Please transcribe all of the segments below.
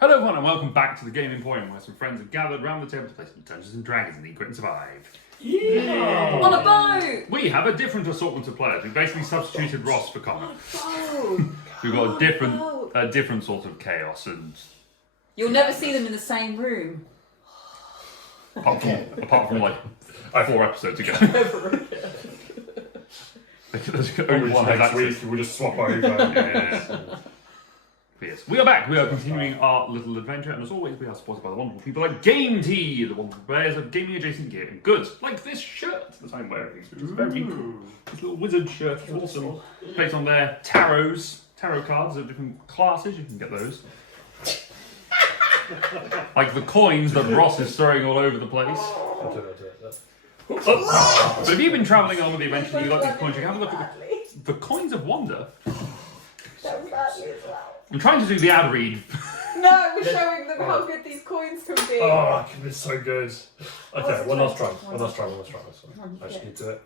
Hello everyone and welcome back to the Game Emporium, where some friends have gathered round the table to play some Dungeons and Dragons and Eat, Grit and Survive. Yeah! On a boat! We have a different assortment of players. We basically substituted Ross for Connor. Oh! We've got a different sort of chaos, and You'll never see them in the same room. apart from like 4 episodes ago. There's only one has Next access. week we'll just swap over. Yeah. Yes. We are back. We are continuing our little adventure, and as always, we are supported by the wonderful people at Game Tea, the wonderful players of gaming adjacent gear and goods, like this shirt that I'm wearing, which is very cool. This little wizard shirt is awesome. Based on their tarot cards of different classes, you can get those. Like the coins that Ross is throwing all over the place. But if you've been travelling on with the adventure and you like these coins, you can have a look at the coins of wonder. I'm trying to do the ad read. No, we're showing them how good these coins can be. Oh, it's so good. Okay, one last try. Sorry. I just need to.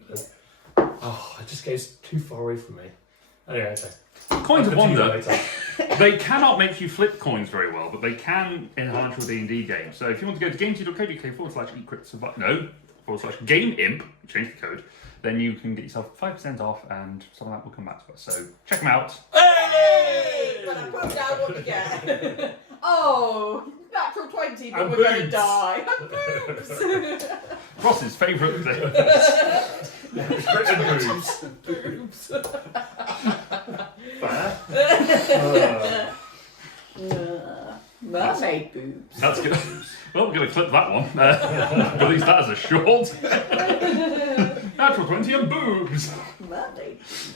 Oh, it just goes too far away from me. Anyway, okay. Coins of I'll continue wonder. later. They cannot make you flip coins very well, but they can enhance your D&D game. So if you want to go to gametea.co.uk/eatcrit/game-imp, change the code, then you can get yourself 5% off, and some of that will come back to us. So check them out. Hey! When I put down what you get. Oh, natural 20, but And we're going to boobs. die. And boobs. Ross's favourite thing. Written boobs. Boobs. Fair. Mermaid boobs. That's good. Well, we're going to clip that one. Release that as a short. Natural 20 and boobs. Mermaid boobs.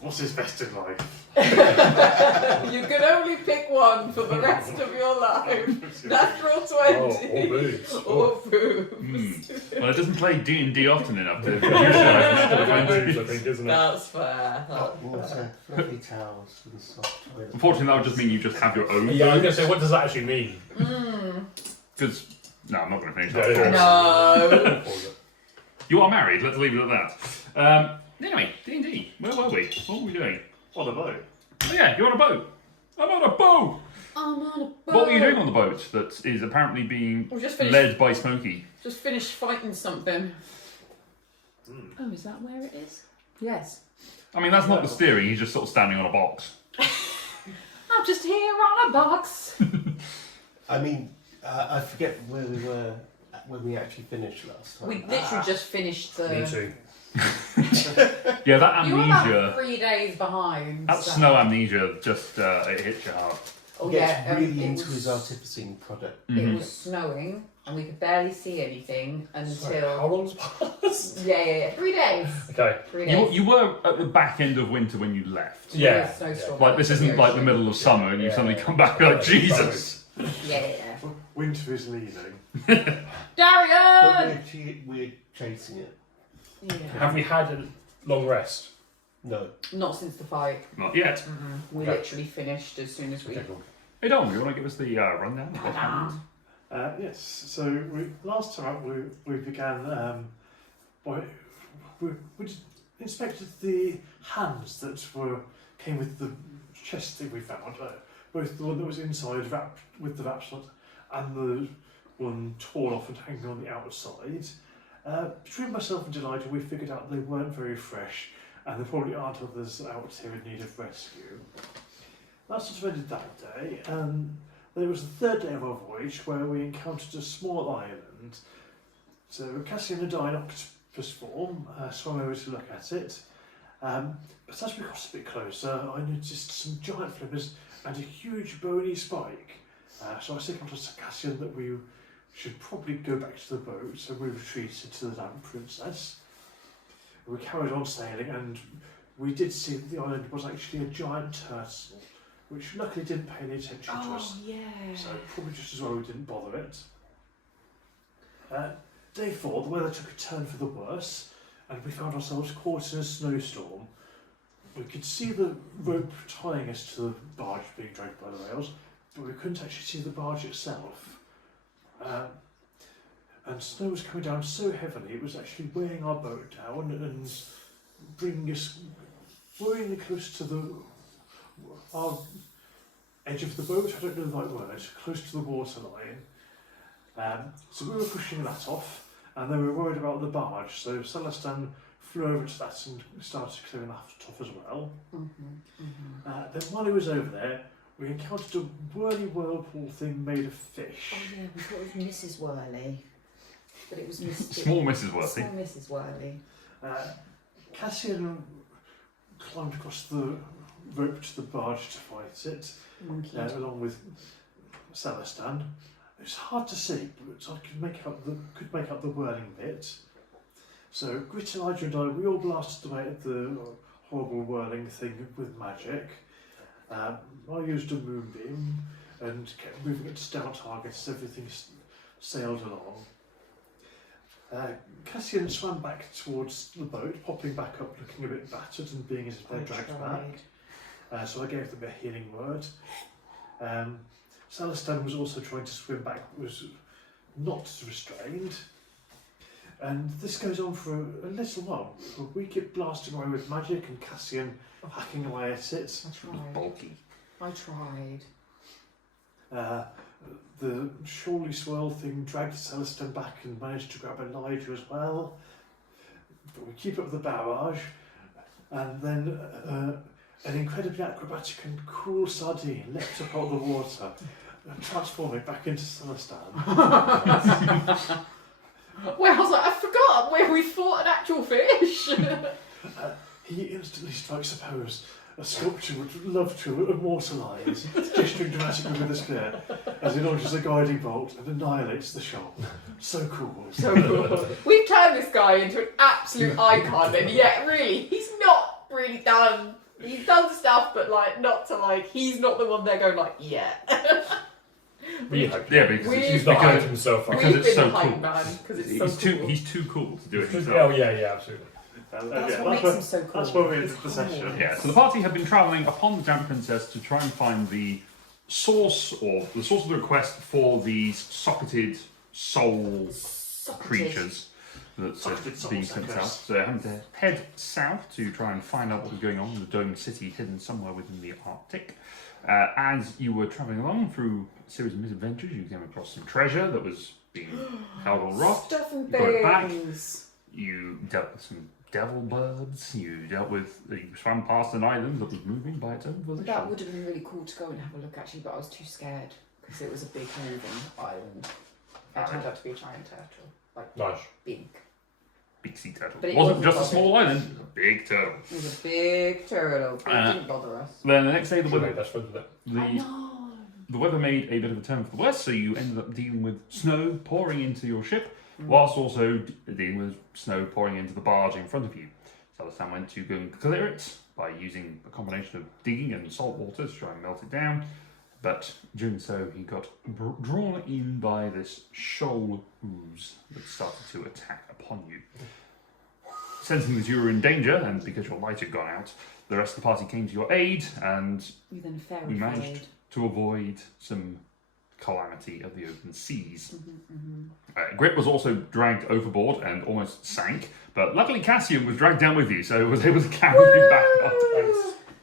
What's his best in life? You can only pick one for the rest of your life. Natural 20. Or boobs. Or boobs. Well, it doesn't play D&D often enough to Or boobs, I think, isn't it? That's fair. Fluffy towels and soft toilet. Unfortunately, that would just mean you just have your own. Yeah, I'm going to say, what does that actually mean? Because, no, I'm not going to finish Yeah, that. yeah. No. You are married, let's leave it at that. Anyway, D&D, where were we? What were we doing? On a boat. Oh yeah, you're on a boat. I'm on a boat! I'm on a boat. What were you doing on the boat that is apparently being We just finished. led by Smokey? Just finished fighting something. Oh, is that where it is? Yes. I mean, that's not the steering, he's just sort of standing on a box. I'm just here on a box. I mean, I forget where we were when we actually finished last time. We literally just finished the. Me too. Yeah, that You were about amnesia, 3 days behind. that so- snow amnesia just, it hits you hard. Oh He yeah. gets really it into was- his artificing product. Mm-hmm. It was snowing and we could barely see anything Sorry, how until. long's passed? Yeah. 3 days. Okay. 3 days. You were at the back end of winter when you left. Yeah. Snowstorm. Like, this isn't like the middle of summer and you suddenly come back like, Jesus! Yeah. Winter is leaving. Darian! But we're chasing it. Yeah. Have we had a long rest? No. Not since the fight. Not yet. We Okay. literally finished as soon as we. Okay, cool. Hey Dom, you want to give us the rundown? of what's happened? Yes. So last time we began. We inspected the hands that came with the chest that we found. Both the one that was inside with the Vapslot and the one torn off and hanging on the outside. Between myself and Delighted, we figured out they weren't very fresh, and there probably aren't others out here in need of rescue. That's what we did that day, and there was the third day of our voyage where we encountered a small island. So Cassian and I in octopus form swam over to look at it. But as we got a bit closer, I noticed some giant flippers and a huge bony spike. So I signalled to Cassian that we should probably go back to the boat, so we retreated to the Lamp Princess. We carried on sailing, and we did see that the island was actually a giant turtle, which luckily didn't pay any attention to us. yeah. So probably just as well we didn't bother it. Day 4, the weather took a turn for the worse, and we found ourselves caught in a snowstorm. We could see the rope tying us to the barge being dragged by the rails, but we couldn't actually see the barge itself. And snow was coming down so heavily it was actually weighing our boat down and bringing us worryingly close to our edge of the boat, I don't know the right word, close to the waterline. So we were pushing that off, and then we were worried about the barge, so Celestin flew over to that and started clearing that off as well. Then while he was over there, we encountered a whirly whirlpool thing made of fish. Oh yeah, we thought it was Mrs. Whirly, but it was Small Mrs. Worthy. Small Mrs. Whirly. Cassian climbed across the rope to the barge to fight it, Monkey. along with Celestin. It's hard to see, but I could make out the whirling bit. So Grit, Elijah and I, we all blasted away at the horrible whirling thing with magic. I used a moonbeam and kept moving it to down targets as everything sailed along. Cassian swam back towards the boat, popping back up, looking a bit battered and being as if they're dragged back. So I gave them a healing word. Celestin was also trying to swim back, was not restrained. And this goes on for a little while. We keep blasting away with magic and Cassian hacking away at it. I tried. Bulky. I tried. The surely swirl thing dragged Celestin back and managed to grab Elijah as well. But we keep up the barrage, and then an incredibly acrobatic and cool sardine leapt up out of the water, transforming back into Celestin. Well, I was like, I forgot where we fought an actual fish. He instantly strikes a pose a sculpture would love to immortalise, gesturing dramatically with a spear as he launches a guiding bolt and annihilates the shop. So cool. So cool. We've turned this guy into an absolute icon, and yet, really, he's not really done. He's done stuff, but like not to like. He's not the one they're going like, yeah. We hope. Yeah, because We've He's it's, not got- hyped himself up. because We've it's been so the hype cool. man because it's he's so too cool. he's too cool to do it Oh himself. yeah, absolutely. That's what makes him so cool. That's why we He's ended the session. humble. Yeah, so the party had been travelling upon the Giant Princess to try and find the source of the request for these socketed soul Socketed. creatures that's Socketed being souls, sent I south. guess. So they had to head south to try and find out what was going on in the Dome City hidden somewhere within the Arctic. As you were travelling along through a series of misadventures, you came across some treasure that was being held on rock. Stuff and You got it back. things. You dealt with some devil birds. You swam past an island that was moving by its own volition. That would have been really cool to go and have a look actually, but I was too scared because it was a big moving island. It turned out to be a giant turtle, like Nice. big. Big sea turtle. But It it wasn't wasn't just a small island, it was a big turtle. It was a big turtle. It didn't bother us. Then the next day, the Sure, weather, that's what the I know. the weather made a bit of a turn for the worse, so you ended up dealing with snow pouring into your ship, whilst also dealing with snow pouring into the barge in front of you. So Sam went to go and clear it by using a combination of digging and salt water to try and melt it down. But doing so, he got drawn in by this shoal ooze that started to attack upon you. Sensing that you were in danger, and because your light had gone out, the rest of the party came to your aid, and We then fairy we managed followed. to avoid some calamity of the open seas. Mm-hmm, Grit was also dragged overboard and almost sank, but luckily Cassian was dragged down with you, so was able to carry you back up.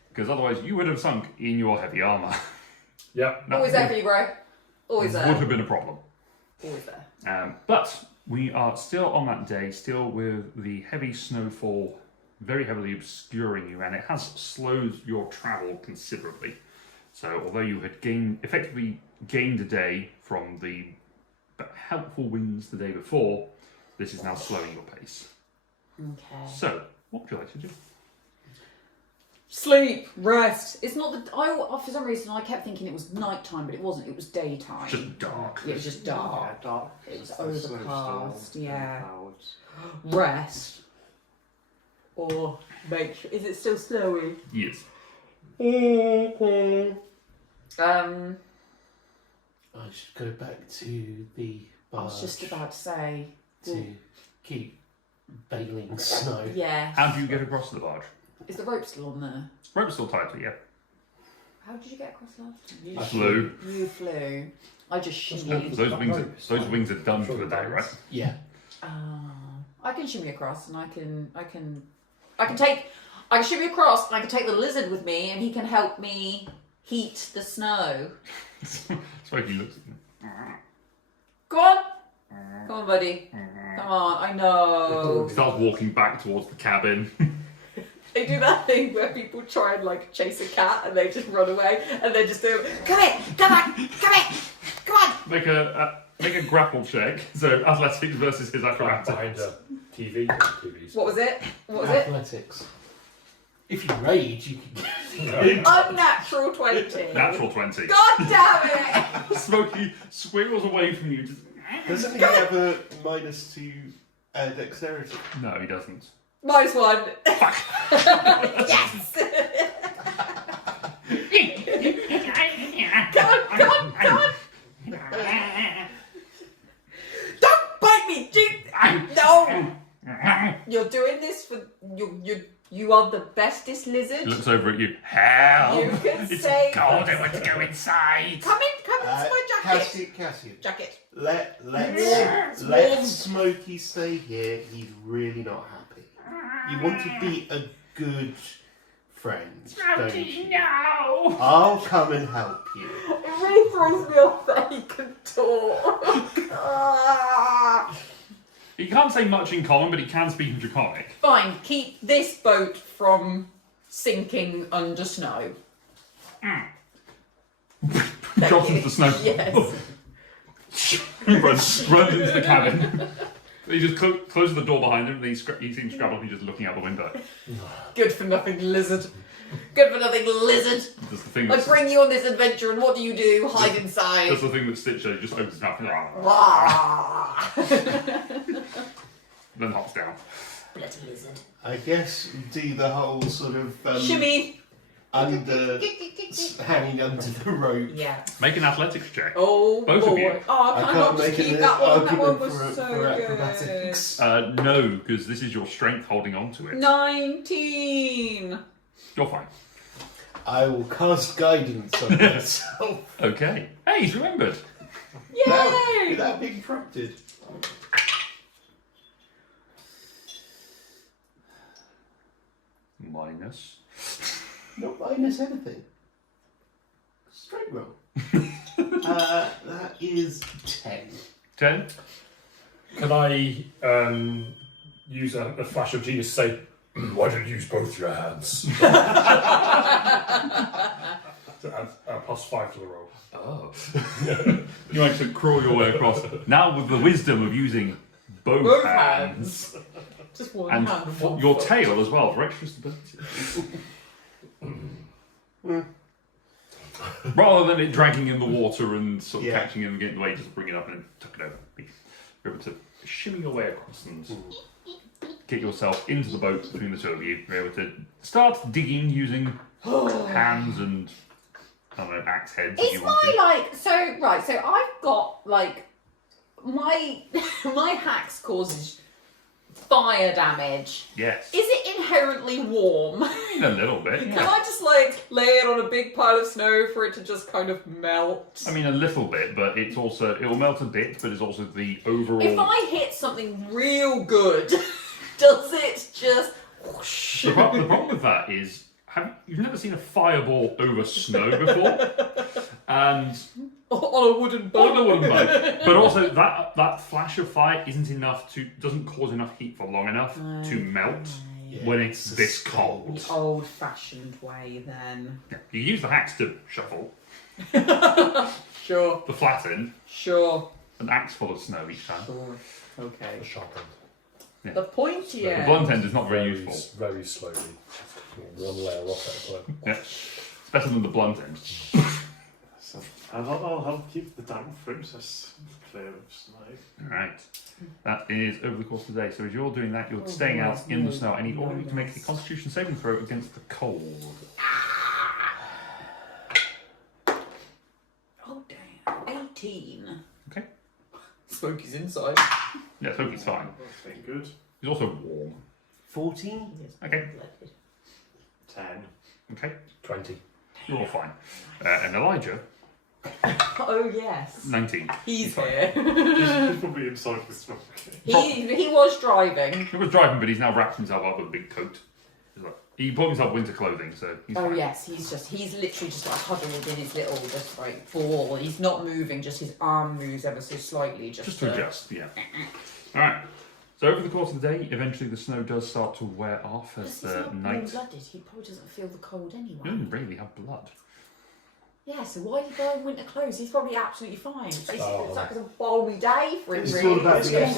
Because otherwise you would have sunk in your heavy armour. Yep. That Always there for you, bro. Always would there. have been a problem. Always there. But we are still on that day, still with the heavy snowfall very heavily obscuring you, and it has slowed your travel considerably. So although you had effectively gained a day from the helpful winds the day before, this is now slowing your pace. Okay. So, what would you like to do? Sleep, rest. It's not the. For some reason, I kept thinking it was nighttime, but it wasn't. It was daytime. Just dark. Yeah, it was just dark. Yeah, dark. It was Snowstorm, overcast. Yeah. clouds. Rest. Or make sure. Is it still snowy? Yes. I should go back to the I barge was just about to say. to keep bailing snow. Yeah. How do you get across the barge? Is the rope still on there? Rope's still tied to you, yeah. How did you get across last time? You I Flew. You flew. I just That's shimmied. Those wings are done for the day, right? Yeah. I can shimmy across, and I can shimmy across, and I can take the lizard with me, and he can help me heat the snow. Smokey looks at him. Go on. Come on, buddy. Come on, I know. He starts walking back towards the cabin. They do that thing where people try and like chase a cat and they just run away and they just do, come in, come on, come in, come on. Make a grapple check. So athletics versus his Behind acrobatics. a TV. TVs. What was it? What was it? Athletics. If you rage, you can. Unnatural 20. Natural 20. God damn it! Smokey squirrels away from you. Just... Doesn't he have a -2 dexterity? No, he doesn't. -1. Yes! Come on, come on, come on! Don't bite me, dude! No! You're doing this for you are the bestest lizard. He looks over at you. Help! You can It's say cold. I want to go inside. Come into my jacket. Cassian. Jacket. Let Smokey stay here. He's really not happy. You want to be a good friend, don't you? No! I'll come and help you. It really throws me off that he can talk. Ah. He can't say much in common, but he can speak in Draconic. Fine, keep this boat from sinking under snow. Drops into the snow. Yes. runs into the cabin. He just closes the door behind him, and he seems scrabbled. He's just looking out the window. Good for nothing lizard. Good for nothing lizard. Does the thing I that's, bring you on this adventure, and what do? Hide inside. does the thing that Stitch does. He just opens his mouth and Rah. then hops down. Bloody lizard. I guess do the whole sort of Shimmy. hanging under the rope. Yeah. Make an athletics check. Oh Both of boy. you. Oh, can I not just keep that one? That one was for so good. acrobatics. No, because this is your strength holding on to it. 19. You're fine. I will cast guidance on myself Okay. Hey, he's remembered. Yay! without being prompted. Minus. Not minus anything. Straight roll. That is 10. 10. Can I use a flash of genius to say, why don't you use both your hands? To add +5 to the roll. Oh. You managed to crawl your way across. Now with the wisdom of using both hands. Just one And hand. One your foot. tail as well for extra stability. Rather than it dragging in the water and sort of Yeah. catching it and getting away, just bring it up and tuck it over. You're able to shimmy your way across and get yourself into the boat between the two of you. You're able to start digging using hands and I don't know, axe heads if Is you want to. my so I've got like my my hacks causes fire damage. Yes. Is it inherently warm? A little bit. Can I just like lay it on a big pile of snow for it to just kind of melt? I mean, a little bit, but it's also, it'll melt a bit, but it's also the overall. If I hit something real good, does it just whoosh? The problem with that is, you've never seen a fireball over snow before, and on a wooden boat? on a wooden boat. But also that flash of fire doesn't cause enough heat for long enough to melt when it's this cold. The old-fashioned way, then. Yeah. You use the axe to shovel, Sure. the flat end, Sure. an axe full of snow each time. Sure. Okay. The sharp end. The pointy The end. blunt end is not very useful. Very slowly. One layer off at a time. Yeah. It's better than the blunt end. And I'll help keep the damp process clear of snow. Alright. That is over the course of the day. So as you're doing that, you're staying out in the snow. I need all of you to make a constitution saving throw against the cold. Oh damn. 18. Okay. Smokey's inside. Yeah, Smokey's fine. That's been good. He's also warm. 14? Okay. 10. Okay. 20. You're all fine. And Elijah, Oh yes. 19. He's fine. here. He's probably inside with smoke. he was driving. He was driving, but he's now wrapped himself up with a big coat. He's like, He bought himself winter clothing, so he's Oh fine. yes, he's literally just like huddled in his little just like ball. He's not moving, just his arm moves ever so slightly. Just to adjust, yeah. Alright. So over the course of the day, eventually the snow does start to wear off as He's the not night... blooded. He probably doesn't feel the cold anyway. He doesn't really have blood. Yeah, so why are you buying winter clothes? He's probably absolutely fine. Basically, Oh. it's like a balmy day for him. It's really. all about It's the called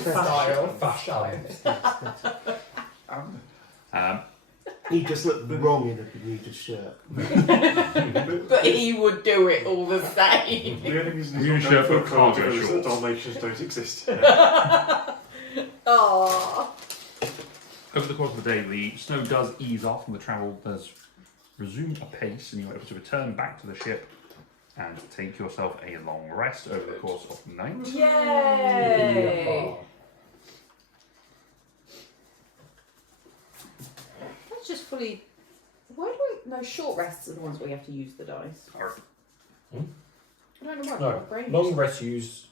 aesthetic. style. He just looked wrong in a Bermuda shirt. But he would do it all the same. The only reason We're he's gonna not show going for cargo cargo is that shorts. Dalmatians don't exist. Aww. Over the course of the day, the snow does ease off and the travel does resume apace, and you're able to return back to the ship and take yourself a long rest over the course of the night. Yay! That's just fully. Why do we? No, short rests are the ones where you have to use the dice. Or- I don't know why. No, my brain long just- rest use.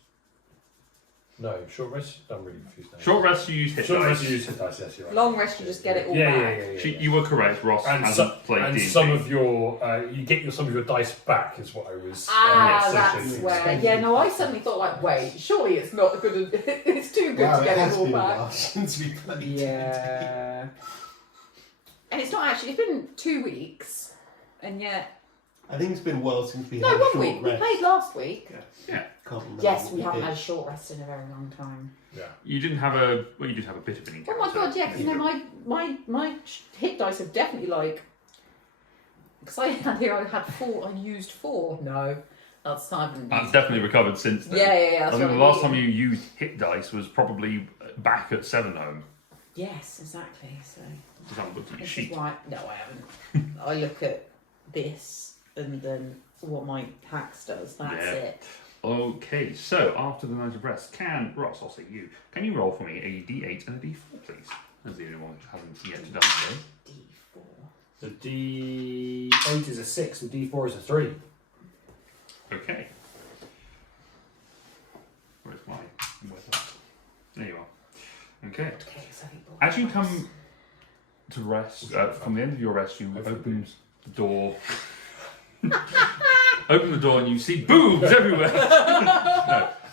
No, short rest. I'm really confused now. Short rest, you use hit Short dice. rest you use hit dice. Yes, you're right. Long rest, you just get it all yeah, back. Yeah, yeah. You were correct, Ross And, hasn't played and D&D. some of your you get some of your dice back is what I was. Ah, yes, that's associating. where. Yeah, no, I suddenly thought like, wait, surely it's not good. It's too good Wow, to it get has it all been a back. while since we played D&D. Yeah. And it's not actually. It's been 2 weeks, and yet I think it's been a while since we no, had a 1 short week. We rest. played last week. Can't remember Yes, what we haven't did. had a short rest in a very long time. Yeah. You didn't have a... Well, you did have a bit of an encounter. Oh my god, yeah, because you know my hit dice have definitely like. Because I had here, I had 4. I used 4. No, that's time. That's definitely recovered since then. Yeah. I That's think what the I last mean. time you used hit dice was probably back at Seven Home. Yes, exactly. So Just haven't looked at your this sheet. is why. No, I haven't. I look at this and then what my tax does. That's Yeah. it. Okay, so after the night of rest, Ross, I'll say you, can you roll for me a d8 and a d4, please? As the only one which hasn't yet done so. D4. The D8 is a 6. The D4 is a 3. Okay. Where's my... Where's that? There you are. Okay. Okay, so he bought As you this. come to rest, from the end of your rest, you open the door. Open the door and you see boobs everywhere.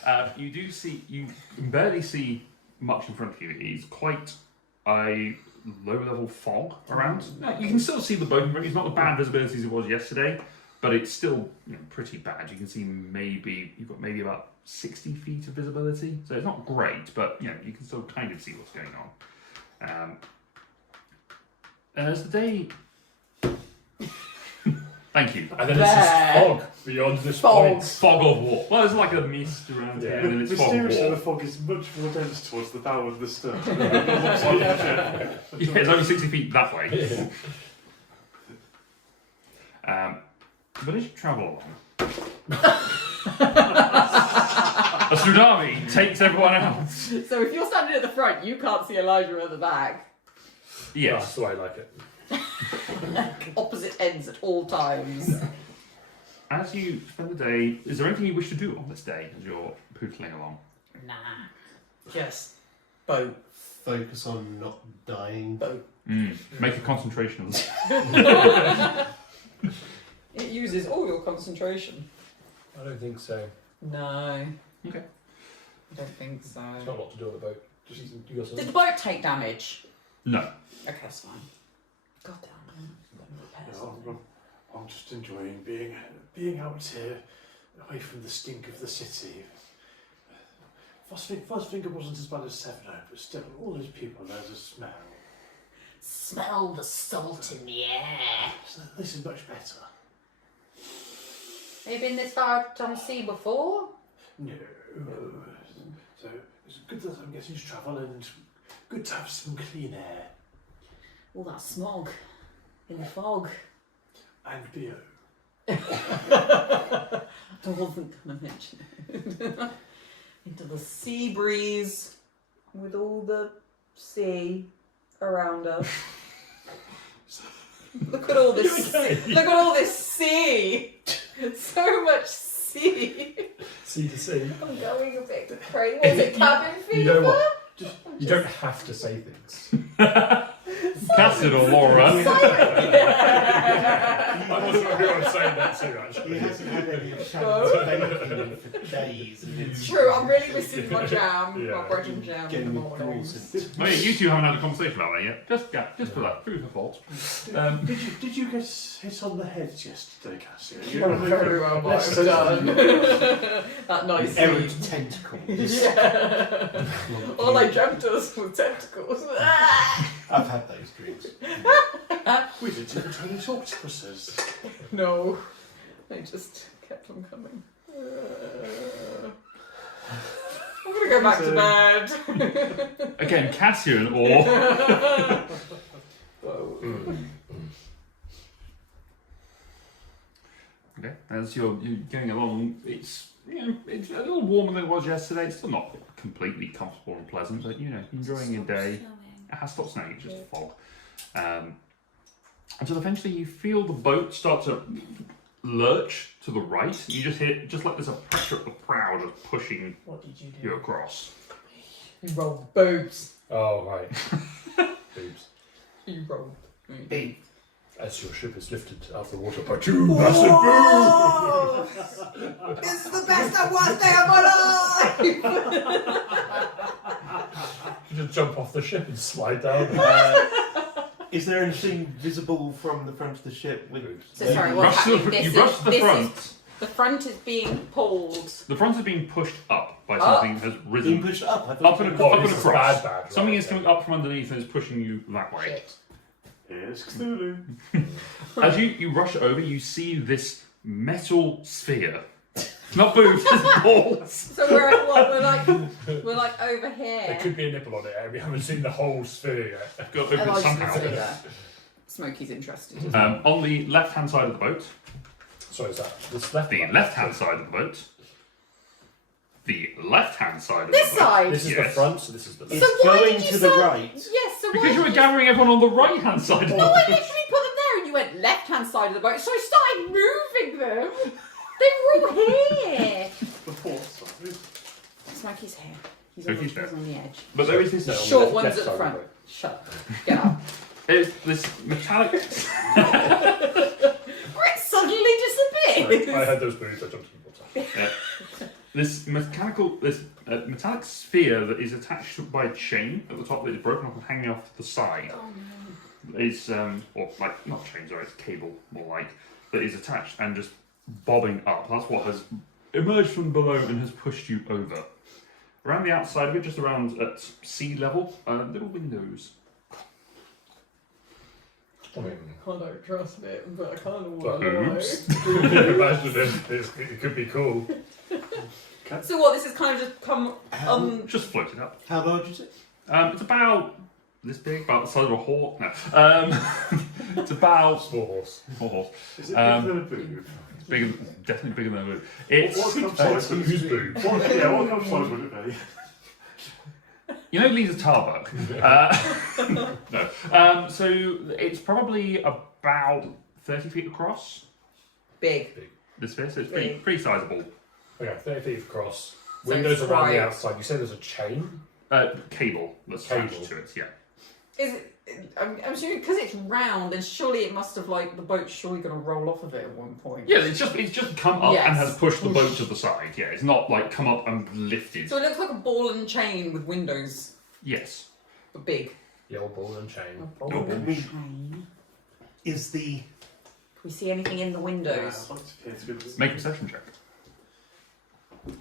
No, you do see, you can barely see much in front of you. It's quite a low-level fog around. You can still see the boat in front of you. It's not the bad visibility as it was yesterday, but it's still pretty bad. You can see you've got maybe about 60 feet of visibility, so it's not great, but you can still kind of see what's going on. And as the day... Thank you. And then it's just fog beyond this Fog. point. Fog of war. Well, there's like a mist around here, Yeah. and then it's fog of Mysteriously, war. the fog is much more dense towards the bow of the stern. Yeah, it's only 60 feet that way. But as you travel along, a tsunami takes everyone out. So if you're standing at the front, you can't see Elijah at the back. That's Yes. the way I like it. Opposite ends at all times. As you spend the day, is there anything you wish to do on this day as you're pootling along? Nah. Just boat. Focus on not dying. Boat. Make a concentration. It uses all your concentration. I don't think so. No. Okay. I don't think so. There's not a lot to do on the boat. Just you got Did the some. boat take damage? No. Okay, that's fine. God damn. I'm just enjoying being out here, away from the stink of the city. Fuzzfinger wasn't as bad as Seveno, but still, all those people, there's a smell. Smell the salt in the air. So this is much better. Have you been this far out on the sea before? No. So it's good that I'm getting to travel and good to have some clean air All that smog in the fog. and beer. I wasn't going to mention it. Into the sea breeze with all the sea around us. Look at all this. Look at all this sea. So much sea. Sea to sea. I'm going a bit crazy. Was it cabin fever? You know what? You don't have to say things. Cassian or Laura. I wasn't sure who I was saying that to, He actually. hasn't had any Shannon's bacon for days. And it's True, I'm really missing my jam, Yeah. my bread and jam in the getting me morning. croissant. Oh yeah, you two haven't had a conversation about that yet. Just for that, food for thought. Did you get hit on the head yesterday, Cassia? You very well might have done. That nice Errant scene. tentacles. Yeah. All I dreamt of was tentacles. I've had those dreams. We didn't even try to octopuses. No, they just kept on coming. I'm gonna go back to bed. Again, Cassian or Whoa. okay. As you're going along, it's it's a little warmer than it was yesterday. It's still not completely comfortable and pleasant, but enjoying your day. It has stopped snowing, it's just a fog. Until eventually you feel the boat start to lurch to the right. You just hear, just like there's a pressure at the prow just pushing What did you do? you across. You rolled boobs. Oh, right. Boobs. You rolled. Big. As your ship is lifted out of the water by two massive boobs! This is the best and worst day of my life! You just jump off the ship and slide down. Is there anything visible from the front of the ship with So sorry, what's Rush to happening? the, you This rush is- to the this front. is- The front is being pulled. The front is being pushed up by Up? something that has being risen pushed up? I up thought and you- across. Oh, Up and this is across. bad, right, Something is okay. coming up from underneath and is pushing you that way. Shit. Here's Cthulhu. As you rush over, you see this metal sphere. Not boobs, it's balls. So we're at what? We're like over here. There could be a nipple on it. We haven't seen the whole sphere yet. Got to open it Elijah's somehow. gonna say that. Smokey's interested. On the left-hand side of the boat, Sorry, is that this left? the left-hand side of the boat, the left-hand side of This the boat. side. This is Yes. the front, so this is the left. It's why going did you to the say- right. Yes. So why Because you were did gathering everyone on the right-hand side. No, I literally put them there, and you went left-hand side of the boat. So I started moving them. They were all here. The fourth side. Smokey's here. He's Smokey's on the edge. But there is this No, on the Short left- ones left at the side of front. boat. Shut up. Get up. it's this metallic. Grit suddenly disappears. I had those boobs. I jumped in the water. This metallic sphere that is attached by a chain at the top that is broken off and hanging off to the side. Oh no. Is or like not chains, or it's cable more like that is attached and just bobbing up. That's what has emerged from below and has pushed you over. Around the outside of it, just around at sea level, little windows. I mean, I don't trust it, but I kind of But want to know. oops. imagine it could be cool. So what? This has kind of just come. Just floated up. How large is it? It's about this big, about the size of a horse. No, it's about Small horse. a horse. Is it Um, bigger than a boob? It's bigger, definitely bigger than a boot. It's What kind of size would Who's it be? boobs? What kind of size would it be? Lisa Tarbuck. No. So it's probably about 30 feet across. Big. This sphere, so it's Big. pretty sizable. Okay, 30 feet across. So Windows it's around right. the outside. You say there's a chain? Cable that's Cable. attached to it. Yeah. Is it? I'm assuming because it's round, and surely it must have the boat's surely going to roll off of it at one point. Yeah, it's just come up Yes. and has pushed the boat to the side. Yeah, it's not like come up and lifted. So it looks like a ball and chain with windows, Yes. but big. The old ball and chain. Ball No. and We- chain. Is the Can we see anything in the windows? I'd like to hear through this. Make a perception check.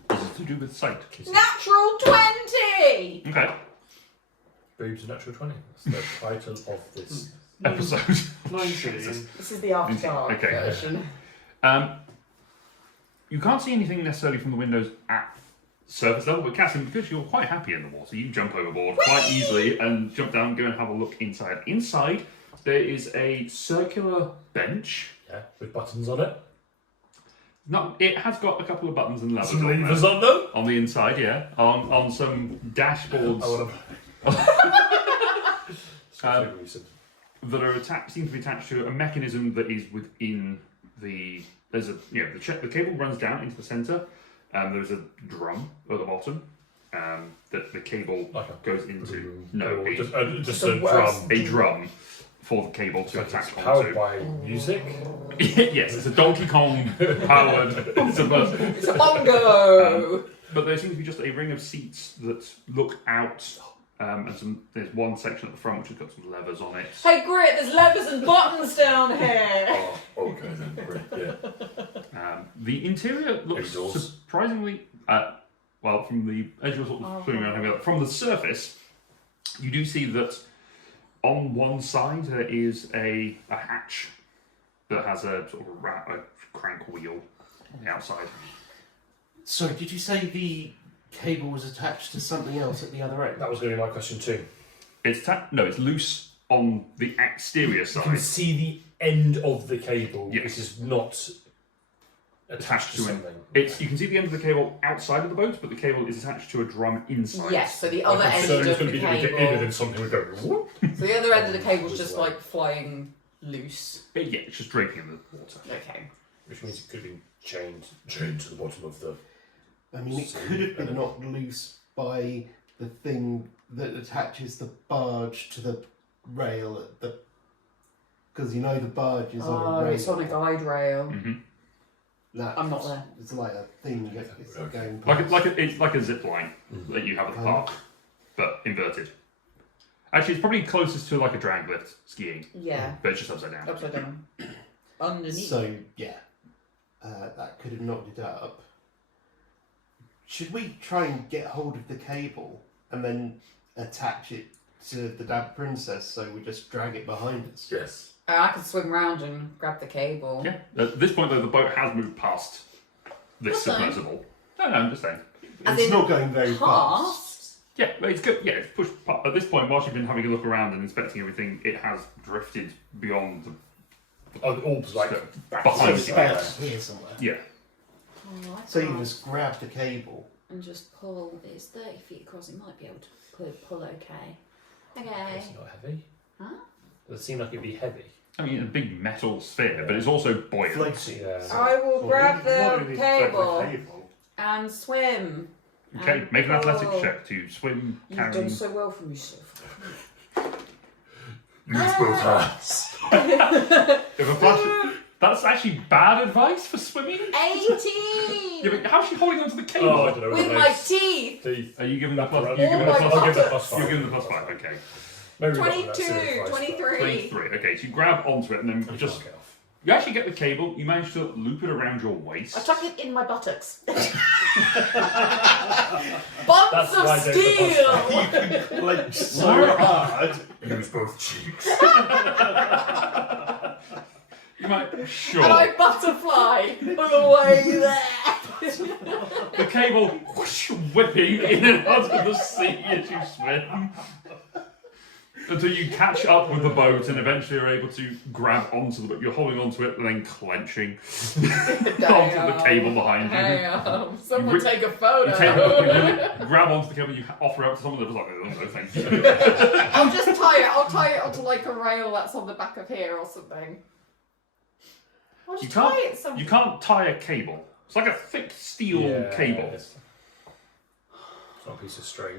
This is to do with sight. Natural 20. Okay. Boobs and natural 20. That's the title of this. Episode. 19. This is the after dark Okay. version. You can't see anything necessarily from the windows at surface level, but Cassie, because you're quite happy in the water, you jump overboard quite easily and jump down and go and have a look inside. Inside, there is a circular bench. Yeah, with buttons on it. It has got a couple of buttons and levers Some on, levers there. on them. On the inside, yeah. On some dashboards I want Um, to. Recent. that are seem to be attached to a mechanism that is within the. There's the cable runs down into the centre, and there's a drum at the bottom. that the cable Like a goes into. No, just The a worst. drum. a drum for the cable to It's attach powered onto. by music. Yes, it's a Donkey Kong powered. It's It's a bongo! But there seems to be just a ring of seats that look out, and there's one section at the front which has got some levers on it. Hey, Grit, there's levers and buttons down here! Oh, okay then. Great. Yeah. The interior looks Exhaust. surprisingly, well, from the edge of sort of swimming around here, from the surface, you do see that on one side there is a hatch that has a sort of a crank wheel on the outside. Sorry, did you say the cable was attached to something else at the other end? That was going to be my question too. It's it's loose on the exterior You can side. see the end of the cable, Yes. which is not attached to to it. something. You can see the end of the cable outside of the boat, but the cable is attached to a drum inside. Yes, so the other end So of it's the going to be that we get in and cable. then something would go. Whoop. So the other end of the cable's just like flying loose. Yeah, it's just draping in the water. Okay. Which means it could have been chained to the bottom of the. I mean, it could have been knocked loose by the thing that attaches the barge to the rail at the. Because you know the barge is on a rail. It's on a guide rail. Mm-hmm. I'm not there. It's like a thing that is going It's like a zip line that you have at the park, but inverted. Actually, it's probably closest to like a drag lift skiing, Yeah. but it's just upside down. Upside down. Underneath. So yeah, that could have knocked it up. Should we try and get hold of the cable and then attach it to the Dab Princess so we just drag it behind us? Yes. I could swim round and grab the cable. Yeah. At this point, though, the boat has moved past this Okay. submersible. No, I'm just saying. As It's in not going very fast. Past. Yeah, but it's good. Yeah, it's pushed. At this point, whilst you've been having a look around and inspecting everything, it has drifted beyond the. Oh, the orb's like back Behind So you. it's about here somewhere. Yeah. Oh, I So you can't. just grab the cable. And just pull. It's 30 feet across. It might be able to pull okay. Okay. It's not heavy. Huh? Does it seem like it'd be heavy? I mean, a big metal sphere, but it's also buoyant. Floaty. Yeah. I will grab Well, the you need to grab cable the cable. and swim. Okay, And make an athletics pull. check to swim, You've carrying. done so well for me so far. Use both hands. If a flash, that's actually bad advice for swimming. 18! Yeah, but how's she holding onto the cable? Oh, I don't know. With my teeth! teeth. Are you giving the plus? All You're giving the my plus. I'll give it buttocks. plus 5. You're giving the plus 5. Okay. Maybe not, that's 22, silly advice, but 23. 23. Okay, so you grab onto it and then I just can't get off. you actually get the cable. You manage to loop it around your waist. I tuck it in my buttocks. Bonds That's of why I don't steel! Like so hard. Use both cheeks. You might sure. And I butterfly all the way there. The cable whoosh, whipping in and out of the sea as you swim. Until you catch up with the boat and eventually are able to grab onto the boat. You're holding onto it and then clenching onto the cable behind you. Damn. Someone You take a photo. You really grab onto the cable, you offer out to someone that was like, oh, no, thank you. I'll just tie it. I'll tie it onto like a rail that's on the back of here or something. I'll just You tie can't, it somewhere. you can't tie a cable. It's like a thick steel cable. It's not a piece of string.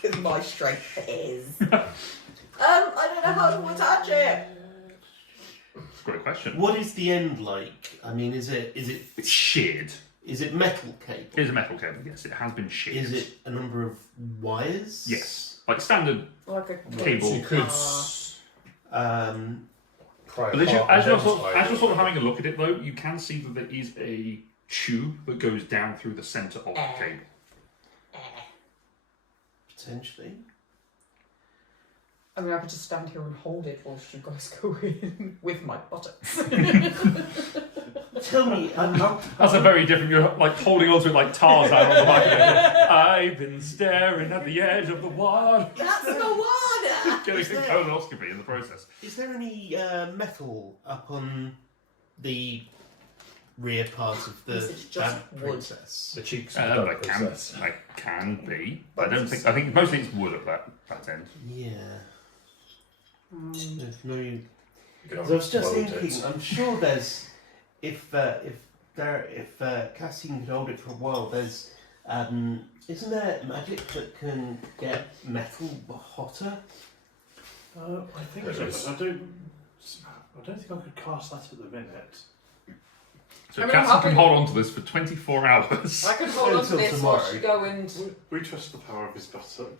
Because my strength is. I don't know how to attach it. It's a great question. What is the end like? I mean, is it It's sheared. metal cable? It is a metal cable, yes. It has been sheared. Is it a number of wires? Yes. Like standard. Like a Cable. So you could pry But as, apart as, and you're then sort of having a look at it, though, you can see that there is a tube that goes down through the centre of the cable. Potentially. I mean, I could just stand here and hold it whilst you guys go in with my buttocks. Tell me, That's a very different. You're like holding onto it like Tarzan on the back of it. I've been staring at the edge of the water. That's the water! Getting a colonoscopy in the process. is there any metal up on the rear part of the Is it just Dab wood? Princess? the cheeks. I can be. I don't think. I think mostly it's wood at that end. Yeah. There's no. You could 'Cause I was just weld thinking. it. I'm sure there's if Cassian could hold it for a while. There's Isn't there magic that can get metal hotter? I think There so, is. but I don't think I could cast that at the minute. So I mean, Cassie I can can- hold on to this for 24 hours. I could hold on to Until this tomorrow. while you go and. We trust the power of his buttock.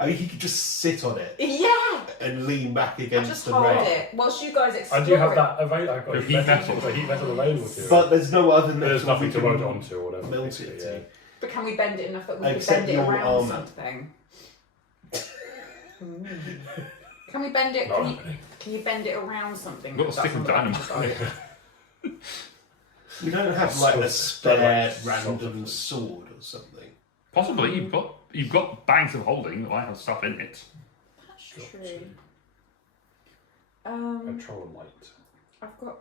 I mean, he could just sit on it Yeah! and lean back I against just the hold rail. it whilst you guys explore I do have it. that available. I've got With heat metal. I've got heat metal available to you. But there's no other metal there's nothing we to can hold on to or whatever. melt basically, it yeah. to. But can we bend it enough that we can Except bend it your around armour. something? Can we bend it? Not Can you, happening. can you bend it around something? We've got a that's stick on of the back of dynamite. the boat? We don't have like a Sort of spare like random sword or something. Possibly, you've got bags of holding that might have stuff in it. That's Got true. Control light. I've got.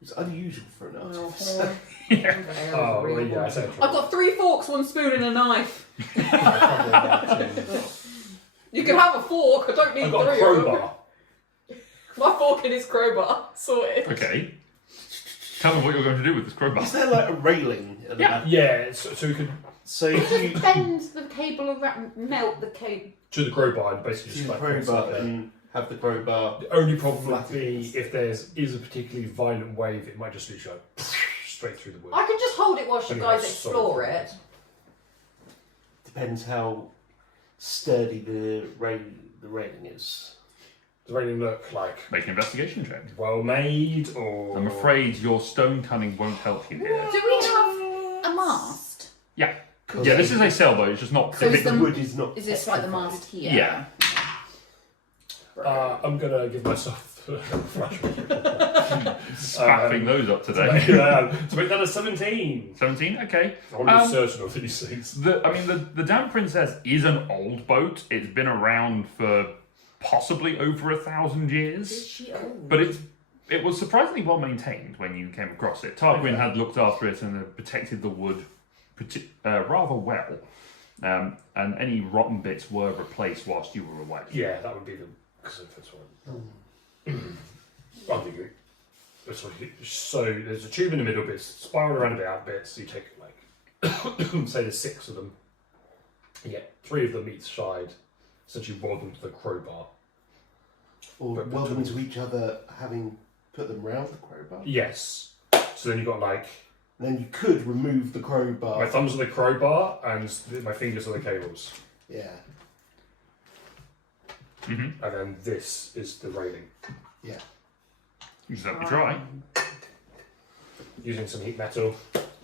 It's unusual for an Oh, artist. horn. Yeah. Oh, well, yeah, I said I've got 3 forks, 1 spoon, and a knife. I've You can have a fork. I don't need got a 3 of them. crowbar. My fork and his crowbar. Sorted. Okay. Tell me what you're going to do with this crowbar. Is there like a railing at the Yeah. back? Yeah, so we could So if you Just bend the cable around, melt the cable. to the crowbar and basically use just the like crowbar inside there. and have the crowbar. The only problem would Flat be against if is a particularly violent wave, it might just literally like straight through the wood. I can just hold it whilst you Depending guys how solid explore it it. is. Depends how sturdy the railing is. Does the railing look like Make an investigation check. well made or? I'm afraid your stone cunning won't help you here. Do we have a mast? Yeah, this is a sailboat. It's just not. So is The the- wood is not. Is this like the mast here? Yeah. I'm gonna give myself a flashback. Spaffing those up to today. make that a 17. 17. Okay. I'm not certain of these things. The Damn Princess is an old boat. It's been around for possibly over 1,000 years. Is she old? But it was surprisingly well maintained when you came across it. Tarquin had looked after it and had protected the wood rather well. And any rotten bits were replaced whilst you were away. Yeah, that would be the because of this one. I'll give you. So there's a tube in the middle, but it's spiral around a bit out bits. So you take like say there's 6 of them. You get 3 of them each side. Essentially weld them to the crowbar. Or But weld them between- to each other, having put them round the crowbar. Yes. So then you got like Then you could remove the my crowbar. thumbs are the crowbar and my fingers are the cables. Yeah, Mm-hmm. And then this is the railing. yeah. You can certainly try. Using some heat metal.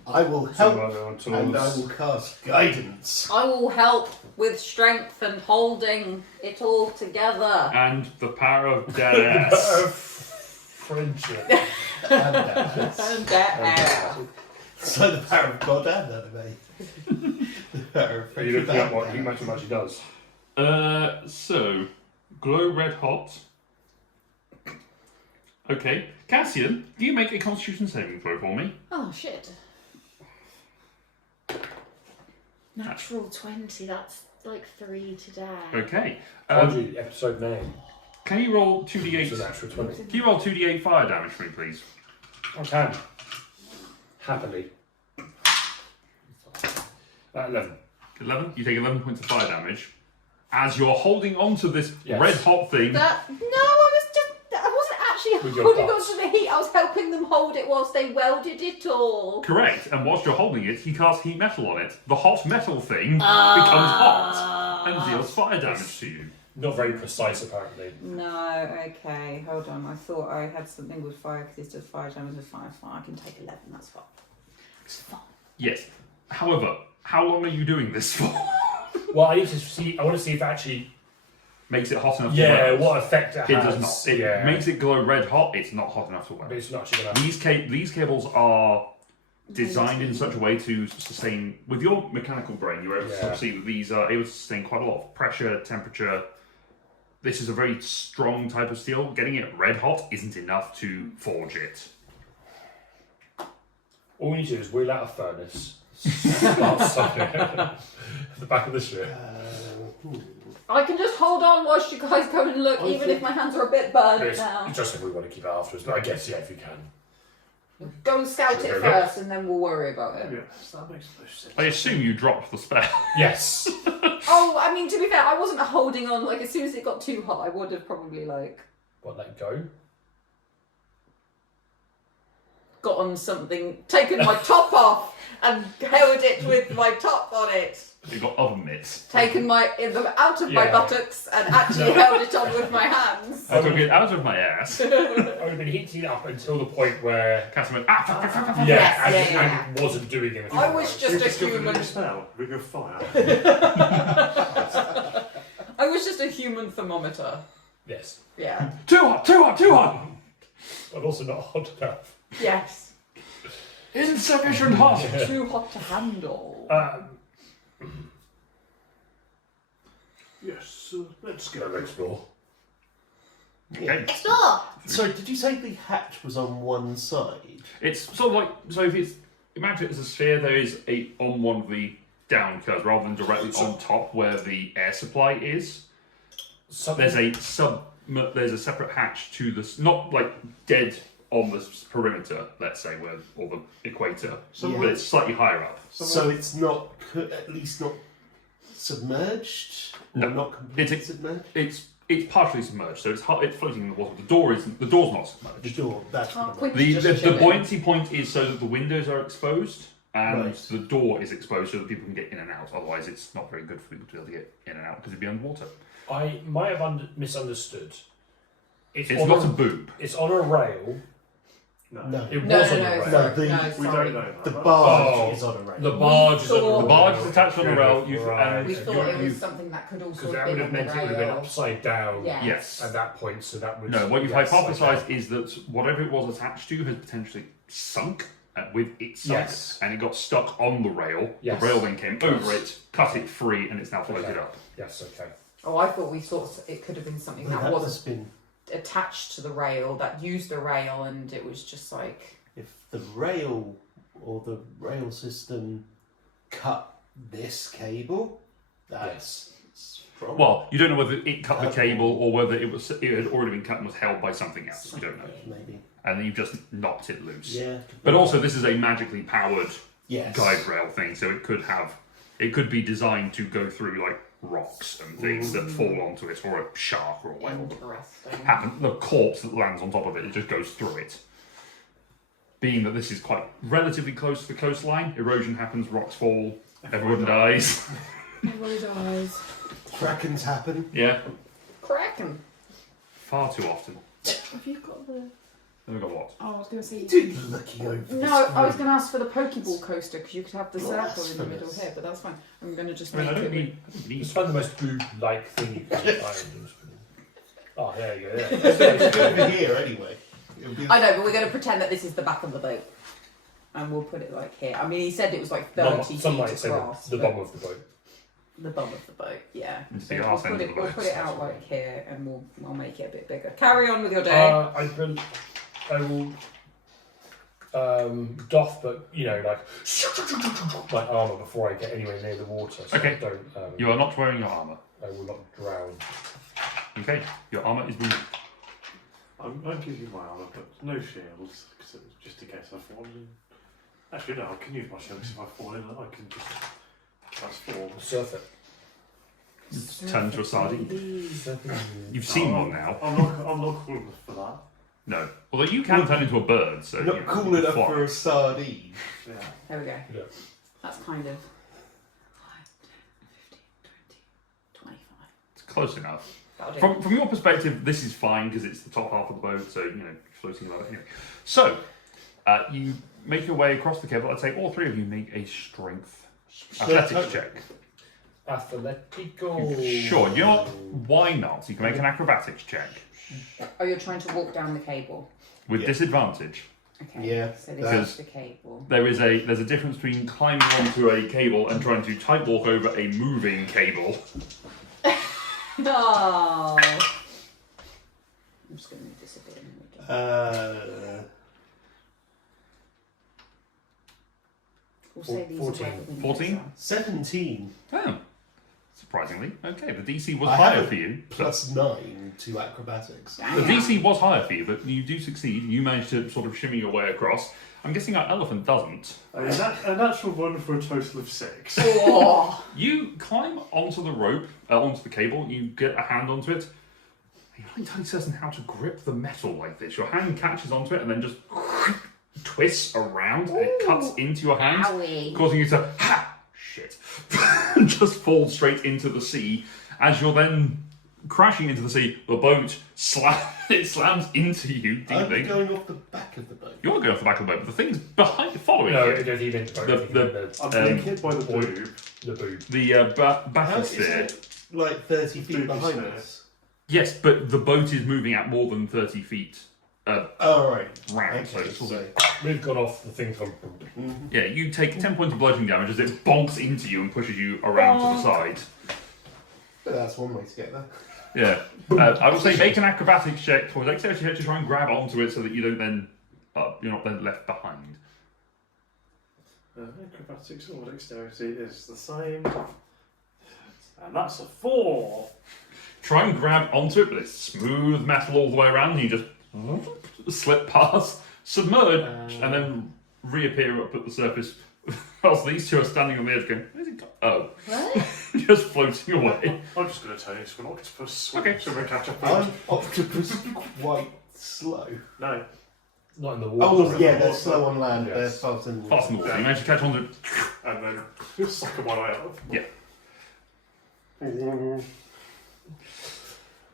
I will Some help, other and I tools. will cast guidance. I will help with strength and holding it all together. And the power of dead ass. Friendship. And that. And that So the power of God and anime. The power of Are you looking at what and heat metal actually does? So, glow red hot. Okay. Cassian, do you make a constitution saving throw for me? Oh shit. Natural 20, that's like 3 today. Okay. Told you, episode name. Can you roll It's a 2d8? natural 20. Can you roll 2d8 fire damage for me, please? I can. Happily. 11. 11. You take 11 points of fire damage. As you're holding on to this Yes. red hot thing. I wasn't actually With your holding butts. on to the heat, I was helping them hold it whilst they welded it all. Correct. And whilst you're holding it, he casts heat metal on it. The hot metal thing becomes hot and deals fire damage to you. Not very precise, apparently. No, okay, hold on. I thought I had something with fire because it does 5 damage with fire. Fine, I can take 11, that's fine. It's fun. Yes. However, how long are you doing this for? Well, I need to see. I want to see if it actually. Makes it hot enough to Yeah, weld. what effect it It has. does not. It yeah. makes it glow red hot. It's not hot enough to But weld. it's not actually going to. These cables are designed in such a way to sustain. With your mechanical brain, you're able Yeah. to see that these are able to sustain quite a lot of pressure, temperature. This is a very strong type of steel. Getting it red hot isn't enough to forge it. All we need to do is wheel out a furnace. Start something at the back of the ship. I can just hold on whilst you guys go and look, even if my hands are a bit burnt It's now. just if we want to keep it afterwards, but I guess, yeah, if you can. Go and scout it first, and then we'll worry about it. Yes, that makes most sense. I assume you dropped the spell. Yes. Oh, I mean, to be fair, I wasn't holding on. Like, as soon as it got too hot, I would have probably like What, let go? got on something, taken my top off, and held it with my top on it. You got oven mitts. Taken them out of my Yeah. buttocks and actually held it on with my hands. I took it out of my ass. I would have been heating it up until the point where Casimir, fuck, fuck, fuck, fuck, fuck. and it wasn't doing anything. I was just a human. Spell. Ring of fire. I was just a human thermometer. Yes, Yeah. Too hot, too hot, too hot. but also not hot enough. Yes. Insufficient hot. Too hot to handle. Yes, let's go. Go explore. Yeah. Explore! So, did you say the hatch was on one side? It's sort of like, so if it's, imagine it as a sphere, there is a on one of the down curves rather than directly on top where the air supply is. There's a there's a separate hatch to this, not like dead on the perimeter, let's say, where, or the equator, Yeah. but it's slightly higher up. So it's not, at least not submerged? Or No. not completely It's submerged? It's partially submerged, so it's floating in the water. The door's not submerged. The door, that's Can't what I quit- The Just the chilling. buoyancy point is so that the windows are exposed and Right. the door is exposed so that people can get in and out. Otherwise, it's not very good for people to be able to get in and out because it'd be underwater. I might have misunderstood. It's on not a boob. It's on a rail. No. No. It No, was no, on no, a rail. sorry. the- No, We sorry. don't know that. The That's- barge Oh, is on a rail. The barge is on thought- The barge is attached on a rail. You Right. We and thought you, it was you something that could also Because that have would been have on meant the it would have been rail. upside down Yeah. yes. at that point, so that would. No, what you've yes, hypothesised okay. is that whatever it was attached to has potentially sunk with its side, Yes. and it got stuck on the rail. Yes. The rail then came over it, cut it free, and it's now floated Okay. up. Yes, okay. Oh, I thought we thought it could have been something that That wasn't has been, attached to the rail, that used the rail, and it was just like. if the rail or the rail system cut this cable, that's strong. Well, you don't know whether it cut the cable or whether it had already been cut and was held by something else. You don't know, Maybe. and then you've just knocked it loose. Yeah. But also, this is a magically powered yes. guide rail thing, so it could be designed to go through like rocks and things that fall onto it, or a shark or a whale. Interesting. The corpse that lands on top of it just goes through it. Being that this is quite relatively close to the coastline, erosion happens, rocks fall, everyone dies. Everybody dies. Krakens happen. Yeah, Kraken. far too often. Have you got the... Then we got what? Oh, I was going to say... Dude, looking over the No, I was screen. going to ask for the Pokeball coaster because you could have the circle in the middle Blasphemous. here, but that's fine. I'm going to just I mean, make I don't it. need. Just find the most boob-like thing you can find. Oh, there you go. Yeah. It's over here anyway. It'll be- I know, but we're going to pretend that this is the back of the boat, and we'll put it like here. I mean, he said it was like 30 feet Some might say across. the but- bottom of the boat. The bum of the boat, yeah. It's So the we'll arse put end it, of the we'll boat. put it out like here, and we'll make it a bit bigger. Carry on with your day. I will doff, but like my armor before I get anywhere near the water. So Okay. I don't. You are not wearing your armour. I will not drown. Okay, your armour is removed. I'm using my armour, but no shields, just in case I fall in. Actually, no, I can use my shields if I fall in. I can just transform. Surf it. Turn into a sardine. You've seen one now. I'm not cool enough for that. No. Although you can turn into a bird, so Not you cool can enough fly. for a sardine. Yeah. There we go. Yeah. That's kind of 5, 10, 15, 20, 25. It's close enough. That'll do. From your perspective, this is fine because it's the top half of the boat, so floating above it anyway. So you make your way across the cable. I'd say all three of you make a strength athletics check. Athletico. Sure. You know what? Why not? You can make an acrobatics check Oh, you're trying to walk down the cable. with Yeah. disadvantage. Okay. Yeah, So this that's- is the cable. There's a difference between climbing onto a cable and trying to tight walk over a moving cable. No. I'm just going to move this a bit. and we go. We'll say these are where the windows 14? are. 17. Oh. Surprisingly, okay. The DC was I higher have a for you. +9 to acrobatics. The DC was higher for you, but you do succeed. You manage to sort of shimmy your way across. I'm guessing our elephant doesn't. A natural one for a total of 6. Oh. You climb onto the rope, onto the cable. You get a hand onto it. You're not entirely certain how to grip the metal like this. Your hand catches onto it and then just twists around. And it cuts into your hand, Owie. causing you to shit, just fall straight into the sea. As you're then crashing into the sea, the boat slams into you, I'm deeply. going off the back of the boat. You're going off the back of the boat, but the thing's following No, you. it goes even. I'm being hit by the boob. The boob. The How is bathysphere. it like 30 feet Booby behind sphere. us? Yes, but the boat is moving at more than 30 feet Oh, right. round. So Okay, it's sort so, of, We've gone off the thing from. yeah, you take 10 points of bludgeoning damage as it bonks into you and pushes you around to the side. but that's one way to get there. Yeah. I would say make an acrobatics check or dexterity check to try and grab onto it so that you don't then you're not then left behind. Acrobatics or dexterity is the same. And that's a 4. Try and grab onto it, but it's smooth metal all the way around, and you just slip past, submerge, and then reappear up at the surface. Whilst these two are standing on the edge going, where's it go? Oh. What? Just floating away. I'm just going to turn into an octopus. Okay. So we catch up I'm with octopus quite slow. No. Not in the water. Oh, yeah, they're slow on land, they're Yes. fast in Fast and water. You manage to catch onto it. And then just suck one eye out. Yeah.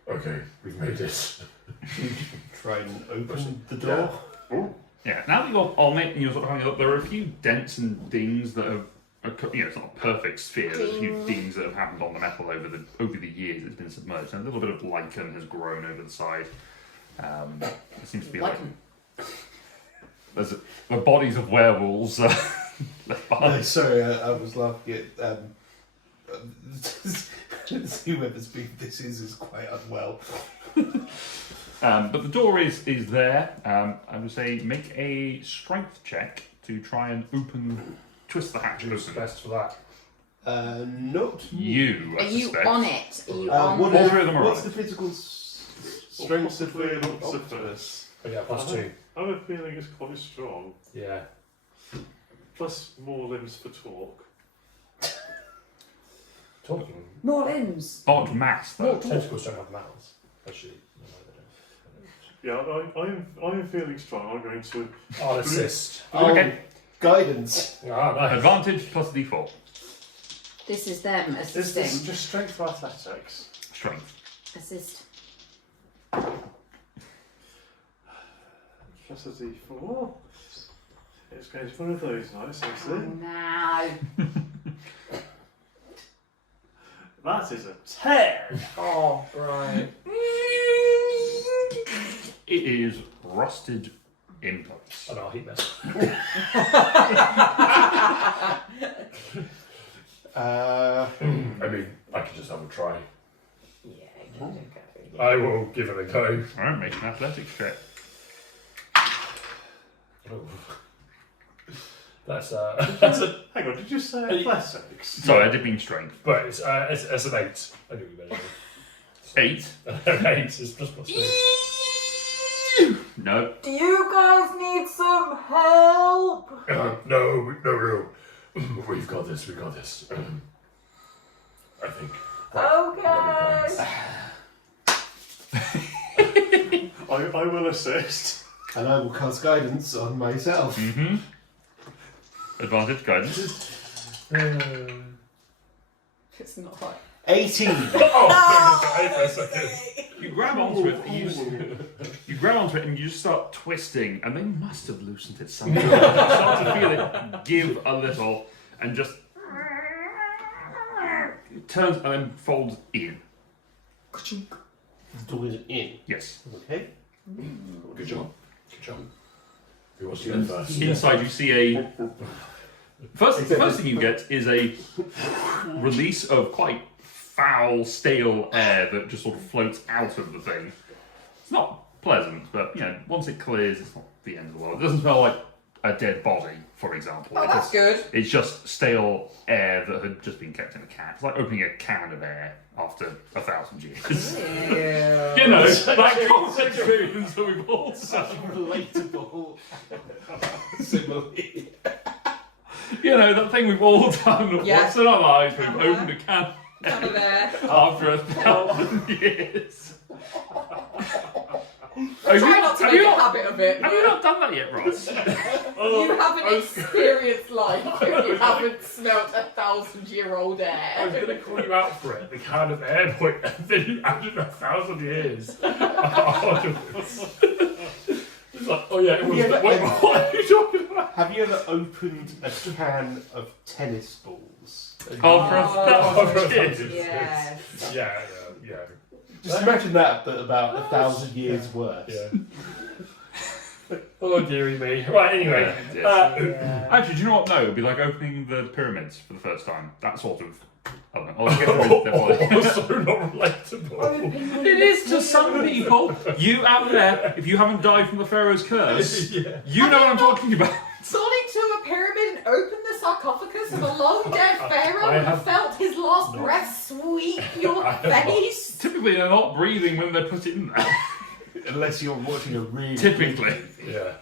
Okay, we've made it. Try and open the door. Yeah, now that you're on it and you're sort of having a look, there are a few dents and dings that have, it's not a perfect sphere, there's a few dings that have happened on the metal over the years it's been submerged, and a little bit of lichen has grown over the side. There seems to be there's the bodies of werewolves left No, behind. sorry, I was laughing at whoever's being this is quite unwell. But the door is there. I would say make a strength check to try and twist the hatch Who's open. best for that? Not You, I Are you suspect. on it? Are you on what All the... three of them are what's on the it. physical strength of Possibly an the octopus. octopus? Oh, yeah, +2. I have a feeling it's quite strong. Yeah. Plus more limbs for talk. Talking. More limbs. Odd mass, though. Tentacles don't have mouths. Actually, no, they don't. Yeah, I'm feeling strong. I'm going to. I'll assist. Okay. Guidance. Ah, nice. Advantage plus d4. This is them Is assisting. this just strength for athletics? Strength. Assist. Plus a d4. It's going to be one of those nice, I Oh, see. no. That is a 10! Oh, right. It is rusted in place. Oh, no, I'll heat mess. I mean, I could just have a try. Yeah, okay. I will give it a go. Alright, make an athletics check. Oh. That's a. Hang on, did you say athletics? Sorry, I did mean strength. But it's an 8. I knew you better. 8. 8 is +3. No. Do you guys need some help? No. We've got this. I think. Okay. I will assist. And I will cast guidance on myself. Mm-hmm. Advantage, guidance. It's not like. 18. Oh, for a second. You grab onto it, you grab onto it and you just start twisting, and they must have loosened it somehow. You start to feel it give a little, and just it turns and then folds in. The door is in. Yes. Okay. Good job. Who wants to go first? Inside you see a first thing you get is a release of quite foul, stale air that just sort of floats out of the thing. It's not pleasant, but once it clears, it's not the end of the world. It doesn't smell like a dead body, for example. Oh, that's good. It's just stale air that had just been kept in a can. It's like opening a can of air after 1,000 years. Yeah. You know, that common experience that we've all Such a relatable simile. You know, that thing we've all done Yeah. once in our lives. We've opened a can Kind of there. after 1,000 years. I try not to have make you a not- habit of it. Have you not done that yet, Ross? You haven't experienced life if you haven't smelt 1,000-year-old I was air. going to call you out for it, the kind of air point, and then you added 1,000 years. Afterwards. It's like, oh yeah, it was. Yeah, What are you talking about? Have you ever opened a can of tennis balls? Oh, for Oh, 1,000 years. Yes. Yeah. Just imagine that, but about 1,000 years worse. Yeah. Oh dearie me. Right. Anyway. Yes. Actually, do you know what? No, it'd be like opening the pyramids for the first time. That sort of. I don't know. I'll get rid of it. Also not relatable. It is to some people. You out there, if you haven't died from the Pharaoh's curse, Yeah. you know what I'm talking about. Gone into a pyramid and opened the sarcophagus of a long dead pharaoh I and have- felt his last breath sweep your I have not. face. Typically, they're not breathing when they put it in there. Unless you're watching a really Typically. Yeah.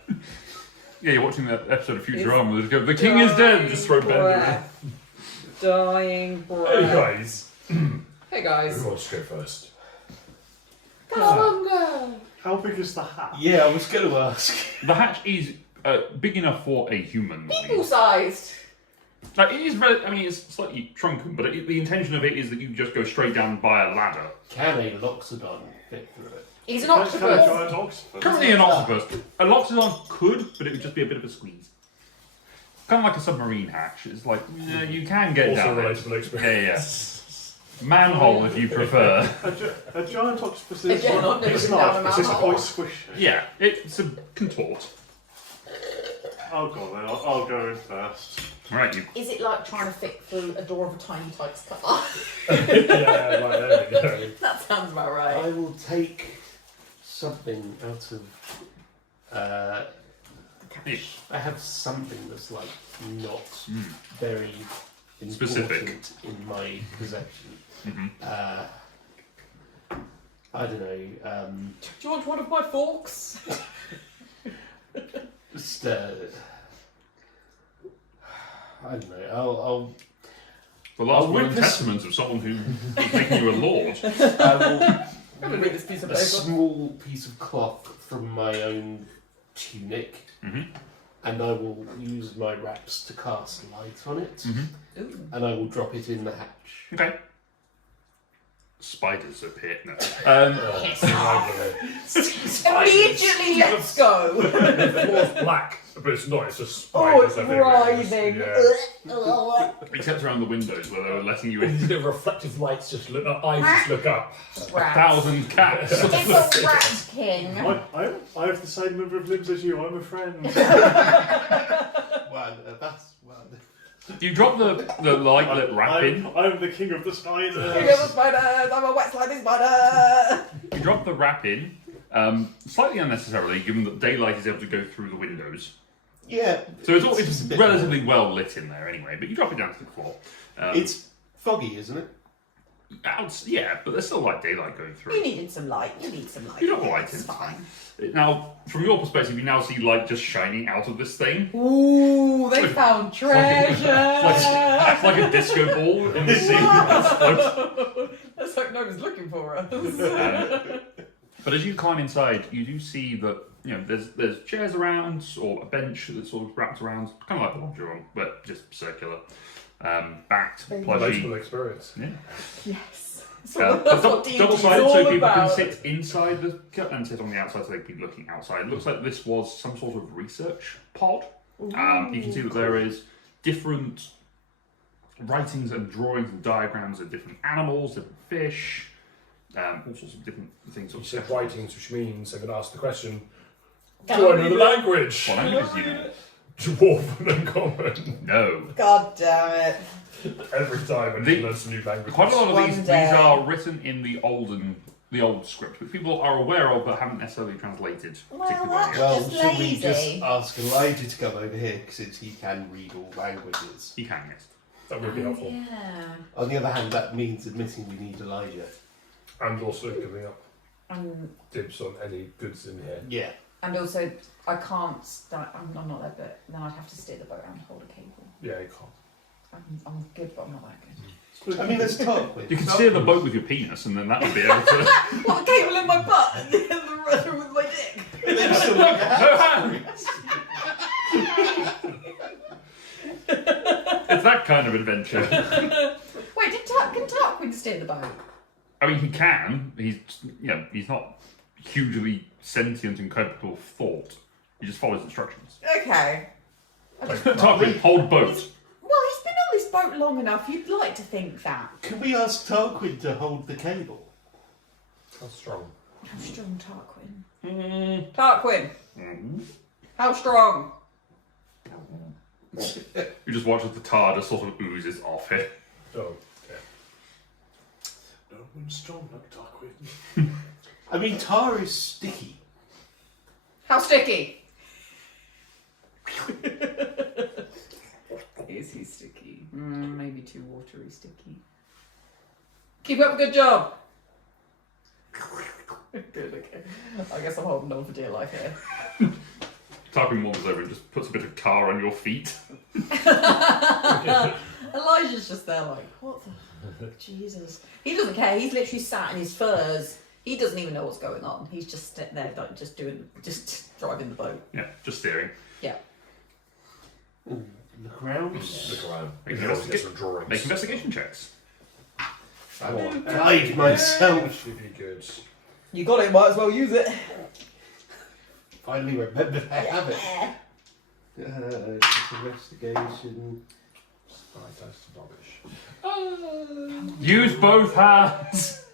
Yeah, you're watching that episode of Futurama where they go, the king is dead, just throw Bender in. Dying Hey breath. guys. Hey guys. Who wants to go first? Come on, go. How big is the hat? Yeah, I was going to ask. The hatch is big enough for a human. People sized. Like, it is, I mean, it's slightly shrunken, but the intention of it is that you just go straight down by a ladder. Can a Loxodon fit through it? He's an Kind of octopus. giant octopus. Currently an octopus. A Loxodon could, but it would just be a bit of a squeeze. Kind of like a submarine hatch. It's like, yeah, you can get Also down there. relatable experience. Yeah. Manhole, if you prefer. A giant octopus is, Again, I've never it's been down a not, it's just manhole. quite squishy. Yeah, it's a contort. I'll go then, I'll go in first. Right, you. Is it like trying to fit through a door of a tiny type's car? Yeah, like there we go. That sounds about I right. will take something out of. Ish. I have something that's like not very important Specific. in my possession. Mhm. I don't know. Do you want one of my forks? Just, I don't know. I'll The last I'll will and whip this- testament of someone who is making you a lord. I will I'm gonna read this piece of a paper. small piece of cloth from my own tunic, Mhm. and I will use my wraps to cast light on it, Mhm. Ooh. and I will drop it in the hatch. Okay. Spiders appear. No. Oh, Immediately, let's go. the floor's black, but it's not. It's just Oh, spiders it's everywhere. writhing. Yeah. Except around the windows where they were letting you in. The reflective lights just look. Eyes just look up. 1,000 cats. It's a rat king. I have the same number of limbs as you, I'm a friend. Well, that's well. You drop the light lit wrap in. I'm the king of the spiders. King of the spiders, I'm a wet sliding spider. You drop the wrap in, slightly unnecessarily, given that daylight is able to go through the windows. Yeah. So it's just a bit relatively well lit in there anyway. But you drop it down to the floor. It's foggy, isn't it? Yeah, but there's still like daylight going You through. needed some light. You need some light. You don't light It's it. fine. Now, from your perspective, you now see light just shining out of this thing. Ooh, they found treasure. It's like a disco ball in the sea. Let's hope no one's looking for us. But as you climb inside, you do see that there's chairs around or a bench that's sort of wrapped around, kind of like the laundry room, but just circular, backed, plushy. Relatable experience. Yeah. Yes. So that's what D&D is Double-sided, all so people about. can sit inside the cut and sit on the outside, so they can be looking outside. It looks like this was some sort of research pod. You can see that there is different writings and drawings and diagrams of different animals, different fish, all sorts of different things. You said writings, which means I'm going to ask the question: Can do I I know read the it? language? What languages do you know? Dwarf and uncommon. No. God damn it. Every time I The- learn some new language. Quite a lot of One these day. are written in the olden the old script, which people are aware of but haven't necessarily translated particularly well that's- yet. Well, Just should we lazy. just ask Elijah to come over here since he can read all languages? You can, yes. That would be helpful. Yeah. On the other hand, that means admitting we need Elijah. And also giving up And, dibs on any goods in here. Yeah. and also, I can't. I'm not that bit. Then I'd have to steer the boat and hold a cable. Yeah, you can't. I'm good, but I'm not that good. I mean, let's talk with. You can steer the boat with your penis, and then that would be able to. What, a cable in my butt and the rudder with my dick? No hands! It's that kind of adventure. Wait, can Tarquin steer the boat? I mean, he can. He's not hugely sentient and capable of thought. He just follows instructions. Okay. Tarquin, hold boat. Well, he's been on this boat long enough. You'd like to think that. Can we ask Tarquin to hold the cable? How strong? How strong, Tarquin? Tarquin, how strong? You just watch as the tar just sort of oozes off it. Oh, okay. No one's strong like Tarquin. I mean, tar is sticky. How sticky? Is he sticky? Maybe too watery sticky. Keep up a good job. Good, okay. I guess I'm holding on for dear life here. Tarquin wanders over and just puts a bit of tar on your feet. Elijah's just there like, what the Jesus. He doesn't care. He's literally sat in his furs. He doesn't even know what's going on. He's just there, like, just driving the boat. Yeah, just steering. Yeah. Look around. Look around. Make We can also get some drawings. Make investigation checks. I will guide myself. Should be good. You got it. Might as well use it. Finally remembered I have it. Investigation. Right, that's rubbish. Use both hands.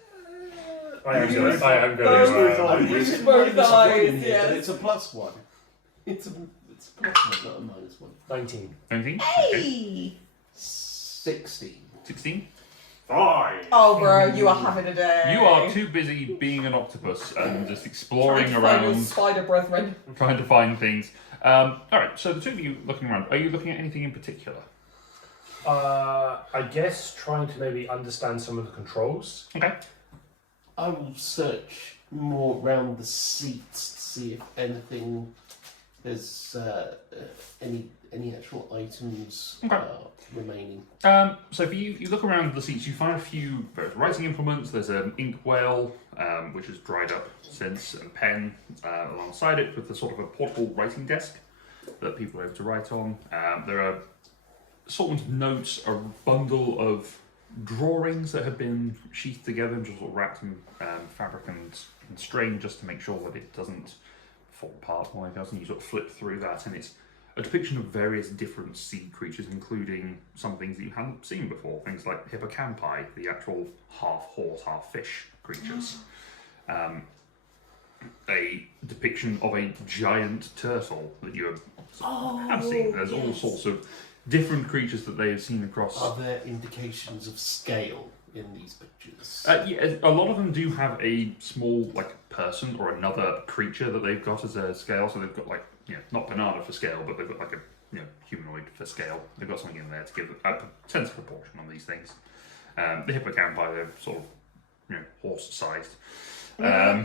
I am going Those were to. I'm Use using both minus one eyes, in here, yes. but it's a +1. It's a plus one, not a -1. 19. 19? Hey! 16. 16? 5. Oh, bro, you are having a day. You are too busy being an octopus and just exploring Trying to find your around, spider brethren. trying to find things. Alright, so the two of you looking around, are you looking at anything in particular? I guess trying to maybe understand some of the controls. Okay. I will search more around the seats to see if anything there's any actual items Okay. remaining. So if you look around the seats, you find a few various writing implements. There's an inkwell, which has dried up since, and a pen alongside it with a sort of a portable writing desk that people are able to write on. There are sort of notes, a bundle of drawings that have been sheathed together and just sort of wrapped in fabric and strained just to make sure that it doesn't fall apart or anything else. And you sort of flip through that, and it's a depiction of various different sea creatures, including some things that you hadn't seen before. Things like hippocampi, the actual half horse, half fish creatures. A depiction of a giant turtle that you have seen. There's all sorts of different creatures that they have seen across. Are there indications of scale in these pictures? Yeah, a lot of them do have a small, person or another creature that they've got as a scale. So they've got, not banana for scale, but they've got, humanoid for scale. They've got something in there to give a sense of proportion on these things. The hippocampi, they're sort of, horse-sized. The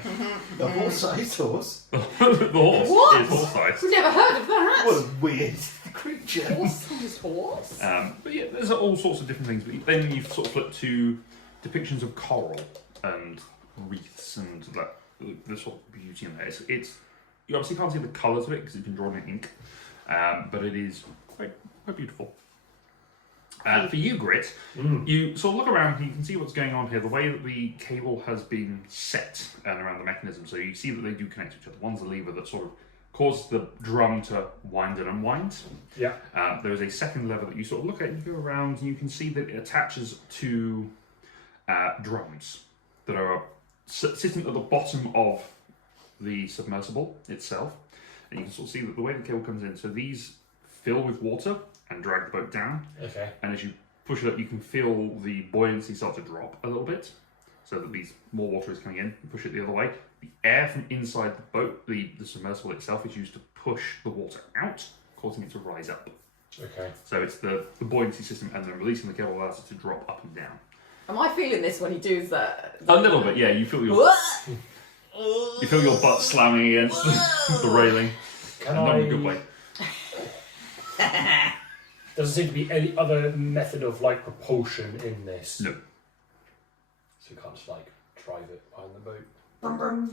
horse-sized horse? The horse What? is horse-sized. We've never heard of that. What a weird creature. Horse-sized horse. But yeah, there's all sorts of different things. But then you sort of flip to depictions of coral and wreaths and the sort of beauty in there. It's you obviously can't see the colours of it because it's been drawn in ink, but it is quite beautiful. For you, Grit, you sort of look around and you can see what's going on here. The way that the cable has been set around the mechanism, so you see that they do connect to each other. One's a lever that sort of causes the drum to wind and unwind. Yeah. There is a second lever that you sort of look at and you go around and you can see that it attaches to drums that are sitting at the bottom of the submersible itself. And you can sort of see that the way the cable comes in, so these fill with water and drag the boat down. Okay. And as you push it up, you can feel the buoyancy start to drop a little bit. so that these more water is coming in. You push it the other way. The air from inside the boat, the submersible itself, is used to push the water out, causing it to rise up. Okay. So it's the buoyancy system, and then releasing the cable allows it to drop up and down. Am I feeling this when he does that? A little bit, yeah. You feel your butt slamming against the railing. Not in a good way. Doesn't seem to be any other method of like propulsion in this. No. So you can't just like drive it behind the boat.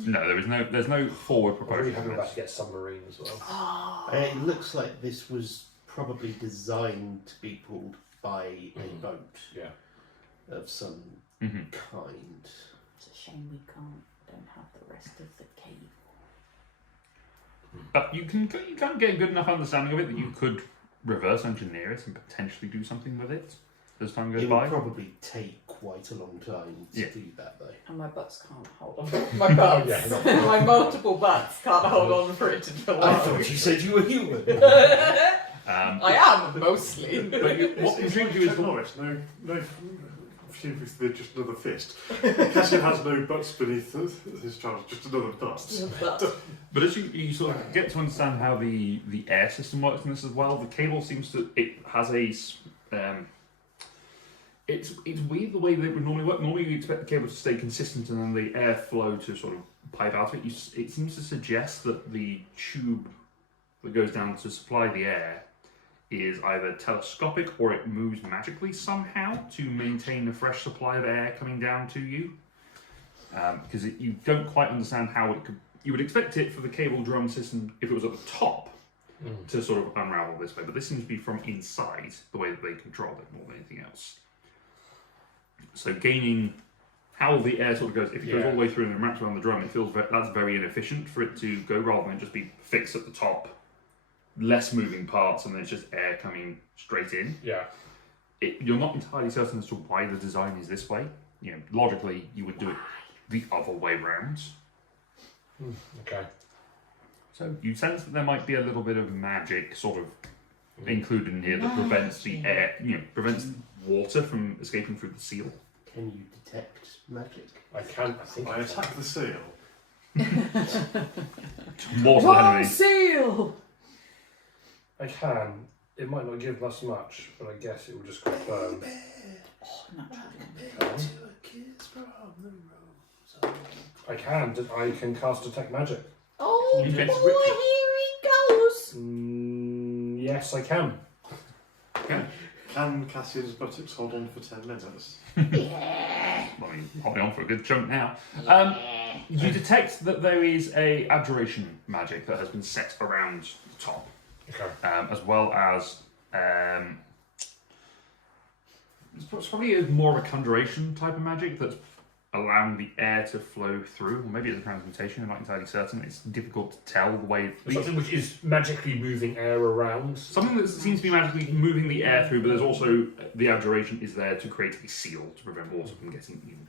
No, there's no forward Probably propulsion. having in about this. to get a submarine as well. It looks like this was probably designed to be pulled by a boat Yeah. of some Mhm. kind. It's a shame we don't have the rest of the cable. But you can get a good enough understanding of it that you could reverse engineer it and potentially do something with it as time goes It by. would probably take quite a long time to Yeah. do that, though. And my butts can't hold on. My butts. Yeah. My multiple butts can't hold on for it to drill I out. thought you said you were human. I am, mostly. But what intrigued you is Chuck the Norris, no, presumably they're just another fist. Cassian has no butts beneath his charge, just another bust. But as you sort of get to understand how the air system works in this as well, the cable seems to has a it's weird the way that it would normally work. Normally you expect the cable to stay consistent and then the air flow to sort of pipe out of it. It seems to suggest that the tube that goes down to supply the air is either telescopic or it moves magically somehow to maintain a fresh supply of air coming down to you. Because you don't quite understand how it could. You would expect it for the cable drum system, if it was at the top, to sort of unravel this way, but this seems to be from inside, the way that they control it more than anything else. So gaining how the air sort of goes, if it goes all the way through and then wraps around the drum, it feels that's very inefficient for it to go, rather than just be fixed at the top, less moving parts, and then it's just air coming straight in. Yeah. You're not entirely certain as to why the design is this way. You know, logically, you would do it the other way round. Okay. So you sense that there might be a little bit of magic sort of included in here that prevents the air, prevents water from escaping through the seal. Can you detect magic? I can. I think I attack the seal. Mortal enemy. seal! I can. It might not give us much, but I guess it will just confirm. I can. I can cast detect magic. Oh You boy, get here he goes! Yes, I can. Can Cassian's buttocks hold on for 10 minutes? Yeah. I mean, holding on for a good chunk now. You detect that there is a abjuration magic that has been set around the top, Okay. as well as it's probably more of a conjuration type of magic that's allowing the air to flow through. Or maybe it's a transmutation. I'm not entirely certain. It's difficult to tell the way. Something which is magically moving air around. Something that seems to be magically moving the air through, but there's also the abjuration is there to create a seal to prevent water from getting in.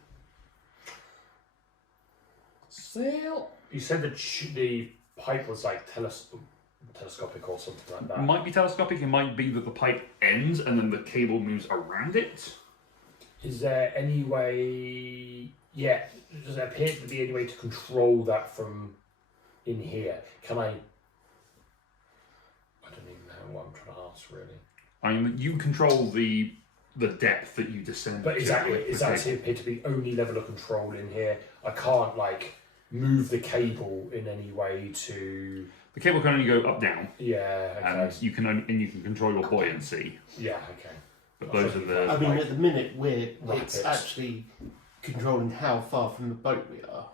Seal. You said the pipe was like telescopic or something like It that. might be telescopic. It might be that the pipe ends and then the cable moves around it. Is there any way? Yeah. Does there appear to be any way to control that from in here? Can I? I don't even know what I'm trying to ask really. I mean, you control the depth that you descend. But to exactly, with the is that cable. appear to be the only level of control in here? I can't like move the cable in any way to. The cable can only go up down, Yeah. Okay. and you can control your buoyancy. Yeah. Okay. But those are I the. mean, at the minute, it's Rapids. actually controlling how far from the boat we are.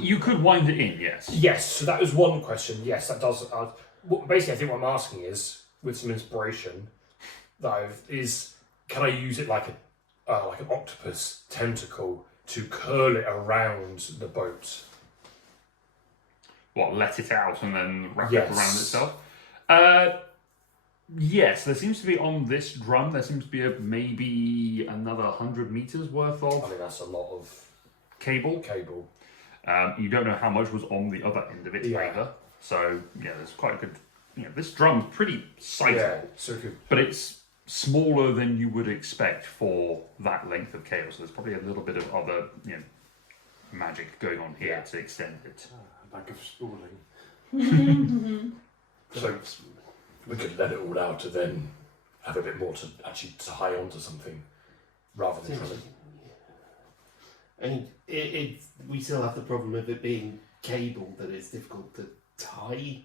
You could wind it in, yes. Yes. So that was one question. Yes, that does. Basically, I think what I'm asking is, with some inspiration, can I use it like an octopus tentacle to curl it around the boat? What, let it out and then wrap Yes. it around itself? Yes, there seems to be on this drum. There seems to be maybe another 100 meters worth I of mean, that's a lot of cable. cable. You don't know how much was on the other end of it Yeah. either. So yeah, there's quite a good. This drum's pretty sizable, So if you but it's smaller than you would expect for that length of cable. So there's probably a little bit of other, magic going on here to extend it. A bag of spooling. So we could let it all out and then have a bit more to actually tie onto something rather than trying to. And we still have the problem of it being cable that it's difficult to tie.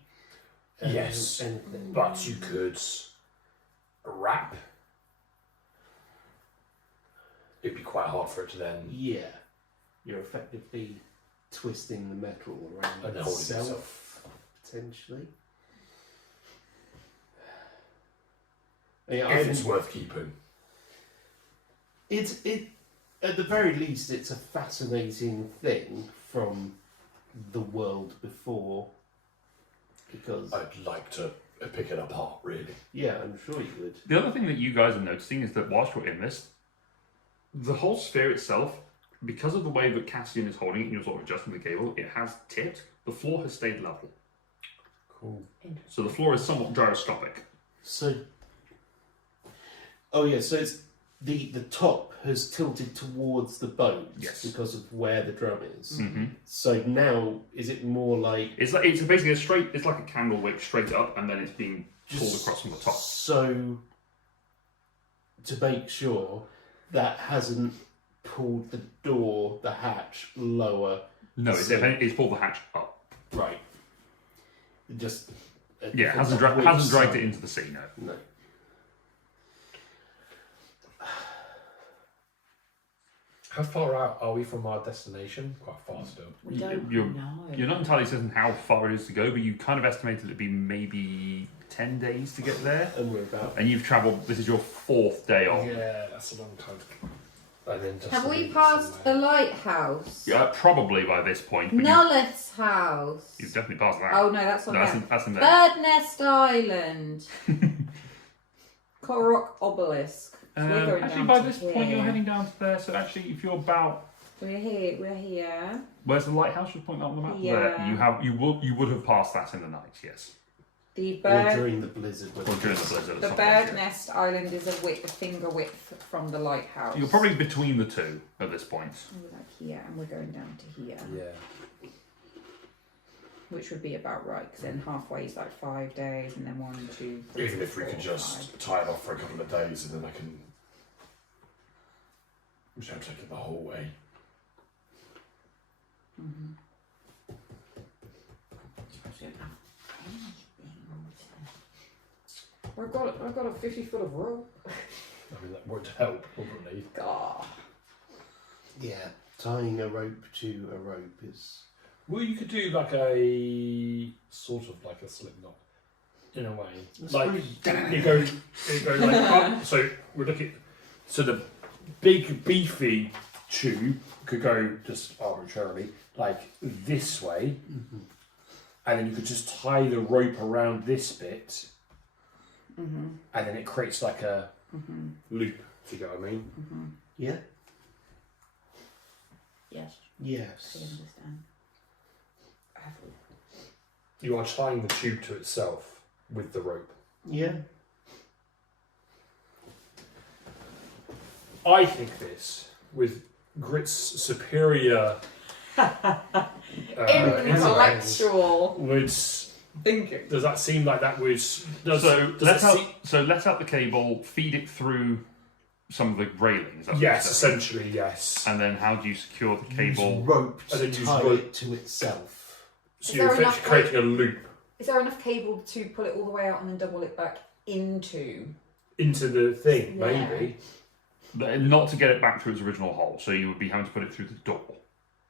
Yes, anything. but you could wrap. It'd be quite hard for it to then. Yeah, you're effectively twisting the metal around And holding itself, potentially. Yeah, If it's worth keeping. It at the very least, it's a fascinating thing from the world before. Because I'd like to pick it apart, really. yeah, I'm sure you would. The other thing that you guys are noticing is that whilst you're in this, the whole sphere itself, because of the way that Cassian is holding it and you're sort of adjusting the cable, it has tipped. The floor has stayed level. Cool. So the floor is somewhat gyroscopic. So, oh yeah, so it's the top has tilted towards the boat because of where the drum is. Mm-hmm. So now, is it more like It's basically it's like a candle wick straight up, and then it's being pulled across from the top. So, to make sure that hasn't pulled the door, the hatch lower. No, So- it's pulled the hatch up. Right. Just Yeah, hasn't dragged it into the sea. No. No. How far out are we from our destination? Quite far still. We don't You're know. not entirely certain how far it is to go, but you kind of estimated it'd be maybe 10 days to get there. And we're about. And you've travelled. This is your 4th day off. Yeah, that's a long time. And then just Have we leave passed the somewhere. lighthouse? Yeah, probably by this point. But Nullith's house. you've definitely passed that. Oh no, that's on No, there. that's in there. Bird Nest Island. Korok Obelisk. So we're going Actually, down by to this here. point, you're heading down to there. So actually, if you're about, We're here. We're here. where's the lighthouse? Just point that on the map. Yeah. There. You would have passed that in the night. Yes. The Or bird. during the blizzard. when Or during the it's- blizzard. or The something, Bird yeah. Nest Island is a finger width from the lighthouse. You're probably between the two at this point. We're like here, and we're going down to here, Yeah. which would be about right. Because then halfway is like 5 days, and then 1, 2, 3. Even if we could 4, just 5. tie it off for a couple of days and then I can. We should take it the whole way. Mhm. I've got a 50-foot of rope. I mean, that would help, probably. God. Yeah, tying a rope to a rope is. Well, you could do like a sort of like a slip knot, in a way. Like it goes like up. So we're looking. So the big beefy tube could go just arbitrarily like this way, and then you could just tie the rope around this bit, and then it creates like a loop. If you get what I mean. Yeah. Yes, I Yes. understand. You are tying the tube to itself with the rope. Yeah. I think this, with Grit's superior Intellectual would. thinking. Does that seem like that would? Does Let out the cable, feed it through some of the railings. that's what Yes, you said. essentially yes. And then how do you secure the Use cable? rope And to then use tie rope. it to itself. So Is you're there enough effectively creating a loop Is there enough cable to pull it all the way out and then double it back into? into the thing, Yeah. maybe. Not to get it back to its original hole, so you would be having to put it through the door.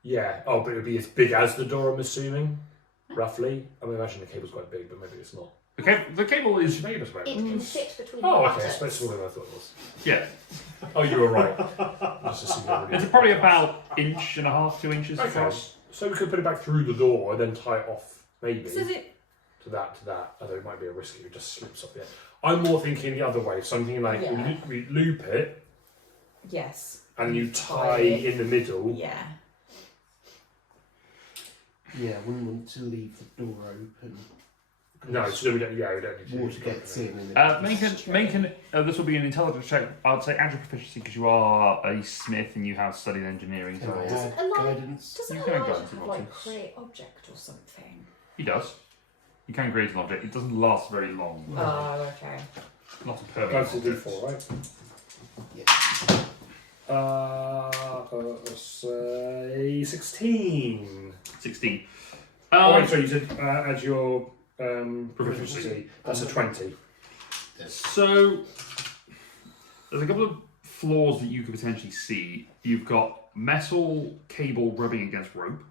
Yeah. Oh, but it would be as big as the door, I'm assuming, roughly. I mean, imagine the cable's quite big, but maybe it's not. The cable is, Maybe it's about It can fit between Oh, the okay. buttocks. That's smaller than I thought it was. yeah, Oh, you were right. Just assumed everybody it's did. probably about 1.5 to 2 inches Okay. across. So we could put it back through the door and then tie it off, maybe. Does it? to that, although it might be a risk it just slips off the end. I'm more thinking the other way, so I'm thinking like Yeah. we loop it Yes. and you tie it. in the middle. Yeah. Yeah, I wouldn't want to leave the door open. No, so we don't. Yeah, we don't need to. Water gets in. And This will be an intelligence check. I'd say add your proficiency because you are a smith and you have studied engineering. Can I So add Elijah- guidance? Doesn't You can Elijah go have into like options. create object or something? he does. You can create an object. It doesn't last very long. Oh, okay. Not a permanent. That's a object. D4, right? Yeah. Say 16. 16. Oh, wait, sorry, you said add your proficiency. That's a 20. So there's a couple of flaws that you could potentially see. You've got metal cable rubbing against rope,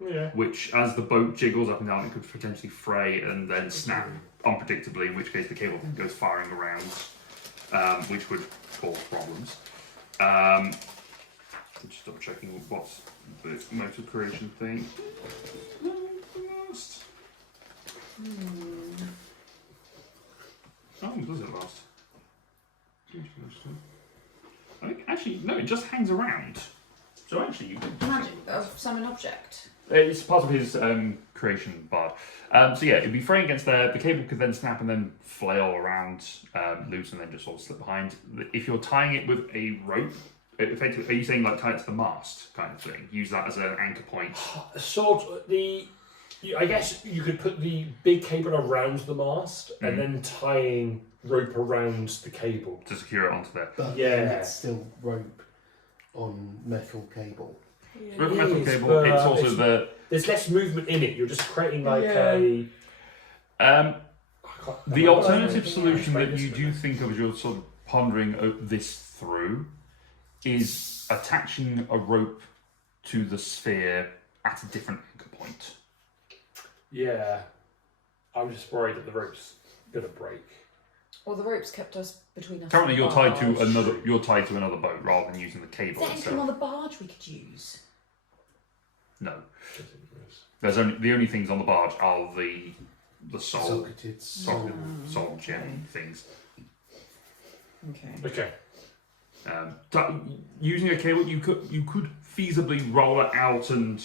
Yeah. which as the boat jiggles up and down, it could potentially fray and then snap unpredictably, in which case the cable then goes firing around, which would cause problems. Just double checking what's the motor creation thing. How long does it last? I think actually no, it just hangs around. So actually, you could. Magic of summon object. It's part of his creation bard. So yeah, it'd be fraying against there. The cable could then snap and then flail around loose and then just sort of slip behind. If you're tying it with a rope, effectively, are you saying like tie it to the mast kind of thing? Use that as an anchor point. I guess you could put the big cable around the mast and then tying rope around the cable. To secure it onto there. But Yeah. then it's still rope on metal cable. With a metal It is, cable, but it's also it's- There's less movement in it. You're just creating like a. the alternative solution that you do think of as you're sort of pondering this through is attaching a rope to the sphere at a different anchor point. Yeah. I'm just worried that the rope's gonna break. Well, the ropes kept us between us. Currently, and you're the tied to barge. another. You're tied to another boat rather than using the Is cable there anything on itself. the barge we could use? No, there's only the only things on the barge are the soul Socketed. soul gem things. Okay. Okay. Using a cable, you could feasibly roll it out and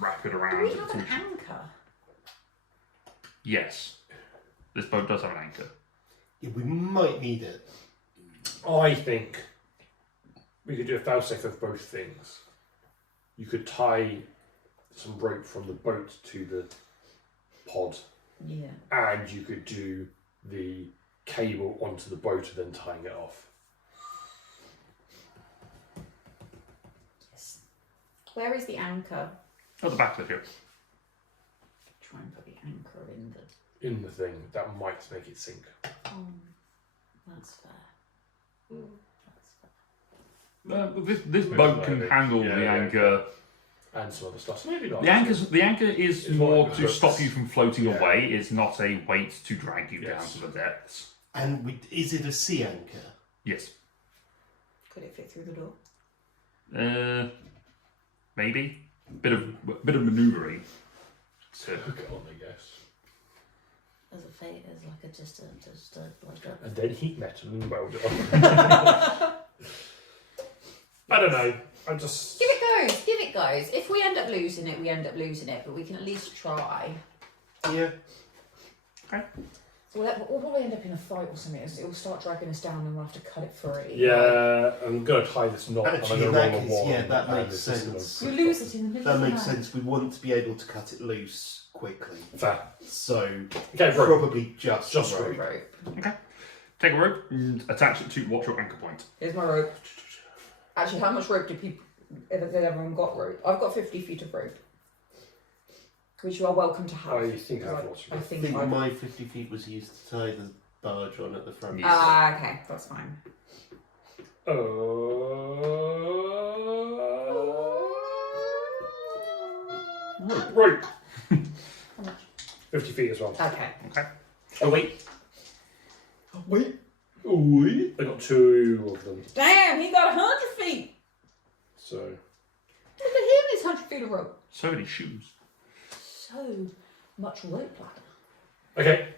wrap it Do around. we have an anchor? Yes, this boat does have an anchor. Yeah, we might need it. I think we could do a failsafe of both things. You could tie some rope from the boat to the pod, Yeah. and you could do the cable onto the boat and then tying it off. Yes. Where is the anchor? At the back of the ship. Try and put the anchor in the. In the thing, that might make it sink. That's fair. This Maybe boat not, can maybe. handle Yeah, the yeah. anchor. And some other stuff. Maybe not. The anchor is It's more like to hooks. stop you from floating Yeah. away. It's not a weight to drag you down Yes. to the depths. And is it a sea anchor? Yes. Could it fit through the door? Maybe bit of manoeuvring. Hook it on, I guess. As a fate, as like a just like a. And then heat metal and weld it on. I don't know. I just. Give it goes. Give it goes. If we end up losing it, we end up losing it. But we can at least try. Yeah. So we'll probably end up in a fight or something. It will start dragging us down, and we'll have to cut it free. Yeah, I'm gonna tie this knot. Actually, and in I'm that gonna case, roll a wand. yeah, that and makes it's just sense. You gonna- lose it in the middle That of the makes night. sense. We want to be able to cut it loose quickly. Fair. So Okay, rope. probably just rope. Rope. Take a rope and attach it to what's your anchor point. Here's my rope. Actually, how much rope do people? Has everyone got rope? I've got 50 feet of rope, which you are welcome to have. I think I have lots of I rope. I think think I've. my 50 feet was used to tie the barge on at the front. Yeah. Ah, okay, that's fine. Rope. How much? 50 feet as well. Okay. Okay. Oh wait. Wait. Wait. I got 2 of them. Damn, he got 100 feet. So. Look at him, his 100 feet of rope. So many shoes. So much rope ladder. Okay.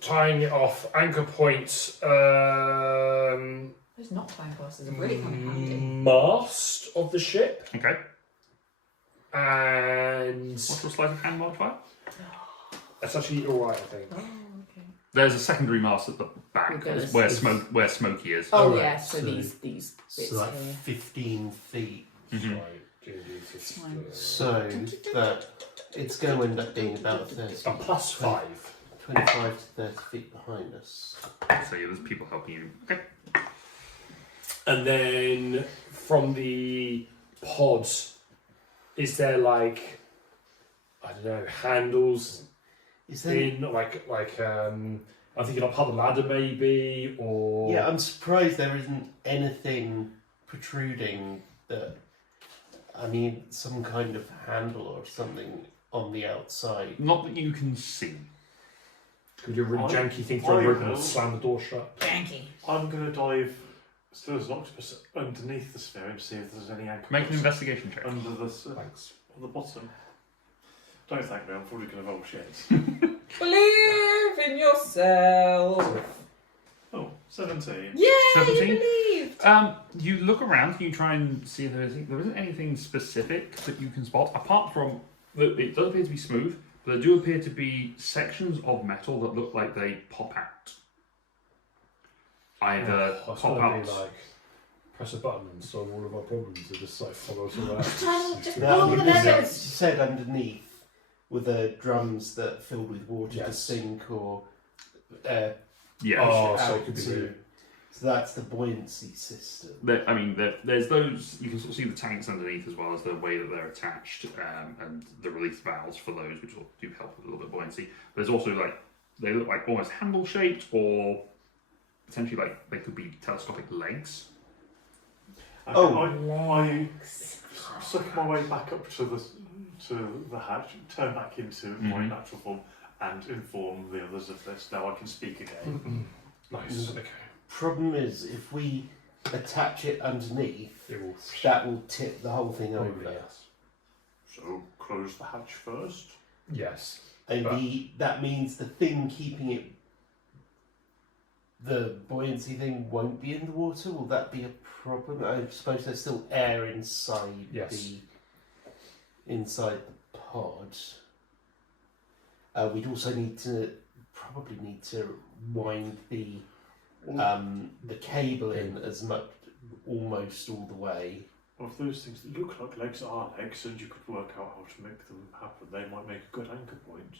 Tying it off. Anchor point. Those not time passes are really coming handy. Mast of the ship. Okay. And. What's your sleight of hand modifier? That's actually alright, I think. Oh, okay. There's a secondary mast at the back We're gonna where Smokey is. Oh, Alright, yeah, so so- these bits So like here. 15 feet. Mhm. Right, Fine. So that it's going to end up being about 30, a plus 5. 25 to 30 feet behind us. So yeah, there's people helping you. Okay. And then from the pods, is there like, I don't know, handles Is there? in I'm thinking up the ladder maybe, or Yeah, I'm surprised there isn't anything protruding that. I mean, some kind of handle or something on the outside. Not that you can see. could you do a really I- janky thing, throw I it open will. and slam the door shut? Janky. I'm going to dive still as an octopus underneath the sphere and see if there's any anchor Make an points investigation check. under the Thanks. on the bottom. Don't thank me. I'm probably going to roll shit. Believe in yourself. Oh, 17. Yay, 17? you believed. You look around and you try and see if there isn't anything specific that you can spot, apart from that it does appear to be smooth, but there do appear to be sections of metal that look like they pop out. Either Oh, it's pop gonna out. be like press a button and solve all of our problems. It just like follow us around. Just That pull the would be levers. said underneath with the drums that filled with water to Yes. sink or air Yeah. Oh, push it so out it could be to. really- So that's the buoyancy system. There's those, you can sort of see the tanks underneath as well as the way that they're attached and the release valves for those, which will do help with a little bit of buoyancy. There's also they look like almost handle shaped or potentially like they could be telescopic legs. Oh. I suck my way back up to the hatch, turn back into my Mhm. natural form, and inform the others of this. Now I can speak again. Nice. Okay. Problem is, if we attach it underneath, It will that will tip the whole thing probably over. yes. So close the hatch first. Yes. And But- that means the thing keeping it, the buoyancy thing, won't be in the water. Will that be a problem? I suppose there's still air inside Yes. inside the pod. We'd also probably need to wind the cable in as much, almost all the way. Well, if those things that look like legs are legs, and you could work out how to make them happen, they might make a good anchor point.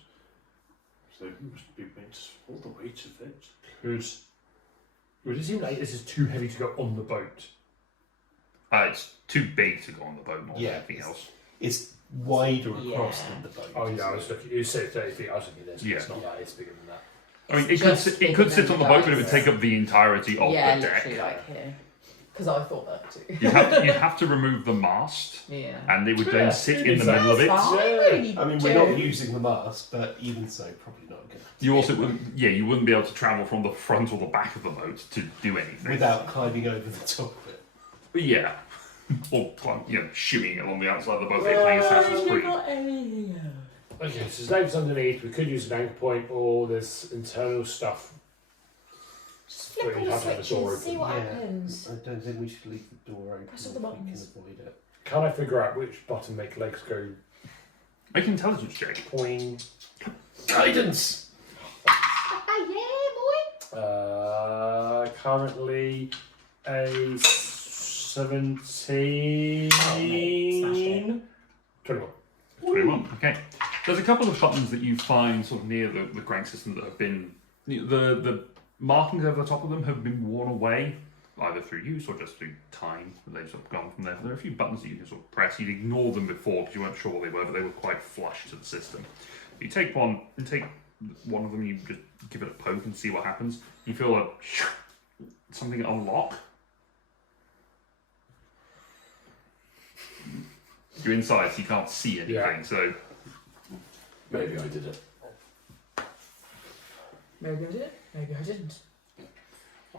So they must be made to support the weight of it. Would it seem like this is too heavy to go on the boat? It's too big to go on the boat more Yeah, than anything else. It's wider Yeah. across than the boat. Oh yeah, I isn't was it? looking. You said 30 feet. I was looking at this. But Yeah. It's not that. It's bigger than that. I mean, It's just it could bigger sit than on the the boat, but it would guys. take up the entirety of Yeah, the deck. literally like here. Because I thought that too. You'd have to remove the mast, Yeah. and it would Yeah, then sit in the exactly. middle of it. That's fine, really I mean, we're do. not using the mast, but even so, probably not good. You also wouldn't, you wouldn't be able to travel from the front or the back of the boat to do anything Without climbing over the top of it. But yeah, or shooting along the outside of the boat, like playing Assassin's Creed. Okay, so legs underneath. We could use an anchor point, or there's internal stuff. Just flip But all you'd the have to have the door switches, see open. what Yeah. happens. I don't think we should leave the door open Press if all the we can buttons. avoid it. Can I figure out which button make legs go Make an intelligence check. poing? Guidance! Currently a 17. Smashed 21. 21. Okay. There's a couple of buttons that you find sort of near the crank system that have been the markings over the top of them have been worn away, either through use or just through time. They've sort of gone from there. There are a few buttons that you can sort of press. You'd ignore them before because you weren't sure what they were, but they were quite flush to the system. You take one of them, you just give it a poke and see what happens. You feel something unlock. You're inside, so you can't see anything. Yeah. So Maybe I did it. Maybe I did, maybe I didn't.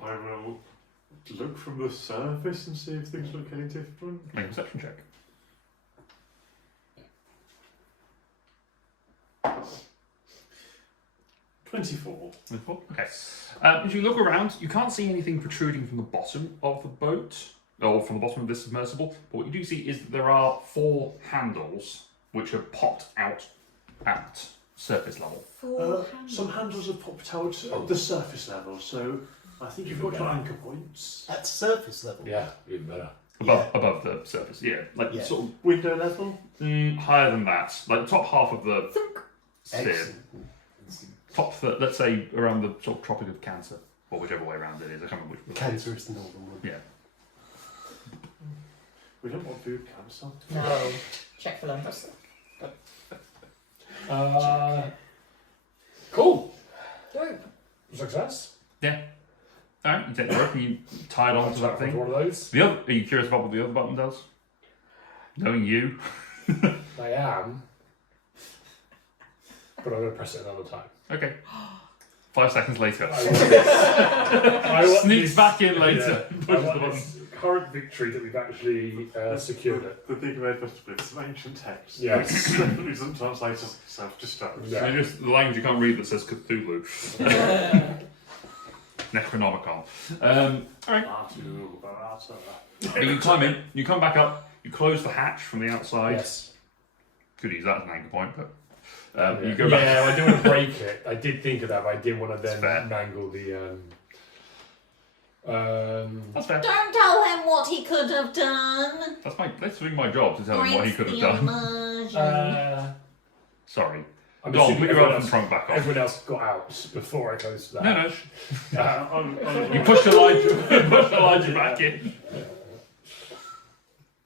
I will look from the surface and see if things look any different. make a perception check. 24. Okay. As you look around, you can't see anything protruding from the bottom of the boat, or from the bottom of this submersible. But what you do see is that there are 4 handles which are popped out at surface level. Some handles have popped out at the surface level, so I think you've got your anchor points. At surface level. Yeah, even better. Above the surface, yeah. Like Yeah. sort Window level? of higher than that. Like the top half of the sphere. Excellent. Top third, let's say around the sort of Tropic of Cancer, or whichever way around it is. I can't remember which. Cancer is the northern one. Yeah. We don't want food cancer. No. Check for lumps. Cool. Dope. Success. Alright, you take the rope and you tie it onto that thing. One of those. The other, are you curious about what the other button does? Knowing you. I am. But I'm going to press it another time. Okay. 5 seconds later. I want Sneaks this- back in later. Yeah, I Pushes the want button. this current victory that we've actually secured it. The thing about it, some ancient text. Yeah. Which definitely doesn't translate as self-destruct. Yeah. So just the language you can't read that says Cthulhu. Necronomicon. Alright. But you climb in, you come back up, you close the hatch from the outside. Yes. Could use that as an anchor point, but you go back. Yeah, I didn't want to break it. I did think of that, but I didn't want to That's fair. then mangle the. That's fair. Don't tell him what he could have done. That's really my job to tell him what he could have done. done. Sorry. I'm Go on, assuming put your everyone open else- trunk back on. Everyone else got out before I closed that. No. You pushed Elijah back in.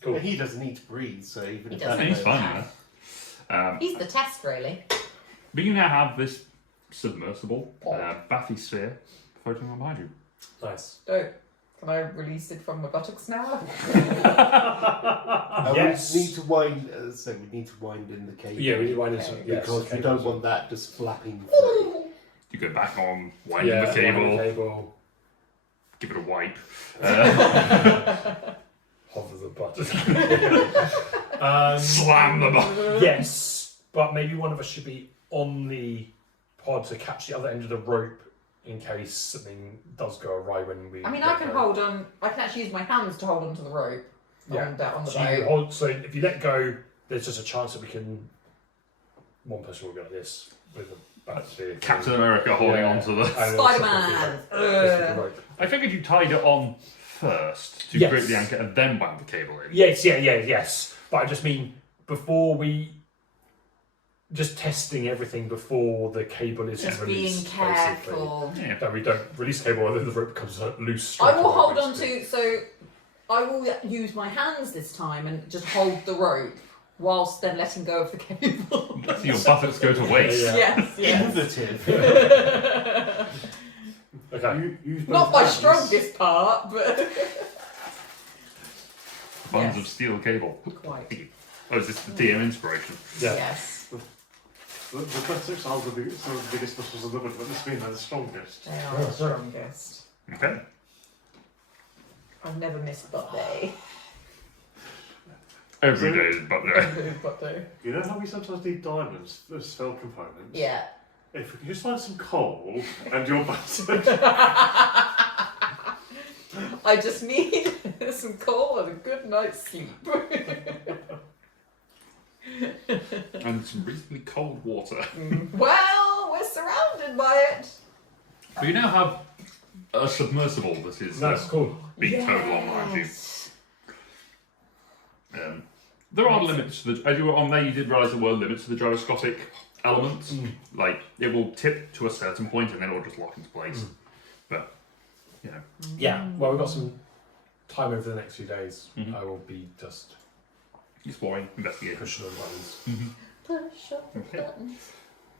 Cool. He doesn't need to breathe, so even He if doesn't. that He's goes- fine, man. He's the test, really. But you now have this submersible bathysphere floating on behind you. Nice. Dope. Can I release it from my buttocks now? Yes. We need to wind. So we need to wind in the cable. Yeah, we need one. Yes, because okay. we don't want that just flapping through. You go back on, wind Yeah, the cable, wind the cable. give it a wipe. Hover the button. Slam the button. Yes, but maybe one of us should be on the pod to catch the other end of the rope in case something does go awry when we. I mean, let I can go. hold on. I can actually use my hands to hold onto the rope. Yeah. On the So, you boat. hold, so if you let go, there's just a chance that we can. One person will go like this with a battery. Captain America holding on to the. Spider-Man. I figured you tied it on first to Yes. create the anchor and then wound the cable in. Yes. But I just mean before we. Just testing everything before the cable is Just released. being careful. Yeah. That we don't release cable and then the rope becomes loose. I will straight hold away, on to. So, I will use my hands this time and just hold the rope whilst then letting go of the cable. So your buttocks go to waste. Yeah. Yes. Innovative. Okay. Use both Not my hands. strongest part, but Buns Yes. of steel cable. quite. Oh, is this the DM inspiration? Yeah. Yes. The buttocks are some of the biggest muscles in the world, but this means they're the strongest. They are the strongest. Okay. I've never missed butt day. Every day is butt day. Butt day. You know how we sometimes need diamonds for spell components? Yeah. If we can just find some coal and your buttock. I just need some coal and a good night's sleep. And some reasonably cold water. Well, we're surrounded by it. But you now have a submersible that is That's cool. being towed along around you. There are limits to the. As you were on there, you did realise there were limits to the gyroscopic elements. Like it will tip to a certain point and then it will just lock into place. But you know, Yeah. Well, we've got some time over the next few days. Mhm. I will be just exploring, investigating. pushing the buttons. Push up the Okay. button.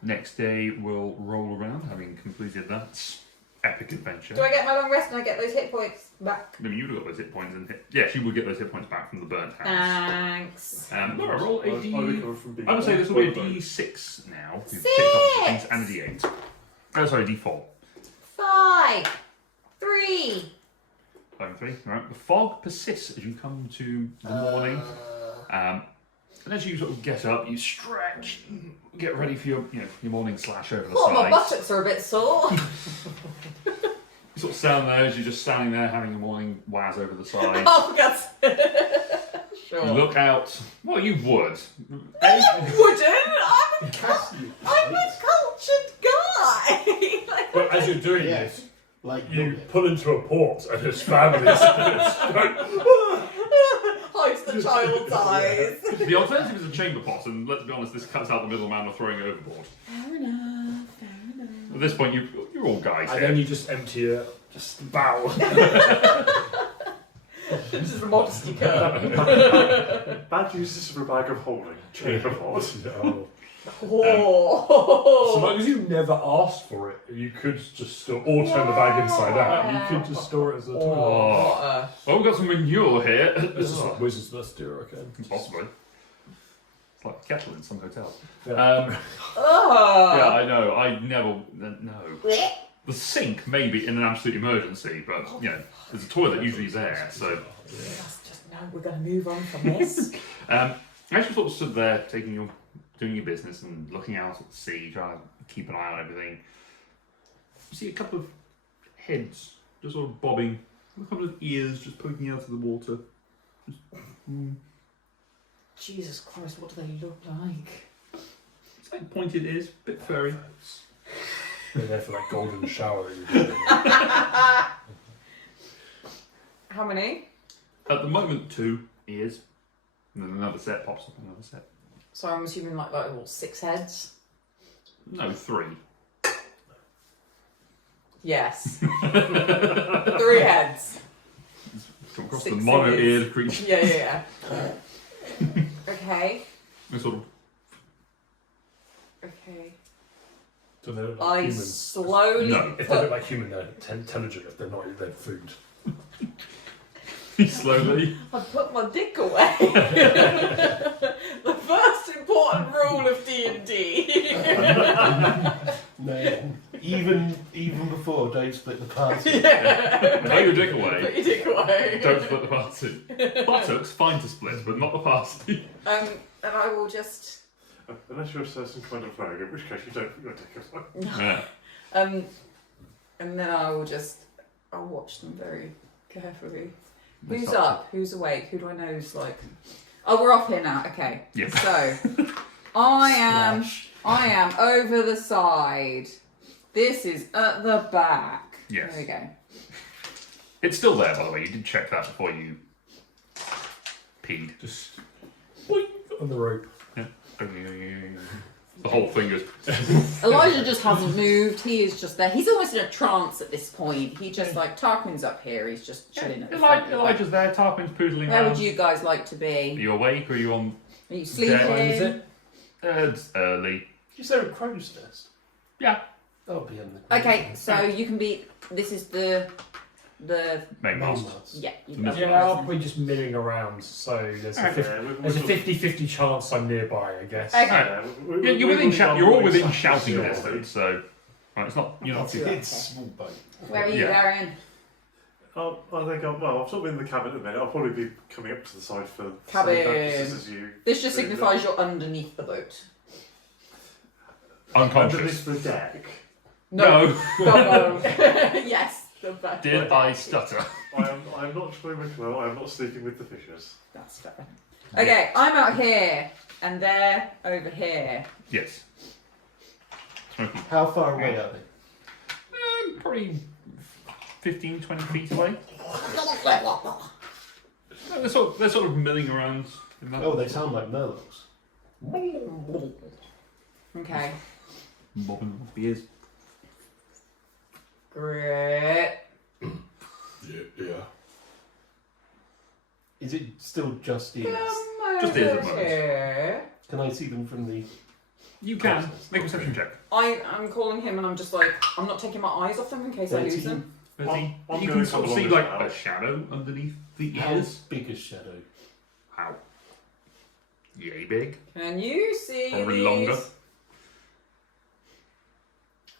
Next day we'll roll around, having completed that epic adventure. Do I get my long rest and I get those hit points back? I mean, you would have got those hit points and hit. Yeah, she would get those hit points back from the burnt house. Thanks. Laura, roll a I D. recover from being I would say this will be a boat. D6 now. You've picked up things Six. and a D8. Oh, sorry, D4. 5, 3. 5 and 3. All right. The fog persists as you come to the morning. And as you sort of get up, you stretch, get ready for your morning slash over the Oh, my sides. buttocks are a bit sore. You sort of stand there as you're just standing there having your morning waz over the sides. Oh, for God's sure. You look out. Well, you would. I wouldn't. I'm a I'm a cultured guy. Like, But as you're doing Yeah. this, Like you pull into a port and his family starts going, hides the child's eyes. The alternative is a chamber pot, and let's be honest, this cuts out the middleman of throwing it overboard. Fair enough. Fair enough. At this point, you're all guys and here. then you just empty it, just bow. This is the modesty curve. Bad use this for a bag of holding. Chamber pot. So Oh. long as you never asked for it, you could just store, or turn the bag inside out. You could just store it as a tool. Oh. Well, we've got some manure here. This is like Wizard's Nest, do you reckon? Possibly. It's like a kettle in some hotels. Yeah. Yeah, I know. I never. No. The sink, maybe in an absolute emergency, but you know, there's a toilet usually there. So, Just no, we're going to move on from this. I actually sort of stood there, doing your business and looking out at the sea, trying to keep an eye on everything. You see a couple of heads just sort of bobbing, a couple of ears just poking out of the water. Jesus Christ, what do they look like? It's like pointed ears, bit furry. They're there for that golden shower that you're doing. How many? At the moment, 2 ears, and then another set pops up, another set. So I'm assuming like what, 6 heads? No, 3. Yes. 3 heads. Come across 6 the mono-eared creature. Yeah. Okay. They sort of Okay. Do they look like I humans? slowly No, If they look like human, they're intelligent. If they're not, they're food. slowly. I put my dick away. The first important rule of D&D. No, even before, don't split the party. Throw your dick away. Put your dick away. Don't split the party. Buttocks, fine to split, but not the party. And I will just Unless you're a certain kind of flag, in which case you don't put your dick aside. Yeah. and then I'll watch them very carefully. Who's up? Who's awake? Who do I know is like? Oh, we're off here now. Okay. Yes. So, I am over the side. This is at the back. Yes. There we go. It's still there, by the way. You did check that before you peed. Just boing, on the rope. Yeah. The whole thing goes. Elijah just hasn't moved. He is just there. He's almost in a trance at this point. He just like Tarquin's up here. He's just chilling at the front. Elijah's there. Tarquin's poodling Where around. would you guys like to Are be? you awake or are you on? Are you sleeping? When is it? It's early. Is there a crow's nest? Yeah. I'll be on the Okay, so you can be. This is the Main mast. yeah. You The can Yeah, I'll be just milling around, so there's a Okay. 50-50 chance I'm nearby, I guess. Okay. Yeah, you're within you're all within shouting distance, so it's not you're not too. It's a small boat. Where are you, Yeah. Darian? I think I'm sort of in the cabin at the minute. I'll probably be coming up to the side for the Cabin. same purposes as you. This just signifies you're underneath the boat. Unconscious. Underneath the deck. No. No. Yes. The back. Did I stutter? I am not swimming with Will. I am not sleeping with the fishes. That's fair. Okay, I'm out here, and they're over here. Yes. Smoky. How far away are they? Probably 15, 20 feet away. They're sort of milling around. In that. Oh, they sound like Murlocs. Okay. Bobbing off the ears. Great. Yeah. Is it still just ears? Just ears at the Over moment. here. Can I see them from the? You can make a perception check. I'm calling him, and I'm just like, I'm not taking my eyes off them in case I lose 13. them. 13. I'm You gonna can sort of come see along like as well. a shadow underneath the How ears. big is Shadow? How? Yay big. Can you see Probably these? longer.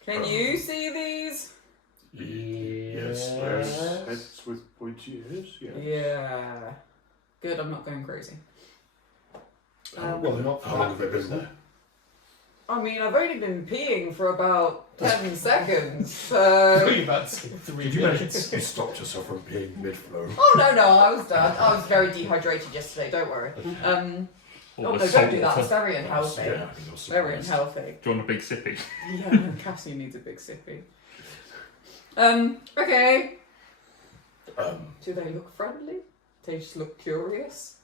Can you see these? Yes, there's heads with pointy ears. Yeah. Yeah. Good, I'm not going crazy. Well, they're not. How long have they been there? I mean, I've only been peeing for about 10 seconds, so... About 3 Did you manage minutes. to stop yourself from being mid-flow? Oh, no, I was done. I was very dehydrated yesterday, don't worry. All Oh, the no, salt don't do that. water. It's very unhealthy. Yeah, I think you're Very surprised. unhealthy. Do you want a big sippy? Yeah, Cassie needs a big sippy. Okay. Do they look friendly? They just look curious.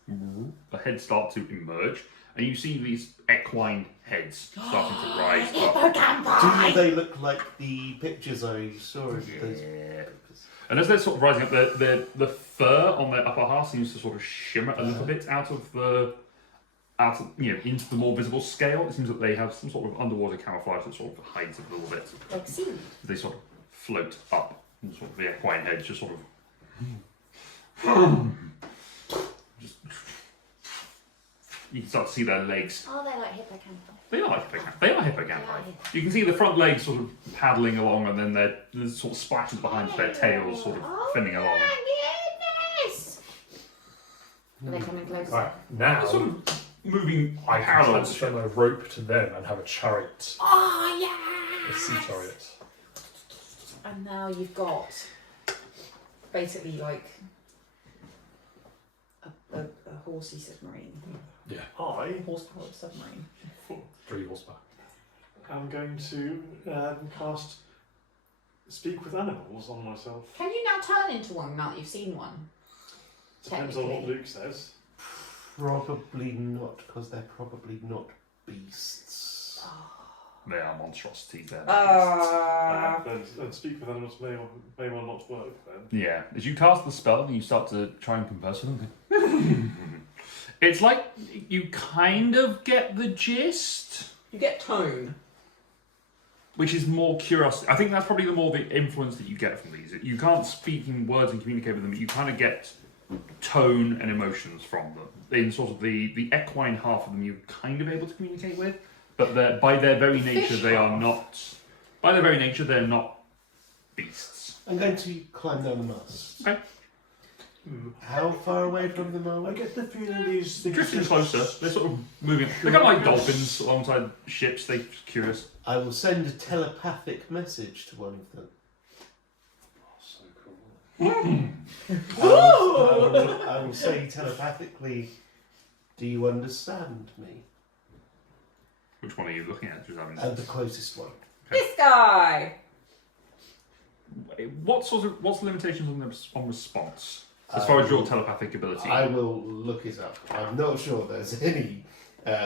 The heads start to emerge, and you see these equine heads starting to rise up. Do they look like the pictures I saw of those? Yeah. And as they're sort of rising up, the fur on their upper half seems to sort of shimmer a little bit out of into the more visible scale. It seems that they have some sort of underwater camouflage that sort of hides it a little bit. Like seaweed. They sort of float up, and sort of the equine heads just sort of. Just, you can start to see their legs. Oh, they like hippocampus. They are hippocampi. You can see the front legs sort of paddling along, and then there's sort of splashes behind their tails sort of finning along. Goodness! Are they coming closer? Alright, now They're sort of moving I can parallel. transfer my rope to them and have a chariot, Oh, a sea yeah! chariot. And now you've got basically like a horsey submarine. I Horse-powered submarine. 3 horsepower. am going to cast Speak with Animals on myself. Can you now turn into one now that you've seen one? Depends on what Technically. Luke says. Probably not, because they're probably not beasts. They are monstrosities. There. Then Speak with Animals may well not work then. Yeah. As you cast the spell, you start to try and converse with them. It's like you kind of get the gist, You get tone. which is more curiosity. I think that's probably the influence that you get from these. You can't speak in words and communicate with them, but you kind of get tone and emotions from them. In sort of the equine half of them, you're kind of able to communicate with, but by their very nature, they are not. By their very nature, they're not beasts. I'm going to climb down the mast. Okay. How far away from them are I we? get the feeling these things Drifting are closer, they're sort of moving. They're kind of like dolphins alongside ships. They're curious. I will send a telepathic message to one of them. So cool. I will say telepathically, do you understand me? Which one are you looking at? Just having. The closest one. This guy! What's the limitations on response as far as your telepathic ability? I will look it up. I'm not sure there's any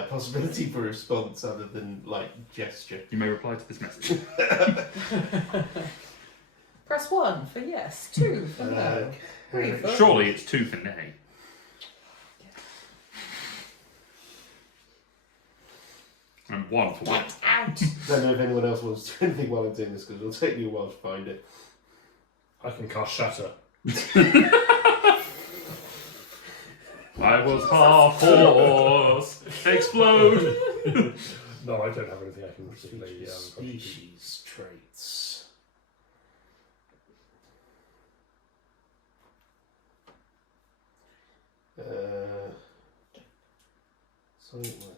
possibility for response other than like gesture. You may reply to this message. Press 1 for yes, 2 for no. 3 for... Surely it's 2 for nay. And 1 for what? Out! Don't know if anyone else wants to do anything while I'm doing this because it'll take me a while to find it. I can cast Shatter. I was half horse. Explode. No, I don't have anything I can particularly. Species traits. Something like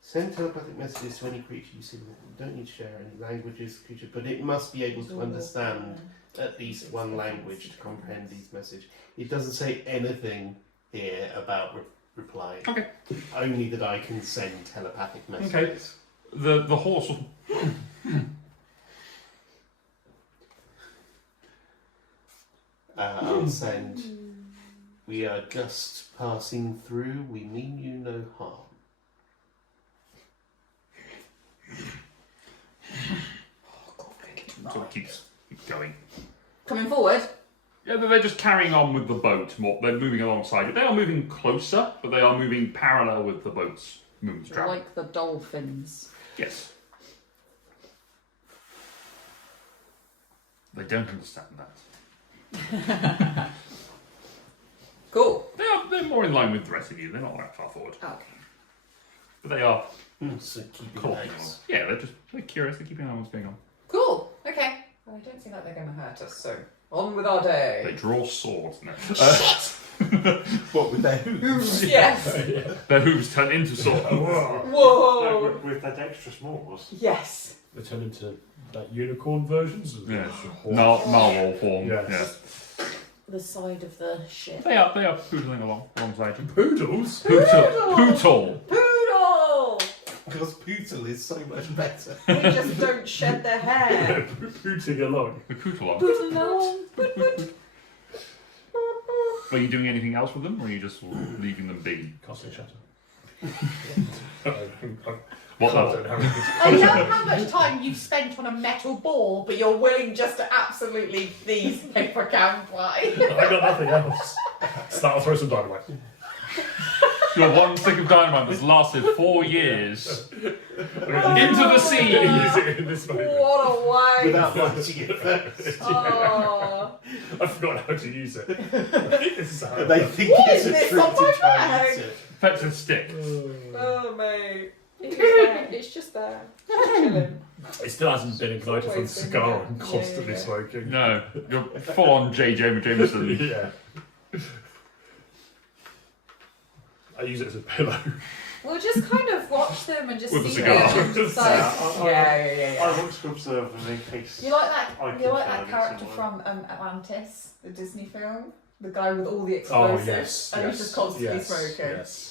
send telepathic messages to any creature you see. You don't need to share any languages, creature, but it must be able to understand at least one language to comprehend these messages. It doesn't say anything here about replying. Okay. Only that I can send telepathic messages. The horse. I'll send. We are just passing through. We mean you no harm. Sort of keeps going. Coming forward. Yeah, they're just carrying on with the boat. They're moving alongside it. They are moving closer, but they are moving parallel with the boat's movement travel. Like the dolphins. Yes. They don't understand that. Cool. They're more in line with the rest of you. They're not that far forward. Okay. But they are So keeping clocking on. eyes. Yeah, they're curious. They're keeping an eye on what's going on. Cool. Okay. Well, I don't think that they're going to hurt us, so on with our day. They draw swords now. What with their hooves? Yes. Their hooves turn into swords. Whoa. With their dexterous maws. Yes. They turn into like unicorn versions. Of Yeah. the Narwhal form. Yes. The side of the ship. Yeah. They are poodling alongside you. Poodles. Pootle. Poodle. because Poodle is so much better. They just don't shed their hair. Booting along. The Poodle. Put along. Put. Are you doing anything else with them, or are you just sort of leaving them be? Casting shatter. What I level? don't have anything. I love how much time you've spent on a metal ball, but you're willing just to absolutely these hippocampi. I got nothing else. So I'll throw some dynamite. You're one stick of dynamite that's lasted 4 years into the sea. Use it in this moment. What a way. Without lighting it first. Oh. I forgot how to use it. It's And they think What it's is a this trick on to my try and bag? use it. Fetch a stick. Oh, mate. It's just there. It's just there. Just chilling. It still hasn't been ignited from the Always been cigar there. and constantly Yeah. smoking. No, you're full on J. Jameson. Yeah. I use it as a pillow. We'll just kind of watch them and just With a see cigar. them. Just like, I want to observe them in case. You like that? I You like can that find character someone. from Atlantis, the Disney film? The guy with all the Oh explosives, yes. and he's just constantly yes, smoking. Yes.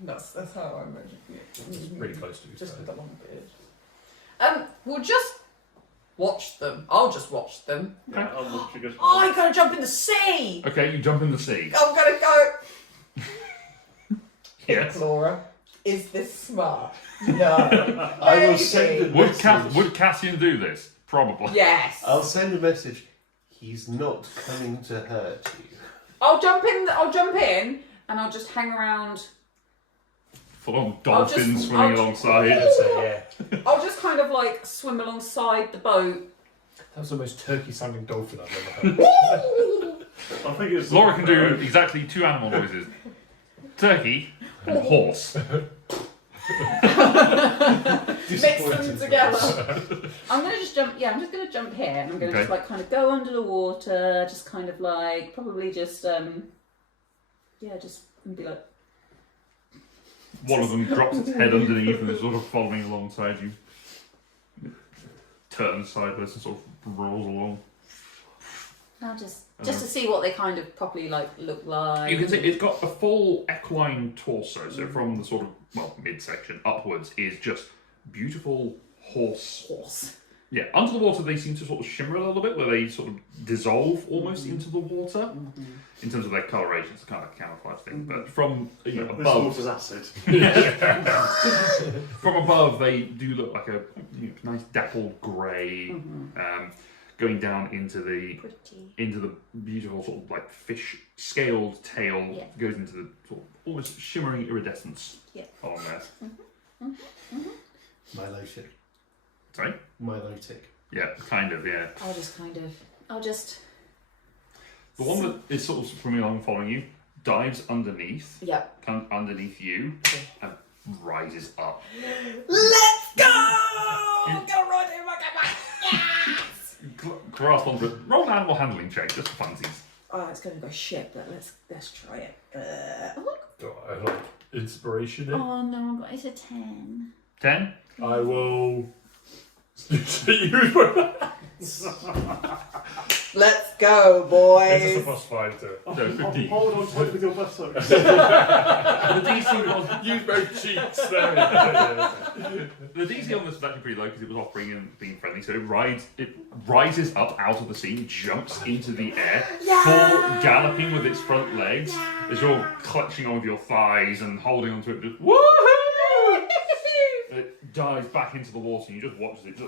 That's how I imagine it. It's pretty close to be Just fair. with the long beard. we'll just watch them. I'll just watch them. Yeah, I'll watch you guys. Oh, I'm gonna jump in the sea. Okay, you jump in the sea. I'm gonna go. Yes. Laura, is this smart? No. I will send a Maybe. message. Would Cassian do this? Probably. Yes. I'll send a message. He's not coming to hurt you. I'll jump in. I'll jump in, and I'll just hang around. Full on dolphins just- swimming I'll- alongside. Yeah, so, yeah. I'll just kind of like swim alongside the boat. That was the most turkey sounding dolphin I've ever heard. I think it's. Laura can do exactly 2 animal noises: turkey and horse. Mix them together. I'm gonna just jump. Yeah, I'm just gonna jump here, and I'm gonna Okay. just like kind of go under the water, just kind of like probably just yeah, just and be like. One of them drops its head underneath and is sort of following alongside you. It turns sideways and sort of rolls along. I'll just to see what they kind of properly like look like. You can see it's got a full equine torso, so from the sort of, midsection upwards is just beautiful horse. Yeah, under the water they seem to sort of shimmer a little bit, where they sort of dissolve almost into the water. In terms of their coloration, it's kind of a camouflage thing. But from This above, water's acid. from above, they do look like a nice dappled grey, going down into the beautiful sort of like fish scaled tail, Yeah. goes into the sort of almost shimmering iridescence Yeah. on there. Milotic. Sorry? Milotic. Yeah, kind of, yeah. I'll just. The one that is sort of swimming along following you dives underneath, Yep. comes underneath you, and rises up. Let's go! I'm gonna ride it like Grasp onto it. Roll an animal handling check, just for funsies. Oh, it's gonna go shit, but let's try it. Got a like inspiration in. Oh no, it's a 10. 10? I will use my Let's go, boys. It's just a +5 to it. So 15. Hold on tight with your buttocks. The DC was Use both cheeks. There The DC on this was actually pretty low because it was offering and being friendly. So it rises up out of the sea, jumps into the air, full galloping with its front legs as you're clutching on with your thighs and holding onto it. Just woohoo! It dives back into the water and you just watch it.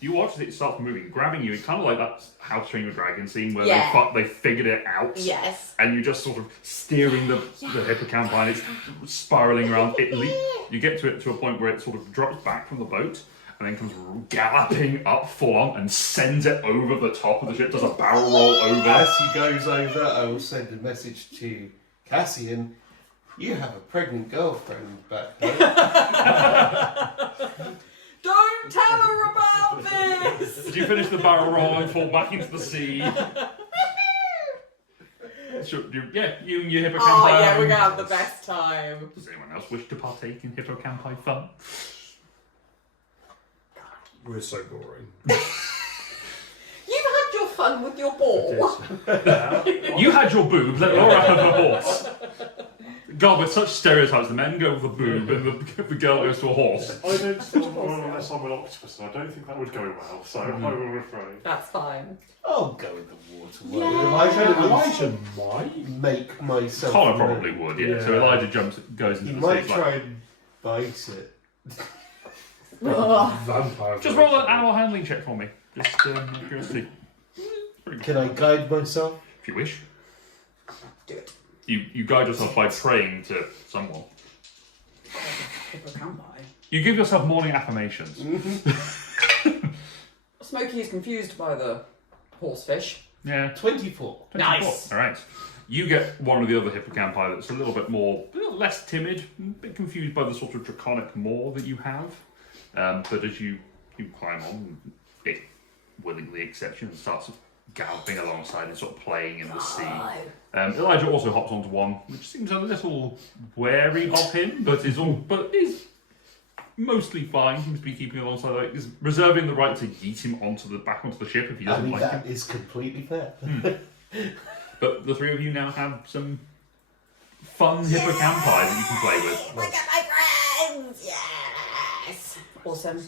You watch as it starts moving, grabbing you. It's kind of like that How to Train Your Dragon scene where Yeah. they figured it out. Yes. And you're just sort of steering the hippocampi and it's spiraling around. You get to a point where it sort of drops back from the boat and then comes galloping up full on and sends it over the top of the ship, does a barrel roll over. As he goes over, I will send a message to Cassian. You have a pregnant girlfriend back home. Don't tell her about this! As you finish the barrel roll and fall back into the sea. You and your hippocampi. Oh yeah, we're gonna have the best time. Does anyone else wish to partake in hippocampi fun? We're so boring. You've had your fun with your ball. You had your boob, let Laura have the horse. God, with such stereotypes, the men go with a boob and the girl goes to a horse. I don't still unless I'm an octopus, and I don't think that would go well, so I will refrain. That's fine. I'll go with the water one. Elijah might. Make myself. Connor known. probably would, yeah. So Yeah. Elijah goes He into the might sea. try and bite it. Vampire. Just roll an animal handling check for me. Just curiosity. Can I guide myself? If you wish. Do it. You guide yourself by praying to someone. Hippocampi. You give yourself morning affirmations. Smokey is confused by the horsefish. Yeah. 24. 24. Nice. All right. You get one of the other hippocampi that's a little bit less timid, a bit confused by the sort of draconic maw that you have. But as you climb on, it willingly accepts you and starts galloping alongside and sort of playing in the sea. Elijah also hops onto one, which seems a little wary of him, but is mostly fine. Seems to be keeping alongside, like, is reserving the right to yeet him back onto the ship if he I doesn't mean, like that him. is completely fair. But the three of you now have some fun hippocampi that you can play with. Look at my friends! Yes! Awesome.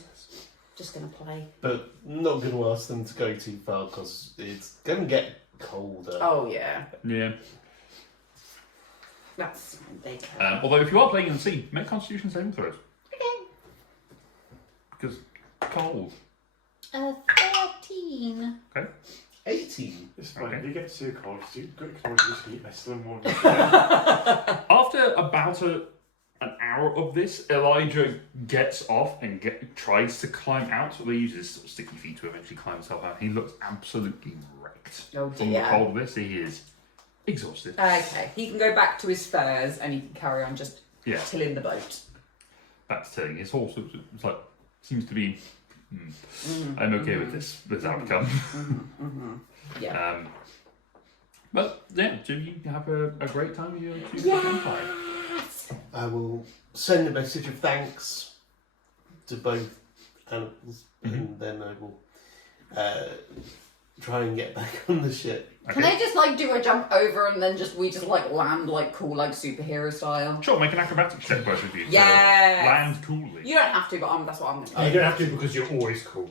Just gonna play. But not going to ask them to go too far because it's going to get colder. Oh yeah. Yeah. That's They can. Although if you are playing in the sea, make Constitution saving throws. Okay. Because cold. 13. 18. It's fine. Okay. If you get too cold, you acknowledge this heat less than one. After about an hour of this, Elijah gets off and tries to climb out. So he uses sort of sticky feet to eventually climb himself out. He looks absolutely wrecked. Oh From the dear. cold of this, he is exhausted. okay. He can go back to his furs and he can carry on just Yeah, tilling the boat. that's telling. His horse seems to be. I'm okay with this outcome. Yeah. But yeah, do you have a great time with your two vampires? I will send a message of thanks to both animals, and then I will try and get back on the ship. Can I just like do a jump over and then we just like land like cool like superhero style? Sure, make an acrobatics check, both of you. to Yes. land coolly. You don't have to, but that's what I'm gonna do. You don't have to because you're always cool.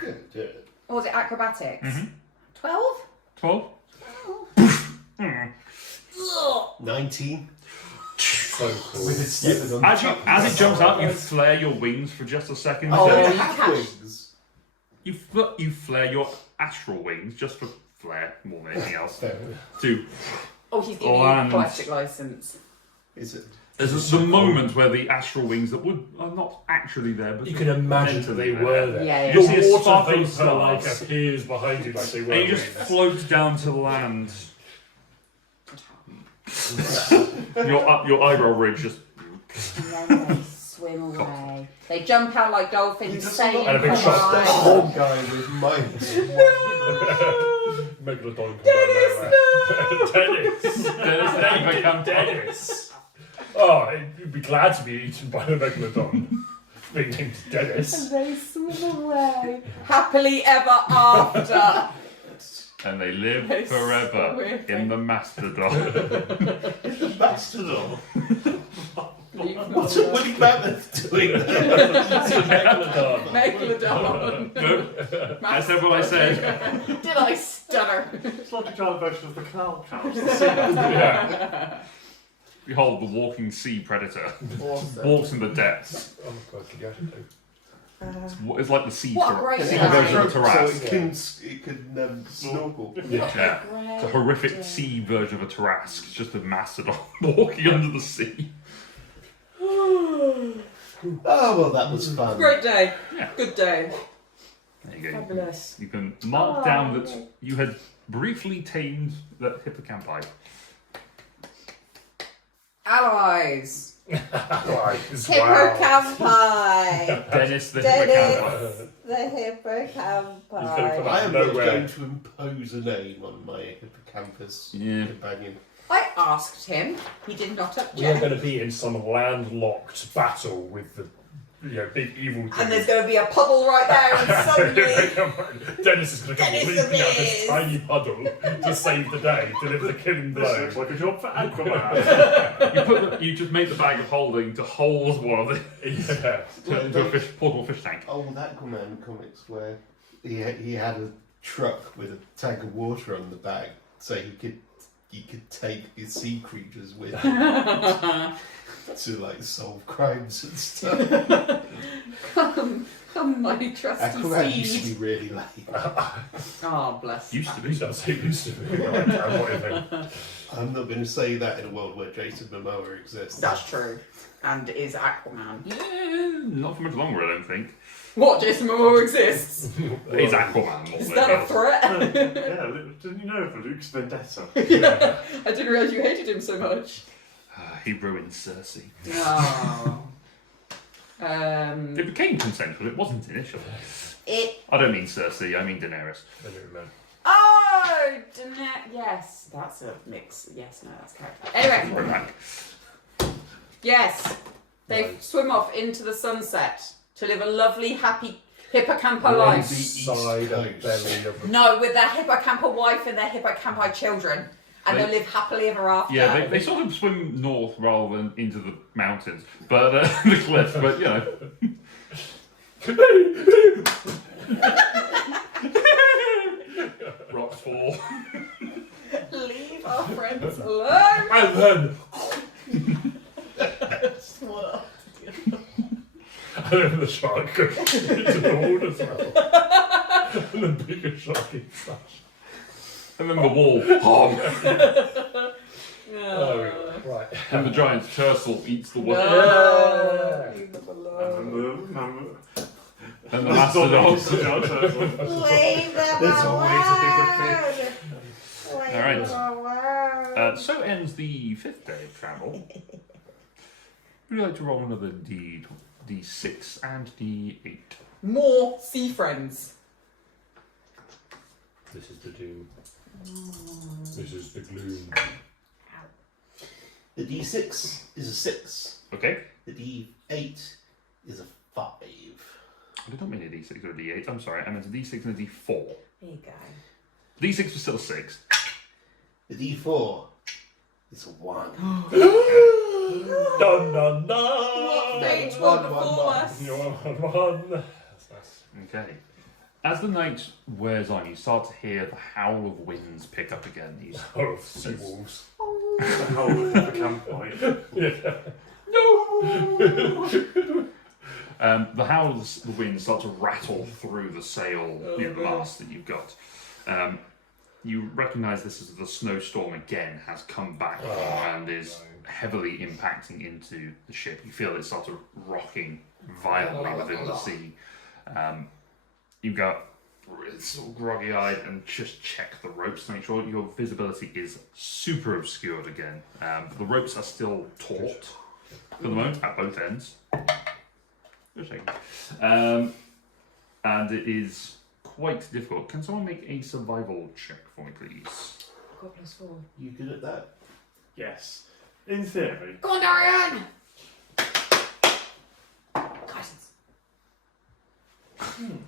Good, do it. Or was it acrobatics? Mhm. 12? 12? 19. So cool. With it stepping on As it jumps out, you flare your wings for just a second. Oh, So you have catch- wings. you flare your astral wings just for flair more than anything else. Fair. To Oh, he's giving Land. you poetic license. Is it? there's the moment where the astral wings that are not actually there, but You can imagine that they were there. Yeah, yeah. You Your see a water sparkling vapor like stars. appears behind you like they were. and you just wings. float down to land. Your eyebrow ridge just. And then they swim away. They jump out like dolphins, saying, And a big "Come shot. on." One guy with minus Megalodon. Dennis, Dennis, they become Dennis. Oh, you'd be glad to be eaten by a megalodon. Being named Dennis. They swim away. Happily ever after. and they live They forever swim. in the mastodon. the mastodon. Leave What's a Willy Mammoth doing there? Megalodon. Megalodon. No, that's not what I said. Did I stutter? It's like a giant version of the canal cows. Yeah. Behold, the walking sea predator Awesome. walks in the depths. Oh my god, you had to do. It's like the sea What a great sea day. version of So Tarrasque. it can snorkel. Yeah. It's a horrific sea version of a Tarrasque. It's just a mastodon walking under the sea. Oh, well, that was fun. Great day. Yeah. Good day. There you go. Fabulous. You can mark down that you had briefly tamed the hippocampi. Allies. Right, Hippocampi. Dennis the hippocampi. Dennis the hippocampi. He's gonna come I am not Nowhere. going to impose a name on my hippocampus Yeah. companion. I asked him. He did not We are object. going to be in some landlocked battle with the big evil And thing. there's going to be a puddle right there, and suddenly. Come on. Dennis is going to come Dennis leaping out of this appears. tiny puddle to save the day, deliver the killing This blow. looks like a job for Aquaman. You just made the bag of holding to hold one of the Yeah. turn into a portable fish tank. Old Aquaman comics where he had a truck with a tank of water on the back, so he could take his sea creatures with him to like solve crimes and stuff. Come, my trusty Aquaman used to steed. be really late. Oh, bless. Used to be. That's who used to be. What do you think? I'm not going to say that in a world where Jason Momoa exists. That's true. And is Aquaman. Yeah, not for much longer, I don't think. What? Jason Momoa exists? It's Aquaman. Not Is Lady that a Gaga. threat? Yeah, didn't you know for Luke's Vendetta? I didn't realise you hated him so much. He ruined Cersei. Oh. It became consensual. It wasn't initially. It. I don't mean Cersei. I mean Daenerys. I don't remember. Oh, yes, that's a mix. Yes, no, that's character. Anyway, We're back. yes, they Right. swim off into the sunset to live a lovely, happy hippocampo On life. the East Side Coast. and belly of the No, with their hippocampo wife and their hippocampi children. And They- they'll live happily ever after. Yeah, they sort of swim north rather than into the mountains, but the cliff. But you know, rocks fall. Leave our friends alone. and then and then the shark goes into the water as well. And the bigger shark eats that. And then the wall, hog, Oh, right. and the giant turtle eats the water. Yeah. Leave them And alone. And the mastodons. Leave them There's always a bigger fish. All right. So ends the 5th day of travel. Would you like to roll another D6 and D8? More sea friends. This is the doom. This is the gloom. The D6 is a 6. Okay. The D8 is a 5. I don't mean a D6 or a D8. I'm sorry. I meant a D6 and a D4. There you go. D6 was still a 6. The D4 is a 1. Dun dun dun! What fate One, will one, befall one. us? One. That's nice. Okay. As the night wears on, you start to hear the howl of winds pick up again. These Oh, sea wolves. And hold the campfire. the howl of the wind starts to rattle through the sail, the mast that you've got. You recognise this as the snowstorm again has come back and is heavily impacting into the ship. You feel it starts rocking violently within the sea. You got sort of groggy-eyed and just check the ropes to make sure your visibility is super obscured again. The ropes are still taut for the moment at both ends. Just a second. And it is quite difficult. Can someone make a survival check for me, please? God +4. You good at that? Yes. In theory. Go on, Darian! Guidance.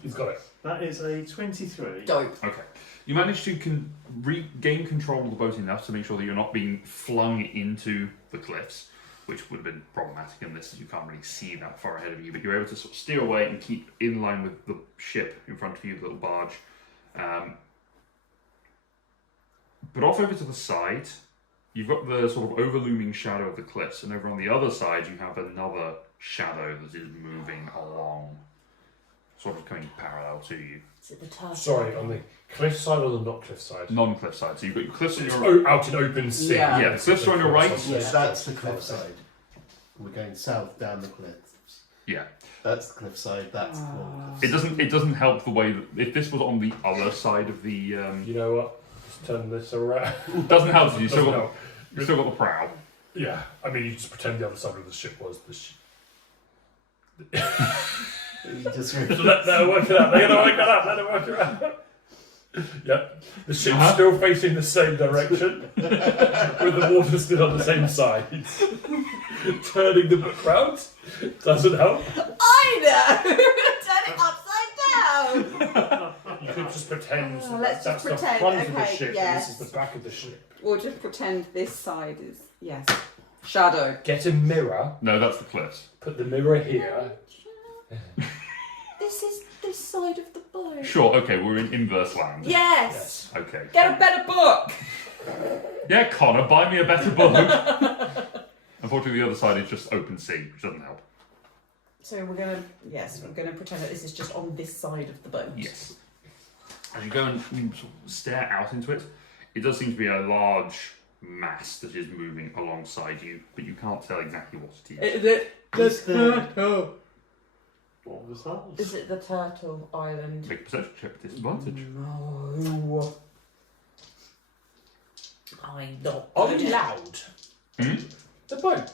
He's got it. That is a 23. Dope. Okay. You manage to regain control of the boat enough to make sure that you're not being flung into the cliffs, which would have been problematic in this, as you can't really see that far ahead of you, but you're able to sort of steer away and keep in line with the ship in front of you, the little barge. But off over to the side, you've got the sort of overlooming shadow of the cliffs, and over on the other side you have another shadow that is moving along, sort of coming parallel to you. Is it the task? Sorry, on the cliff side or the not cliff side? Non-cliff side, so you've got your cliffs on It's your out in open sea. Yeah. Yeah, the cliffs are on your right. Yes, that's the cliff side. We're going south down the cliffs. Yeah. That's the cliff side, that's the non-cliff It side. doesn't help the way that if this was on the other side of the You know what? Let's turn this around. doesn't help you. Doesn't Still help. you still got the prow. Yeah, I mean, you just pretend the other side of the ship was the ship. You just Let her work it out. Let her work it out. Let her work it out. Yep. The ship's still facing the same direction, with the water still on the same side. Turning the book round doesn't help. I know! Turn it upside down! You could just pretend let's that's just the pretend, front of the okay, ship yes. and this is the back of the ship. Or just pretend this side is yes. Shadow. Get a mirror, No, that's the cliffs. put the mirror here. This is this side of the boat. Sure, okay, we're in inverse land. Yes! Okay. Get a better book. Yeah, Connor, buy me a better book. Unfortunately, the other side is just open sea, which doesn't help. So we're gonna pretend that this is just on this side of the boat. Yes. As you go and you sort of stare out into it, it does seem to be a large mass that is moving alongside you, but you can't tell exactly what it is. Is the, What was that? Is it the Turtle Island? Make a perception check with disadvantage. No. I'm not Are good we at- loud? Hmm? The boat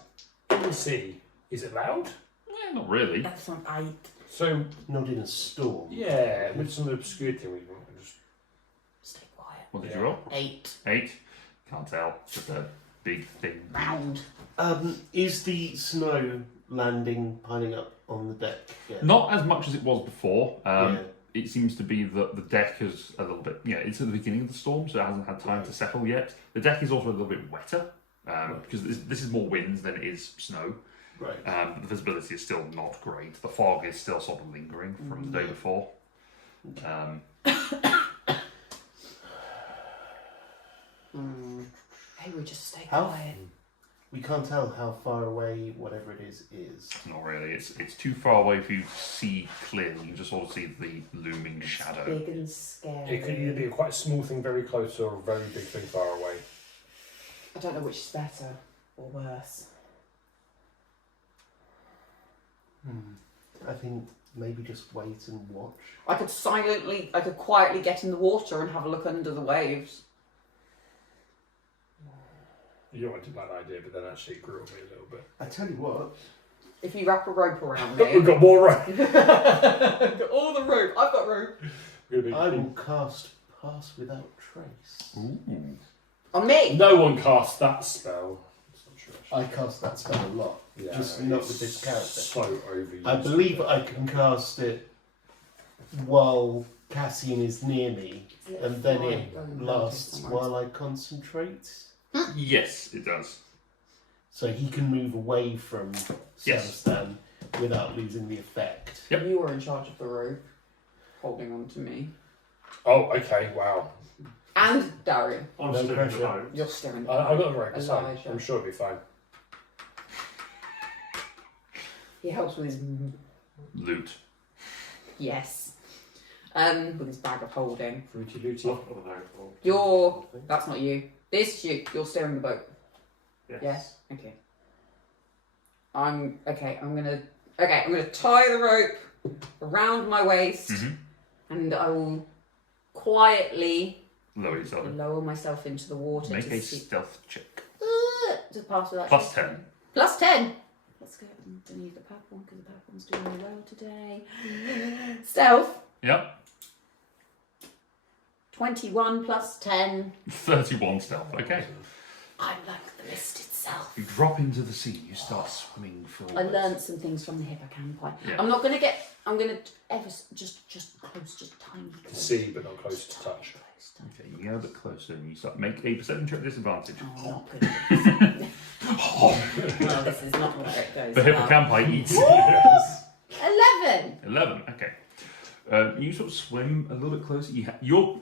in the sea, is it loud? Yeah, not really. That's an 8. So, not in a storm. yeah, with some obscurity we can just... Stay quiet. What did Yeah. you roll? 8. 8. Can't tell. It's just a big thing. Round. Is the snow landing piling up on the deck? Yeah. Not as much as it was before. Yeah. It seems to be that the deck is a little bit, it's at the beginning of the storm, so it hasn't had time to settle yet. The deck is also a little bit wetter, because this is more winds than it is snow. Right. But the visibility is still not great. The fog is still sort of lingering from the day before. Maybe we just stay How- quiet. We can't tell how far away whatever it is. Not really. It's too far away for you to see clearly. You can just sort of see the looming shadow. Big and scary. It could either be a quite small thing very close or a very big thing far away. I don't know which is better or worse. I think maybe just wait and watch. I could quietly get in the water and have a look under the waves. You don't want to do that idea, but then actually it grew on me a little bit. I tell you what. If you wrap a rope around We've me. got more right. Got all the rope. I've got rope. I will cast Pass Without Trace. Ooh. On me. No one cast that spell. It's not true, I cast that spell a lot, actually. just Yeah, not it's with this character. So overused. I believe I can cast it while Cassian is near me, and then it lasts while I concentrate. Yes, it does. So he can move away from Yes. Samstan without losing the effect. Yep. You were in charge of the rope, holding on to me. Oh, okay, wow. And Darian, I'm No still in pressure. the boat. you're staring. I got the right side. Elijah. I'm sure it'll be fine. He helps with his Loot. yes, with his bag of holding. Fruity Looty. Oh, no. Well, You're. That's not you. This is you. You're steering the boat. Yes. Yes. Okay. I'm gonna tie the rope around my waist, Mhm. and I will quietly Lower yourself. lower myself into the water Make to a see. stealth check. To pass without Plus trace. 10. Plus 10. Let's go and use the purple one because the purple one's doing really well today. Stealth. Yep. 21 plus 10. 31 stealth. Okay. I'm like the mist itself. You drop into the sea. You start swimming forward. I learned some things from the hippocampi. Yeah. I'm not going to get. I'm going to ever just close, just tiny. To see, but not close to touch. Close to- Okay, you get a bit closer and you start make a perception check disadvantage. Oh, I'm not good at this. Well, this is not where it goes. The hippocampi eats. 11. 11. Okay. You sort of swim a little bit closer. You're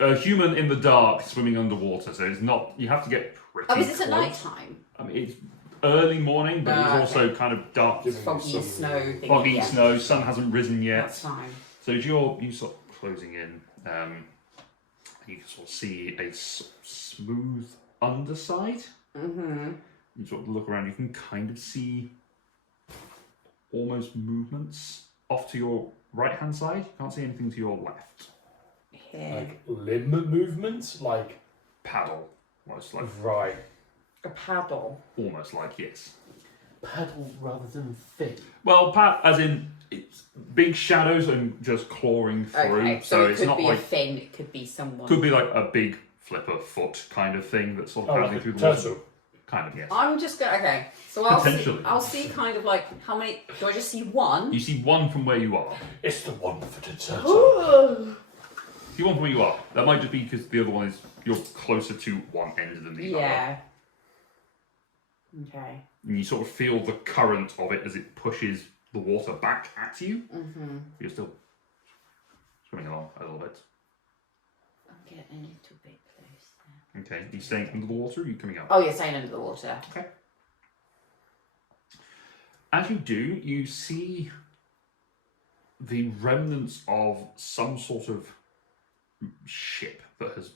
a human in the dark swimming underwater, so it's not. You have to get pretty. Oh, is this at close. night time? I mean, it's early morning, but it's Ah, also kind of dark, Giving you Foggy some- snow thing. foggy Yeah, snow. Sun hasn't risen yet. that's fine. So as you sort of closing in, you can sort of see a smooth underside. Mm-hmm. You sort of look around. You can kind of see almost movements off to your right hand side. You can't see anything to your left. Here. Like limb movements? Like, Paddle, almost like right. A paddle. almost like yes. Paddle rather than fin. Well, as in It's big shadows and just clawing through. Okay, So it it's could not be a like fin, it could be someone. could be like a big flipper foot kind of thing that's sort of Oh, paddling like through a the water. turtle. Kind of, yes. I'm just going. Okay, so I'll see. Potentially. I'll see kind of like how many. Do I just see one? You see one from where you are. It's the one-footed turtle. See one from where you are. That might just be because the other one is you're closer to one end than the other. Yeah. Okay. And you sort of feel the current of it as it pushes the water back at you. Mm-hmm. You're still swimming along a little bit. I'm getting a little bit close. Okay. Are you staying under the water or are you coming up? Oh, you're staying under the water. As you do, you see the remnants of some sort of ship that has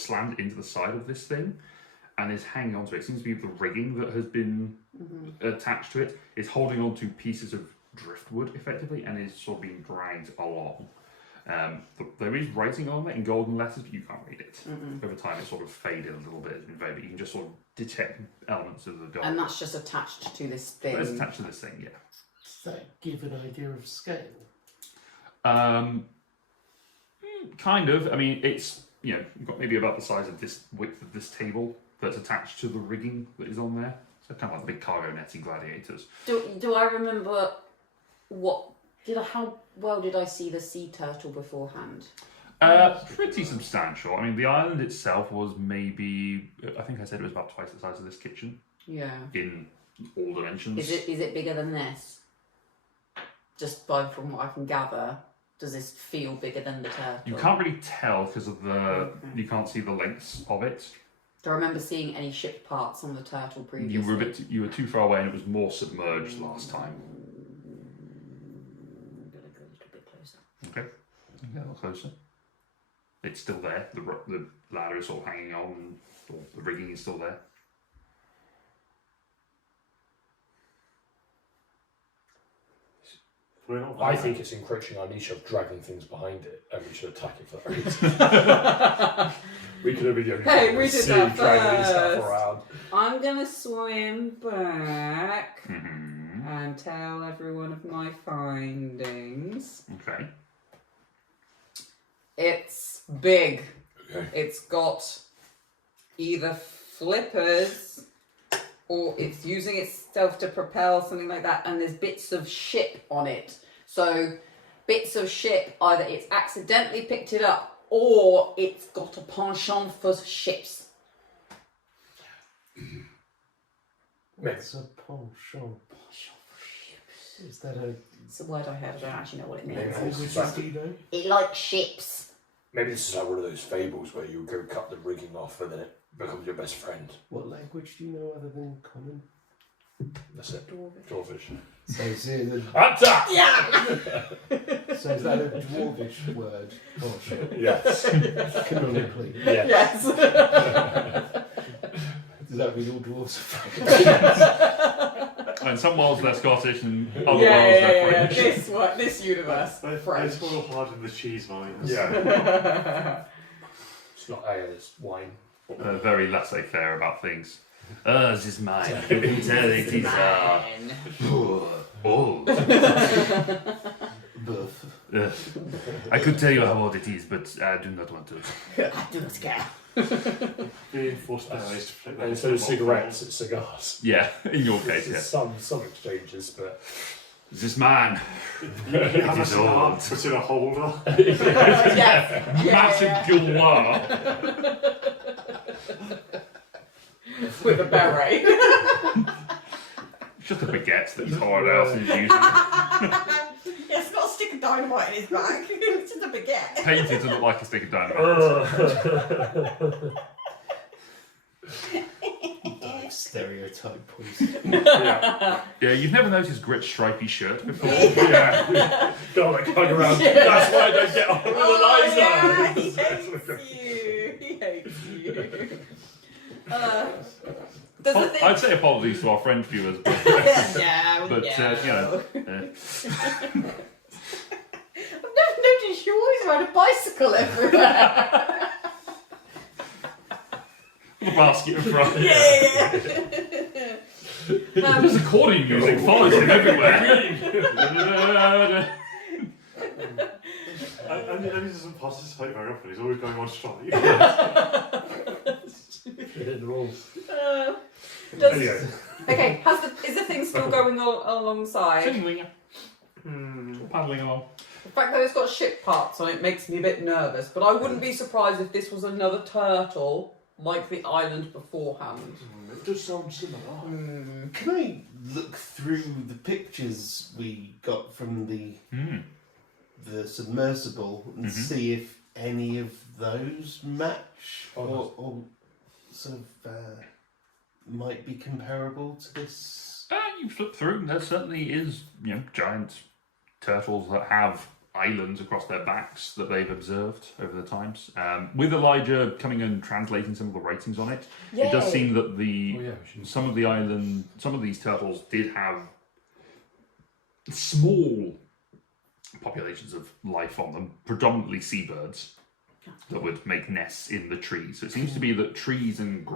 slammed into the side of this thing and is hanging onto it. It seems to be the rigging that has been attached to it is holding on to pieces of driftwood effectively and is sort of being dragged along. There is writing on it in golden letters, but you can't read it. Over time, it sort of faded a little bit, but you can just sort of detect elements of the gold. And that's just attached to this thing. It's attached to this thing, yeah. Does that give an idea of scale? Kind of. I mean, it's you've got maybe about the size of this width of this table that's attached to the rigging that is on there. So kind of like the big cargo netting gladiators. Do I remember how well did I see the sea turtle beforehand? Pretty substantial. I mean, the island itself was maybe, I think I said it was about twice the size of this kitchen Yeah. in all dimensions. Is it bigger than this? Just from what I can gather, does this feel bigger than the turtle? You can't really tell because of you can't see the lengths of it. Do I remember seeing any ship parts on the turtle previously? You were too far away and it was more submerged last time. I'm gonna go a little bit closer. Okay, you get a little closer. It's still there. The ladder is sort of hanging on, or the rigging is still there. I think it's encroaching our niche of dragging things behind it, and we should attack it for that reason. We could have been the only Hey, people we to did see that dragging this stuff first. around. I'm gonna swim back Mm-hmm. and tell everyone of my findings. Okay. It's big. Okay. It's got either flippers or it's using itself to propel, something like that, and there's bits of ship on it. So, bits of ship, either it's accidentally picked it up or it's got a penchant for ships. What's a penchant? Is that a It's a word I heard, I don't actually know what it Maybe means. this is language do you know? It likes ships. Maybe this is like one of those fables where you go cut the rigging off and then it becomes your best friend. What language do you know other than common? That's it. Dwarvish. So is it Attack! so is that a dwarvish word? Penchant. Yes. Canonically. Yes. Yes. Does that mean all dwarves are French? And some worlds they're Scottish and other worlds they're French. This universe, French. It's all hard in the cheese mines. Yeah. It's not ale, it's wine. Very laissez-faire about things. This is mine. You can tell it is old. Buff. I could tell you how old it is, but I do not want to. I do not care. Reinforced berries to flip And instead of cigarettes, it's cigars. Yeah, in your case, There's yeah. some exchanges, but This man, You have a is cigar, old. put in a holder. Massive Gillois. With a beret. It's just a baguette that he's hollowed out and he's using. Yeah, it's not a stick of dynamite in his bag. It's just a baguette. Painted to look like a stick of dynamite. Stereotype poison. yeah. Yeah, you've never noticed Grit's stripy shirt before. Yeah. Don't like hug around. That's why I don't get on with Oh, Eliza. yeah, he hates you. He hates you. There's a thing. I'd say apologies to our French viewers, but, No, but no. you know, I've never noticed you always ride a bicycle everywhere. the basket in front. Yeah. This accordion music follows him everywhere. And he doesn't participate very often. He's always going on strike. Hit the wall. Anyway. Okay, is the thing still going alongside? Seemingly, paddling along. The fact that it's got ship parts on it makes me a bit nervous, but I wouldn't be surprised if this was another turtle like the island beforehand. It does sound similar. Can I look through the pictures we got from the submersible and see if any of those match or sort of might be comparable to this? You flip through, and there certainly is, giant turtles that have islands across their backs that they've observed over the times. With Elijah coming and translating some of the ratings on it, it does seem that some of these turtles did have small populations of life on them, predominantly seabirds that would make nests in the trees. So it seems to be that trees and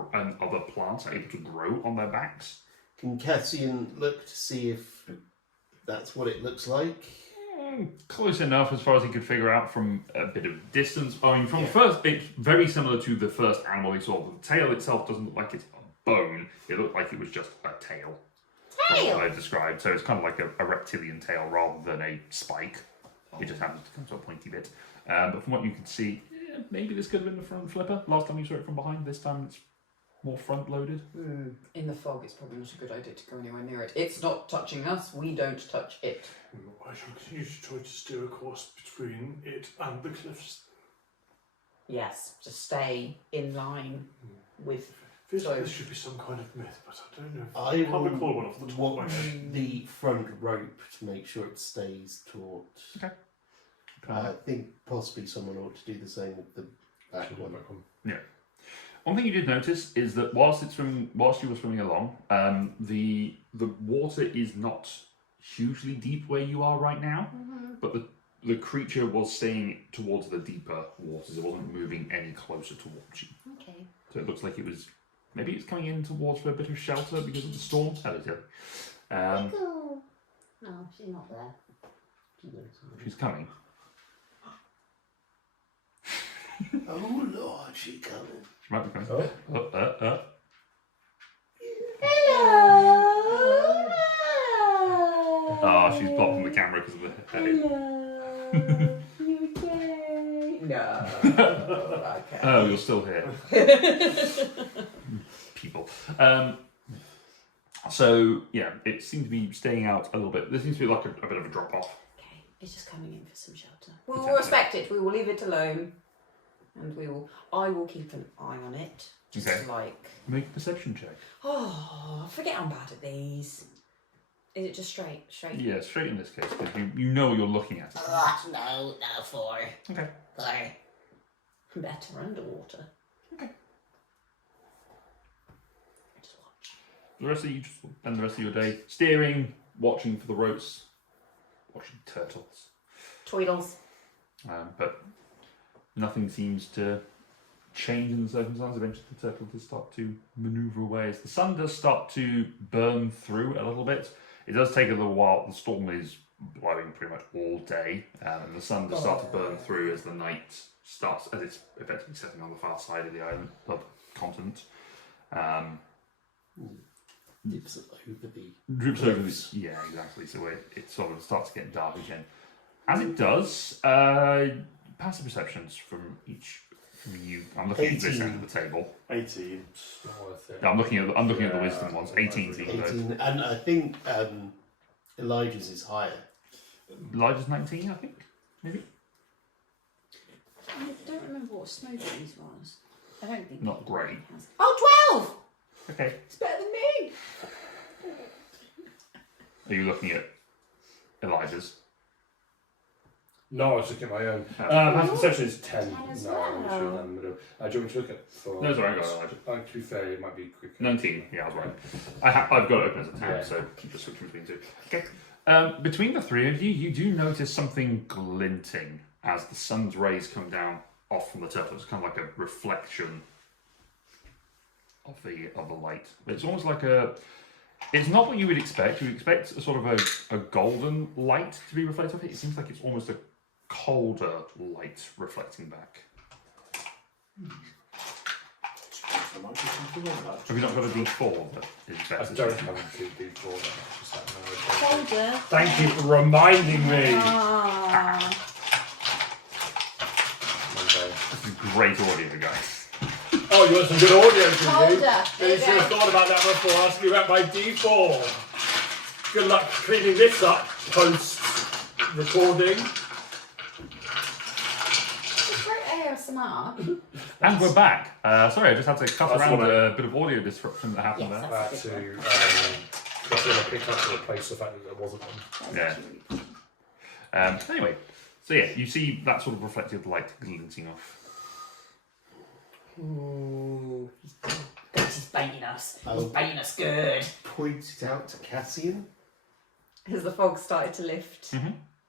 other plants are able to grow on their backs. Can Cassian look to see if that's what it looks like? Close enough as far as he could figure out from a bit of distance. I mean, from the first, it's very similar to the first animal he saw. The tail itself doesn't look like it's a bone. It looked like it was just a tail. That's what I described. So it's kind of like a reptilian tail rather than a spike. It just happens to come to a pointy bit. But from what you can see, maybe this could have been the front flipper. Last time you saw it from behind, this time it's more front loaded. In the fog, it's probably not a good idea to go anywhere near it. It's not touching us, we don't touch it. I shall continue to try to steer a course between it and the cliffs. Yes, just stay in line with. Feels like this should be some kind of myth, but I don't know. I can't recall one off the top of my watch head. the front rope to make sure it stays taut. Okay. I think possibly someone ought to do the same with the back one. Yeah. One thing you did notice is that whilst you were swimming along, the water is not hugely deep where you are right now, but the creature was staying towards the deeper waters. It wasn't moving any closer towards you. Okay. So it looks like maybe it's coming in towards for a bit of shelter because of the storm. Hello, Tilly. Cool. No, she's not there. She's coming. Oh Lord, she coming. She might be coming. Hello. Oh, she's blocked from the camera because of the headache. Hello. You okay? No. Okay. Oh, you're still here. People. So, yeah, it seems to be staying out a little bit. There seems to be like a bit of a drop off. Okay, it's just coming in for some shelter. We will respect it. We will leave it alone, and I will keep an eye on it. Just Okay. like. Make a perception check. Oh, I forget I'm bad at these. Is it just straight? Yeah, straight in this case, because you know you're looking at it. No, 4. Okay. 4. Better underwater. Okay. Just watch. The rest of you just spend the rest of your day steering, watching for the ropes, watching turtles. Tweedles. But nothing seems to change in the circumstance. Eventually the turtle does start to manoeuvre away. As the sun does start to burn through a little bit, it does take a little while. The storm is blowing pretty much all day, and the sun does start to burn through as the night starts, as it's effectively setting on the far side of the island, of continent. Dips over the Drips over the... Yeah, exactly. So it sort of starts to get dark again. As it does, passive perceptions from you. I'm looking at this 18. end of the table. 18. It's not worth it. Yeah, I'm looking at the wisdom ones. 18 to you, though. 18, and I think Elijah's is higher. Elijah's 19, I think. Maybe. I don't remember what Snowbones was. I don't think. Not great. he has. Oh, 12! Okay. It's better than me. Are you looking at Elijah's? No, I was looking at my own. Oh. Passive perception is 10. 10 as No, I'm well. sure down the middle. Do you want me to look at for? No, sorry, I got Elijah. To be fair, it might be quicker. 19, yeah, I was right. I've got it open as a tab, Yeah. so keep just switching between two. Okay. Between the three of you, you do notice something glinting as the sun's rays come down off from the turtle. It's kind of like a reflection of the light. It's almost like It's not what you would expect. You would expect a sort of a golden light to be reflected off it. It seems like it's almost a colder light reflecting back. There might be something like that. Have you not got a D4 that is I better? don't have a good D4. Just have no idea. Colder. Thank you for reminding me. Ah. Okay. This is great audio, guys. Oh, you want some good audio, do you? Colder. There You you should have go. thought about that before asking about my D4. Good luck cleaning this up post recording. It's great ASMR. And we're back. Sorry, I just had to cut That's around all right. a bit of audio disruption that happened Yes, there. that's To a good one. that's when I picked up to replace the fact that there wasn't one. That's Yeah. actually really good. Anyway, so yeah, you see that sort of reflected light glinting off. This is baiting us. He's Oh. baiting us good. Point it out to Cassian. Has the fog started to lift?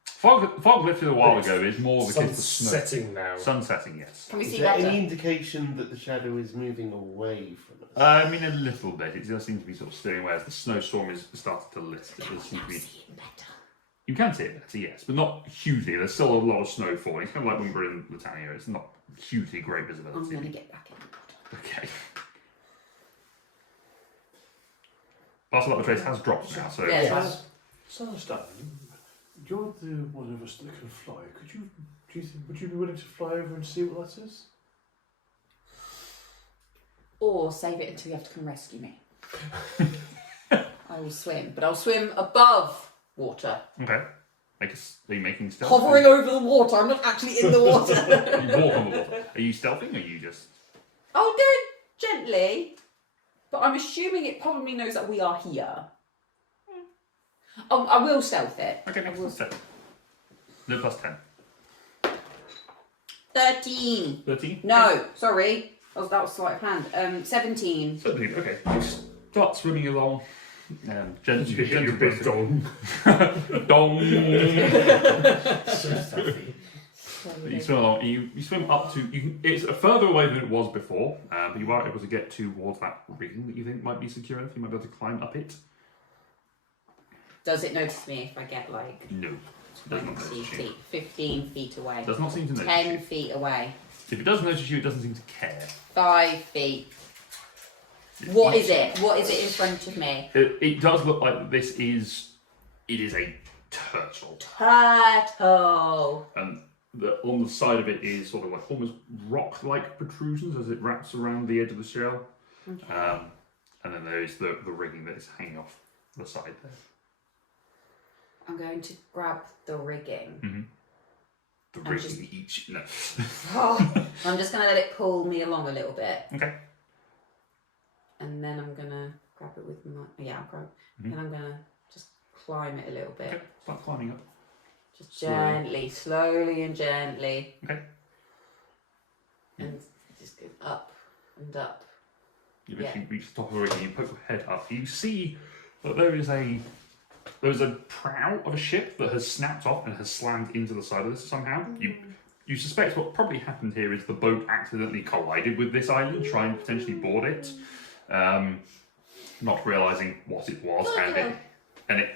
Fog lifted a while ago is more because Sun's the snow. setting now. Sun setting, yes. Can we Is see there better? any indication that the shadow is moving away from us? I mean, a little bit. It does seem to be sort of steering away as the snowstorm is started to lift. It does seem to be. You can see it better, yes, but not hugely. There's still a lot of snow falling. It's kind of like when we're in Latania. It's not hugely great I'm visibility. going to get back in. Okay. Parcel Up the Trace has dropped now, so Yeah. Yes. Sunstan, you're the one of us that can fly. Would you be willing to fly over and see what that is? Or save it until you have to come rescue me. I will swim, but I'll swim above water. okay. Are you making stealth? Hovering over the water, I'm not actually in the water. You walk on the water. Are you stealthing or are you just? I'll do it gently, but I'm assuming it probably knows that we are here. Oh, I will stealth it. Okay, I make will. a stealth. No plus 10. 13. 13? No, sorry. That was sleight of hand. 17. 17, okay. You start swimming along. Gently, You hit your big dong. Dong. So stuffy. You swim along. You swim up to. It's further away than it was before, but you are able to get towards that rigging that you think might be secure enough. You might be able to climb up it. Does it notice me if I get like No, it does not 20 notice you. feet, 15 feet away? Does not seem to notice 10 you. feet away. If it does notice you, it doesn't seem to care. 5 feet. What is it? What is it in front of me? It does look like this is. It is a turtle. Turtle. And on the side of it is sort of like almost rock-like protrusions as it wraps around the edge of the shell. Okay. And then there is the rigging that is hanging off the side there. I'm going to grab the rigging. The And rigging just- each. No. I'm just going to let it pull me along a little bit. Okay. And then I'm going to grab it with my... Yeah, I'll grab... Mhm. Then I'm going to just climb it a little bit. Okay. Start climbing up. Just gently, slowly and gently. Okay. And just go up and up. You eventually reach the top of the rigging. You poke your head up. You see that there is a prow of a ship that has snapped off and has slammed into the side of this somehow. You suspect what probably happened here is the boat accidentally collided with this island, trying to potentially board it, not realizing what it was, and it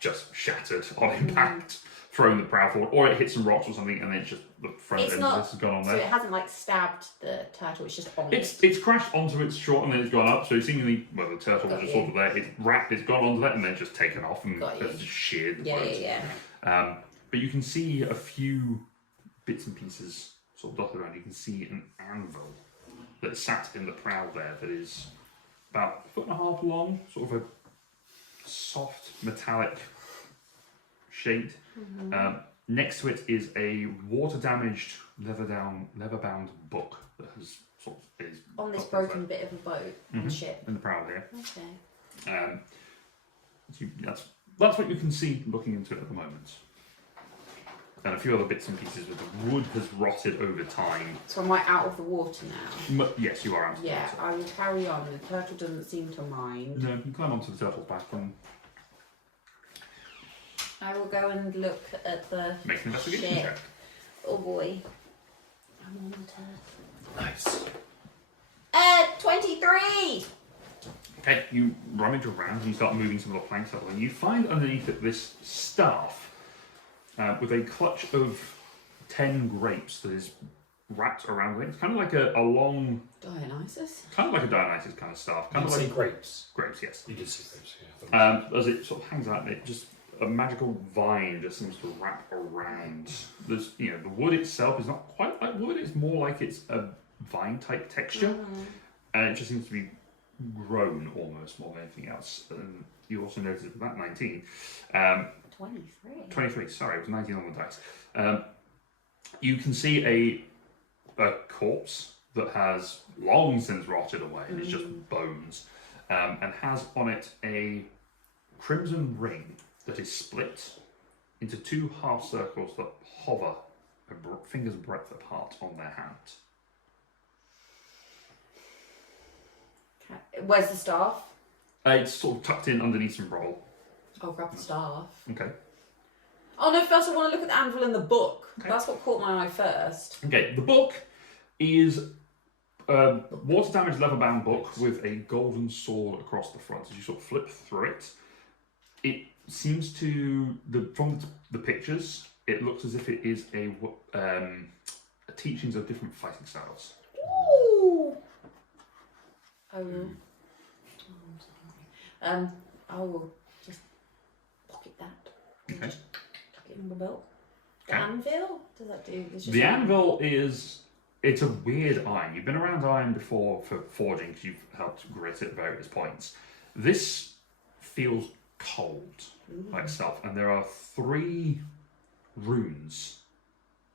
just shattered on impact, throwing the prow forward, or it hit some rocks or something, and then it's just the front It's end not- of this has gone on So there. it hasn't like stabbed the turtle, it's just on It's it. it's crashed onto its short and then it's gone up. So seemingly, well, the turtle was Got just you. sort of there. It's wrapped. It's gone onto that and then just taken off and Got you. has just sheared the Yeah, boat. yeah. But you can see a few bits and pieces sort of dotted around. You can see an anvil that sat in the prow there that is about 1.5 feet long, sort of a soft metallic shade. Next to it is a water-damaged, leather-bound book that has sort of is On this got broken bit of a boat and Mhm. ship. in the prow there. Okay. That's what you can see looking into it at the moment. And a few other bits and pieces, but the wood has rotted over time. So am I out of the water now? Yes, you are out. of the Yeah, water. I will carry on. The turtle doesn't seem to mind. No, you can climb onto the turtle's back and I will go and look at the make an investigation ship. check. Oh boy. I'm on the turtle. Nice. 23! Okay, you rummage around and you start moving some of the planks up, and you find underneath it this staff with a clutch of 10 grapes that is wrapped around it. It's kind of like a long, Dionysus. kind of like a Dionysus kind of staff. You Kind did of see like grapes. grapes, yes. You did see grapes, yeah. As it sort of hangs out, and it just a magical vine just seems to wrap around. There's, the wood itself is not quite like wood. It's more like it's a vine type texture, and it just seems to be grown almost more than anything else. And you also notice with that 19, 23. Sorry, it was 19 on the dice. You can see a corpse that has long since rotted away, and it's just bones, and has on it a crimson ring that is split into 2 half circles that hover a finger's breadth apart on their hand. Okay. Where's the staff? It's sort of tucked in underneath some rubble. I'll grab the staff. Okay. Oh no, first I want to look at the anvil in the book. Okay. That's what caught my eye first. Okay, the book is a water damaged leather bound book with a golden sword across the front. As you sort of flip through it, it seems to, from the pictures, it looks as if it is a teachings of different fighting styles. Ooh. I will. I will just pocket that. Okay. Tuck it in my belt. The Okay. anvil? Does that do? It's just The anvil it's a weird iron. You've been around iron before for forging because you've helped grit at various points. This feels cold by itself, and there are 3 runes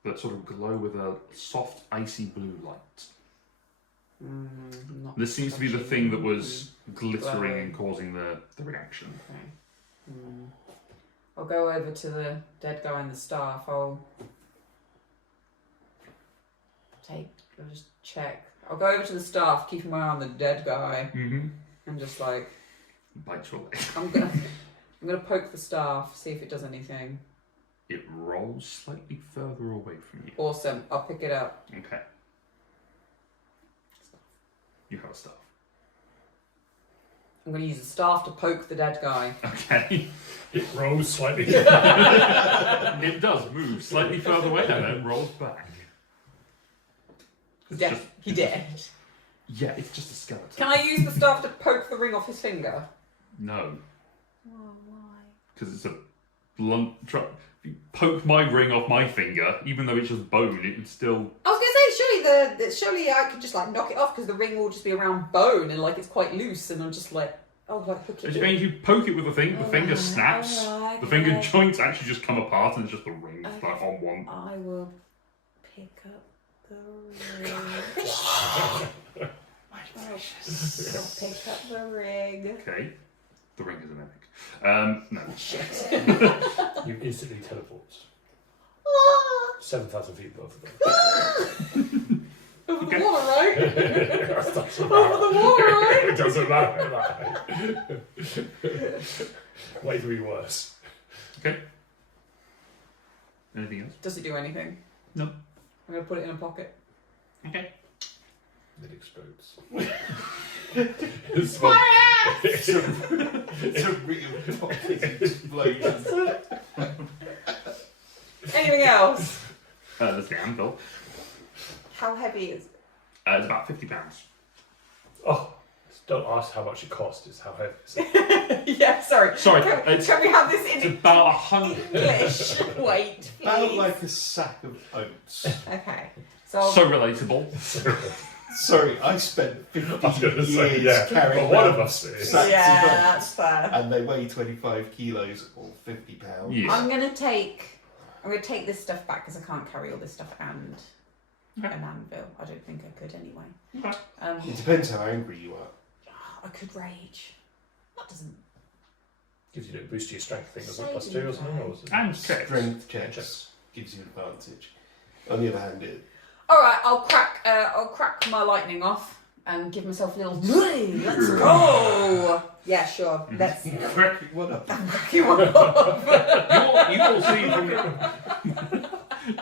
that sort of glow with a soft, icy blue light. Not This seems to be the thing that was glittering Glowing. and causing the reaction. Okay. I'll go over to the dead guy and the staff. I'll just check. I'll go over to the staff, keeping my eye on the dead guy, Mm-hmm. and just like Bites your leg. I'm gonna poke the staff, see if it does anything. It rolls slightly further away from you. Awesome. I'll pick it up. Okay. You have a staff. I'm gonna use the staff to poke the dead guy. Okay. It rolls slightly. It does move slightly further away and then rolls back. It's just- He dead. yeah, it's just a skeleton. Can I use the staff to poke the ring off his finger? No, why? because it's a blunt. If you poke my ring off my finger, even though it's just bone, it would still. I was gonna say surely I could just like knock it off because the ring will just be around bone and like it's quite loose and I'm just like like hook it. If you poke it with the thing, the finger snaps. Alright, The finger okay. joints actually just come apart, and it's just the ring Okay. like on one. I will pick up the ring. I'll pick up the ring. Okay, the ring is a mimic. No. Shit. You instantly teleport. 7,000 feet above the ground. Over Okay. the water, right? Doesn't Over the water, right? It doesn't matter. Way to be worse. Okay. Anything else? Does it do anything? No. I'm gonna put it in a pocket. Okay. It explodes. It's fun. It's a real fucking explosion. Anything else? There's the anvil. How heavy is it? It's about £50. Oh, don't ask how much it costs, it's how heavy it is. Yeah, sorry. Sorry, Can, it's- can we have this It's in about 100. English? Wait, About please. like a sack of oats. Okay. So, So relatable. Sorry, I spent 50 I was going to say, years yeah, carrying well, one around of us is. sacks yeah, of oats, that's fair. and they weigh 25 kilos or 50 pounds. Yeah. I'm gonna take this stuff back because I can't carry all this stuff and Okay. an anvil. I don't think I could anyway. Okay. It depends how angry you are. I could rage. That doesn't. Gives you a boost to your strength thing, doesn't it? Saving +2 or something? Or was it? And checks. Strength checks Checks. gives you advantage. On the other hand, it All right, I'll crack my lightning off and give myself a little. Let's go. Yeah, sure. Let's crack one up. crack you off. You all see from.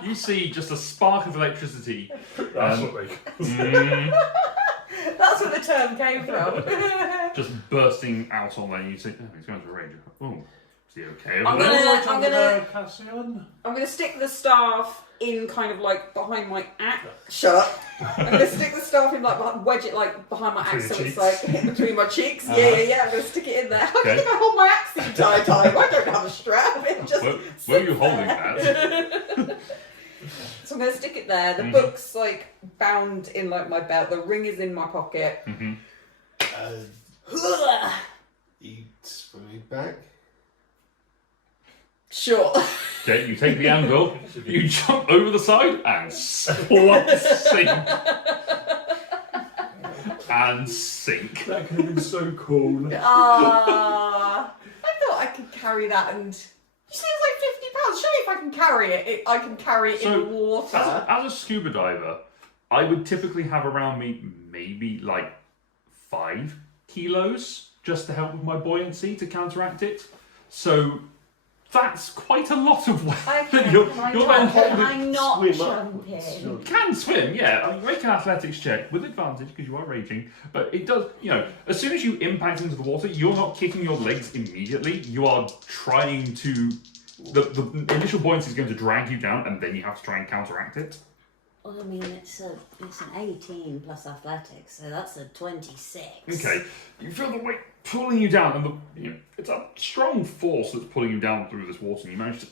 You see just a spark of electricity. That's what they. Mm, That's what the term came from. Just bursting out on there, and you say, "Oh, he's going to rage." Oh, is he okay? I'm over there? gonna- Cassian. I'm going to stick the staff in kind of like behind my axe. Shut up. I'm going to stick the staff in like wedge it like behind my axe so Between it's your like hit between my cheeks. Yeah. I'm going to stick it in there. How can I hold my axe the entire time? I don't have a strap. It just Were sits you holding there. that? So I'm going to stick it there. The Mhm. book's like bound in like my belt. The ring is in my pocket. Mm-hmm. You swimming back? Sure. Okay, you take the anvil, you jump over the side and sink. And sink. That could have been so cool. I thought I could carry that and. You see, it's like £50. Surely if I can carry it, I can carry it in So, the water. As a scuba diver, I would typically have around me maybe like 5 kilos just to help with my buoyancy to counteract it. So that's quite a lot of weight. Okay, You're can I then not- holding. I'm not Swim up. jumping. You can swim, yeah. I mean, make an athletics check with advantage because you are raging. But it does, as soon as you impact into the water, you're not kicking your legs immediately. You are trying to. The initial buoyancy is going to drag you down, and then you have to try and counteract it. Well, I mean, it's an 18 plus athletics, so that's a 26. Okay, you feel the weight pulling you down, and it's a strong force that's pulling you down through this water, and you manage to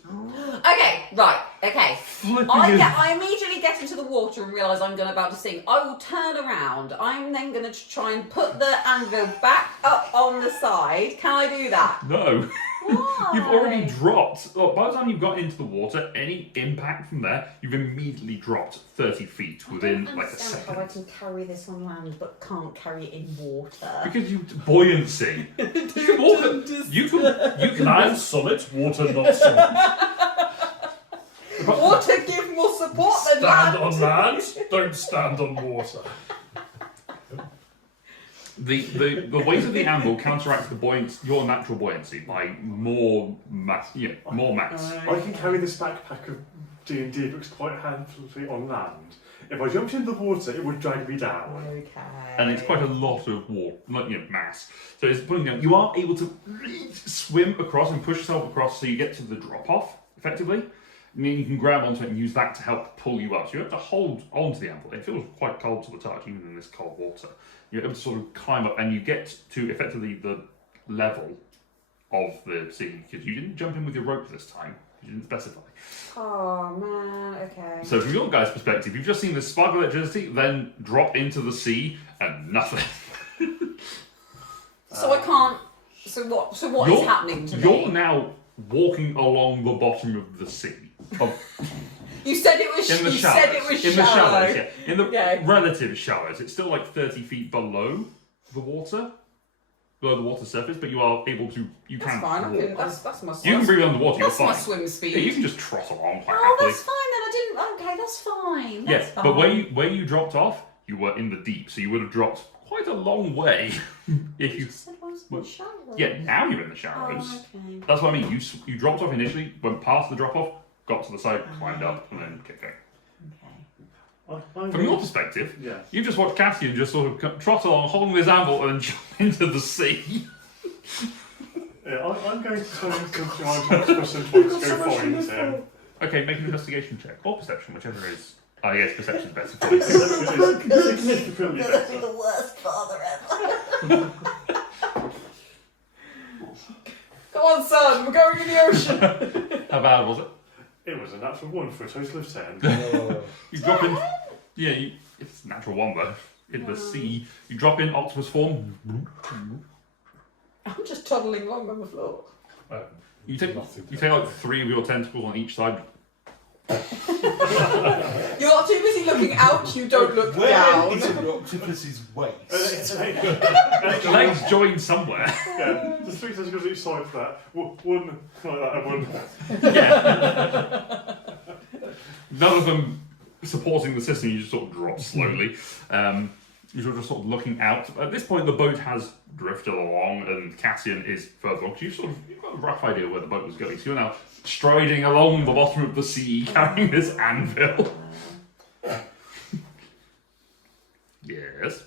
Okay, right, okay. flip I immediately get into the water and realise I'm about to sink. I will turn around. I'm then going to try and put the anvil back up on the side. Can I do that? No. Why? You've already dropped. Look, by the time you've got into the water, any impact from there, you've immediately dropped 30 feet within like a understand how I second. can carry this on land but can't carry it in water. Because you buoyancy. You can Land solid, water not solid. Water give more support than Stand land. on land, don't stand on water. the weight of the anvil counteracts your natural buoyancy by more mass. Yeah, more mass. I can carry this backpack of D&D books quite handfully on land. If I jumped into the water, it would drag me down. Okay. And it's quite a lot of mass. So it's pulling down. You are able to swim across and push yourself across so you get to the drop off effectively. And then you can grab onto it and use that to help pull you up. So you have to hold onto the anvil. It feels quite cold to the touch, even in this cold water. You're able to sort of climb up and you get to effectively the level of the sea because you didn't jump in with your rope this time. You didn't specify. Oh man, okay. So from your guys' perspective, you've just seen this spark of electricity then drop into the sea and nothing. So I can't. So what is You're- happening to You're me? now walking along the bottom of the sea. You said it was. In the You shallows. said it was in the shallow. shallows, yeah. In the Okay. relative shallows. It's still like 30 feet below the water. Below the water surface, but you are able to. You That's can fine. I walk. can, that's my. You can breathe underwater. You're That's my fine. swim speed. Yeah, you can just trot along quite Oh, happily. that's fine then. I didn't. Okay, that's fine. Yeah, That's fine. but where you dropped off, you were in the deep, so you would have dropped quite a long way if you. said I was in well, the shallows. Yeah, now you're in the shallows. Oh, okay. That's what I mean. You dropped off initially, went past the drop off, got to the side, climbed up, and then kept going. Okay. From your perspective, Yeah. you just watched Cassian just sort of trot along, holding this anvil, and then jump into the sea. Yeah, I'm going to turn into giant octopus and try to go find him. Okay, make an investigation check or perception, whichever is. I guess perception's better for you. Significantly better. The worst father ever. Come on, son. We're going in the ocean. How bad was it? It was a natural 1 for a total of 10. You drop in. Yeah, it's a natural one though. In the sea, you drop in octopus form. I'm just toddling along on the floor. You take like 3 of your tentacles on each side. You're not too busy looking out. You don't look Where down. is an octopus's waist? Legs join somewhere. Yeah, there's 3 tentacles each side for that. One like that and one. Yeah. None of them supporting the system. You just sort of drop slowly. You're just sort of looking out. At this point, the boat has drifted along, and Cassian is further along. You've got a rough idea where the boat was going. So you're now striding along the bottom of the sea, carrying this anvil. Yes.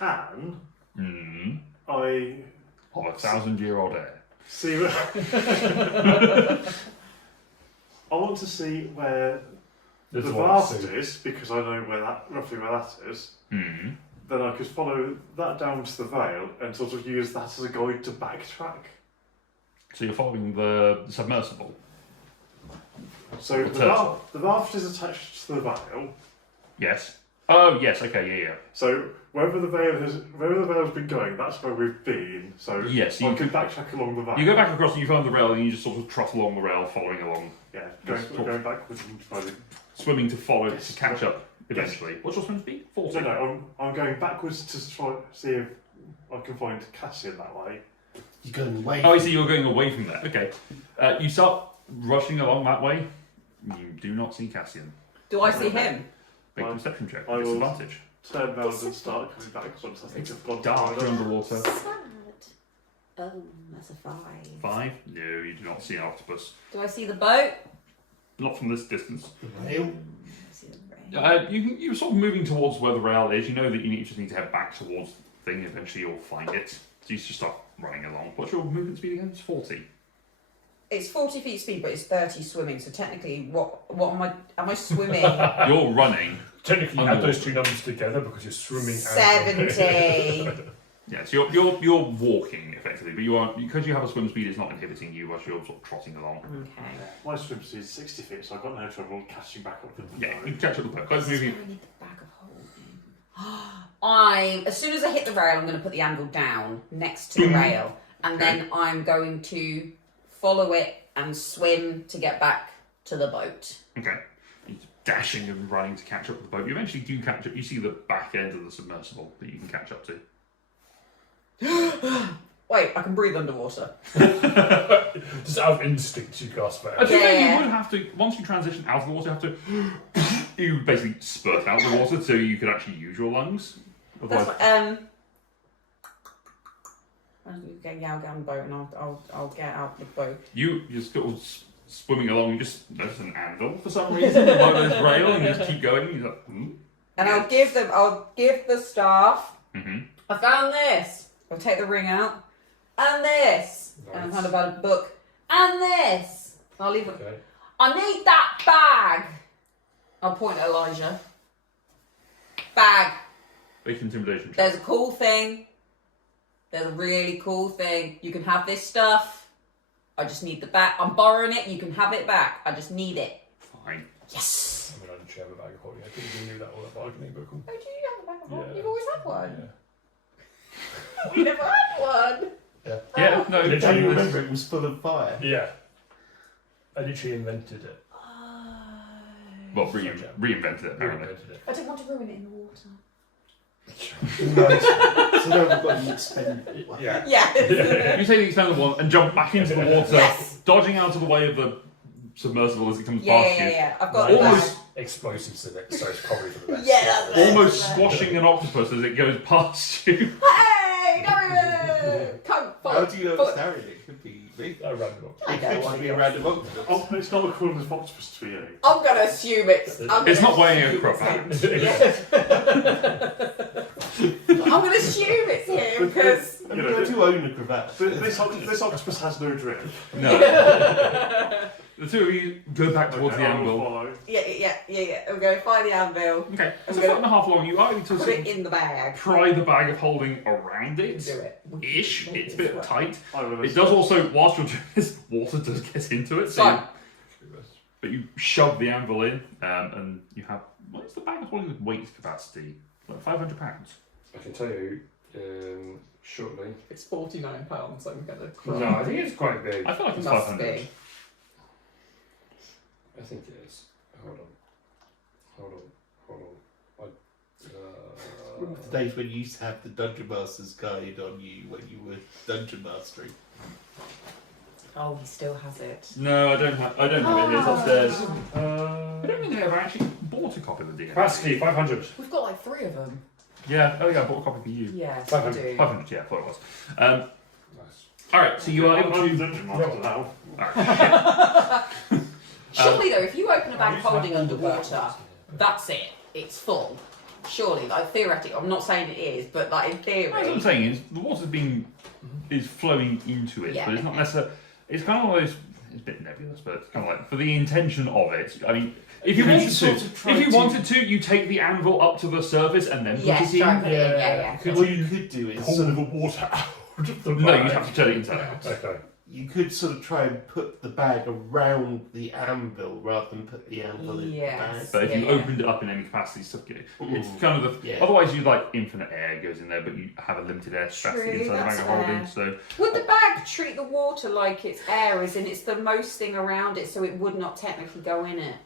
can Hmm. I Of 1,000-year-old air. see where I want to see where There's the one vast suit. is, because I know roughly where that is. Hmm. Then I could follow that down to the Vale and sort of use that as a guide to backtrack. So you're following the submersible. So The the raft is attached to the Vale. Yes. Oh yes. Okay. Yeah. So wherever the Vale's been going, that's where we've been. So Yes, I you can backtrack along the Vale. You go back across and you find the rail, and you just sort of trot along the rail, following along, Yeah, Yes, going backwards and forwards. swimming to follow Yes. to catch up eventually. What's your swim speed? 40. No, I'm going backwards to try see if I can find Cassian that way. You're going away. Oh, I see. You're going away from there. Okay. You start rushing along that way. You do not see Cassian. Do I see him? Make a I- perception check. I will- Disadvantage. Turn round and start coming back once I think It's I've gone dark down. underwater. Sad. Oh, that's a 5. 5. No, you do not see an octopus. Do I see the boat? Not from this distance. The rail. I see the rain. You're sort of moving towards where the rail is. You know that you just need to head back towards the thing. Eventually, you'll find it. So you just start running along. What's your movement speed again? It's 40. It's 40 feet speed, but it's 30 swimming. So technically, what am I swimming? You're running. Technically, you add those two numbers together because you're swimming. 70. Yeah, so you're walking effectively, but you are, because you have a swim speed, it's not inhibiting you as you're sort of trotting along. Okay. My swim speed is 60 feet, so I've got no trouble catching back up with the Yeah, boat. you can catch up the boat. Guys, This is moving. where I need the bag of holding. As soon as I hit the rail, I'm going to put the anvil down next to the rail, and then I'm going to follow it and swim to get back to the boat. Okay. You're dashing and running to catch up with the boat. You eventually do catch up. You see the back end of the submersible that you can catch up to. Wait, I can breathe underwater. Just out of instinct, you gasp I out. do think Yeah. you would have to, once you transition out of the water, you have to, you basically spurt out the water so you can actually use your lungs. That's Otherwise, yeah, I'll get on the boat and I'll get out the boat. you're sort of swimming along, you just notice an anvil for some reason below this rail, and you just keep going, and you're like, And I'll give the staff. Mm-hmm. I found this. I'll take the ring out. And this. And I've Nice. had about a book. And this. I'll leave it. Okay. I need that bag. I'll point at Elijah. Bag. Big intimidation check. There's a cool thing. There's a really cool thing. You can have this stuff. I just need the bag. I'm borrowing it. You can have it back. I just need it. Fine. Yes. I mean, I didn't have a bag of holding. I think you knew that all that bargaining book. Oh, do you have a bag of Yeah. You've always had one. Yeah. We never had one. Yeah, no, Literally, Don't you this- remember it was full of fire? Yeah. I literally invented it. well, reinvented it, apparently. Reinvented it. I don't want to ruin it in the water. So now we've got an expendable one. Yeah. Yeah. You take the expendable one and jump back into the water, Yes. dodging out of the way of the submersible as it comes Yeah, past yeah, you. yeah. I've got Almost- the bag. Explosives in it, so it's probably for the best. Yeah, that's it. Almost squashing an octopus as it goes past you. Hey, Darian! Come How forward. do you know forward. it's Harry? It could be me. A random one. I It know could what be it a is. random octopus. Oh, it's not equivalent of octopus to you. I'm gonna assume it's. It's not weighing a crap. I'm gonna assume it's him because. I mean, I do own a cravat. This octopus has no drift. No. The two of you go back towards Okay, the I will anvil. follow. Yeah. I'm going to find the anvil. Okay, it's a I'm foot and a half long. You are able to Put sort it of in the bag. pry the bag of holding around Do it. it. Ish. It's a bit tight. I will It does also, whilst you're doing this, water does get into it. So Fine. but you shove the anvil in, and you have, what is the bag of holding weight capacity? Like 500 pounds. I can tell you shortly. It's £49. I'm gonna cry. No, I think it's quite big. I feel like it's Must 500. be. I think it is. Hold on. The days when you used to have the Dungeon Master's Guide on you when you were dungeon mastering. Oh, he still has it. No, I don't have it. It's upstairs. I don't think I ever actually bought a copy of the D&D. Capacity 500. We've got like 3 of them. Yeah, oh yeah, I bought a copy for you. Yes, 500. we do. 500, yeah, I thought it was. Nice. Alright, so you are able I'm to... dungeon master now. Surely though, if you open a bag of holding underwater, that's it. It's full. Surely, like theoretically, I'm not saying it is, but like in theory. What I'm saying is the water's is flowing into it, Yeah, but it's not okay. necessarily. It's kind of one of those. It's a bit nebulous, but it's kind of like for the intention of it. I mean, if you Can you wanted sort to, of try if you to- wanted to, you take the anvil up to the surface and then Yes, put it try in. and put it in, yeah. Could What you you could do is pull sort of, the water out of the No, bag? you'd have to turn it inside out. Okay. you could sort of try and put the bag around the anvil rather than put the anvil in the Yes. bag. But if you Yeah. opened it up in any capacity, stuff it's kind of the. Yeah. Otherwise, you like infinite air goes in there, but you have a limited air capacity True, inside the that's bag of holding. fair. So Would the bag treat the water like it's air, as in it's the most thing around it, so it would not technically go in it?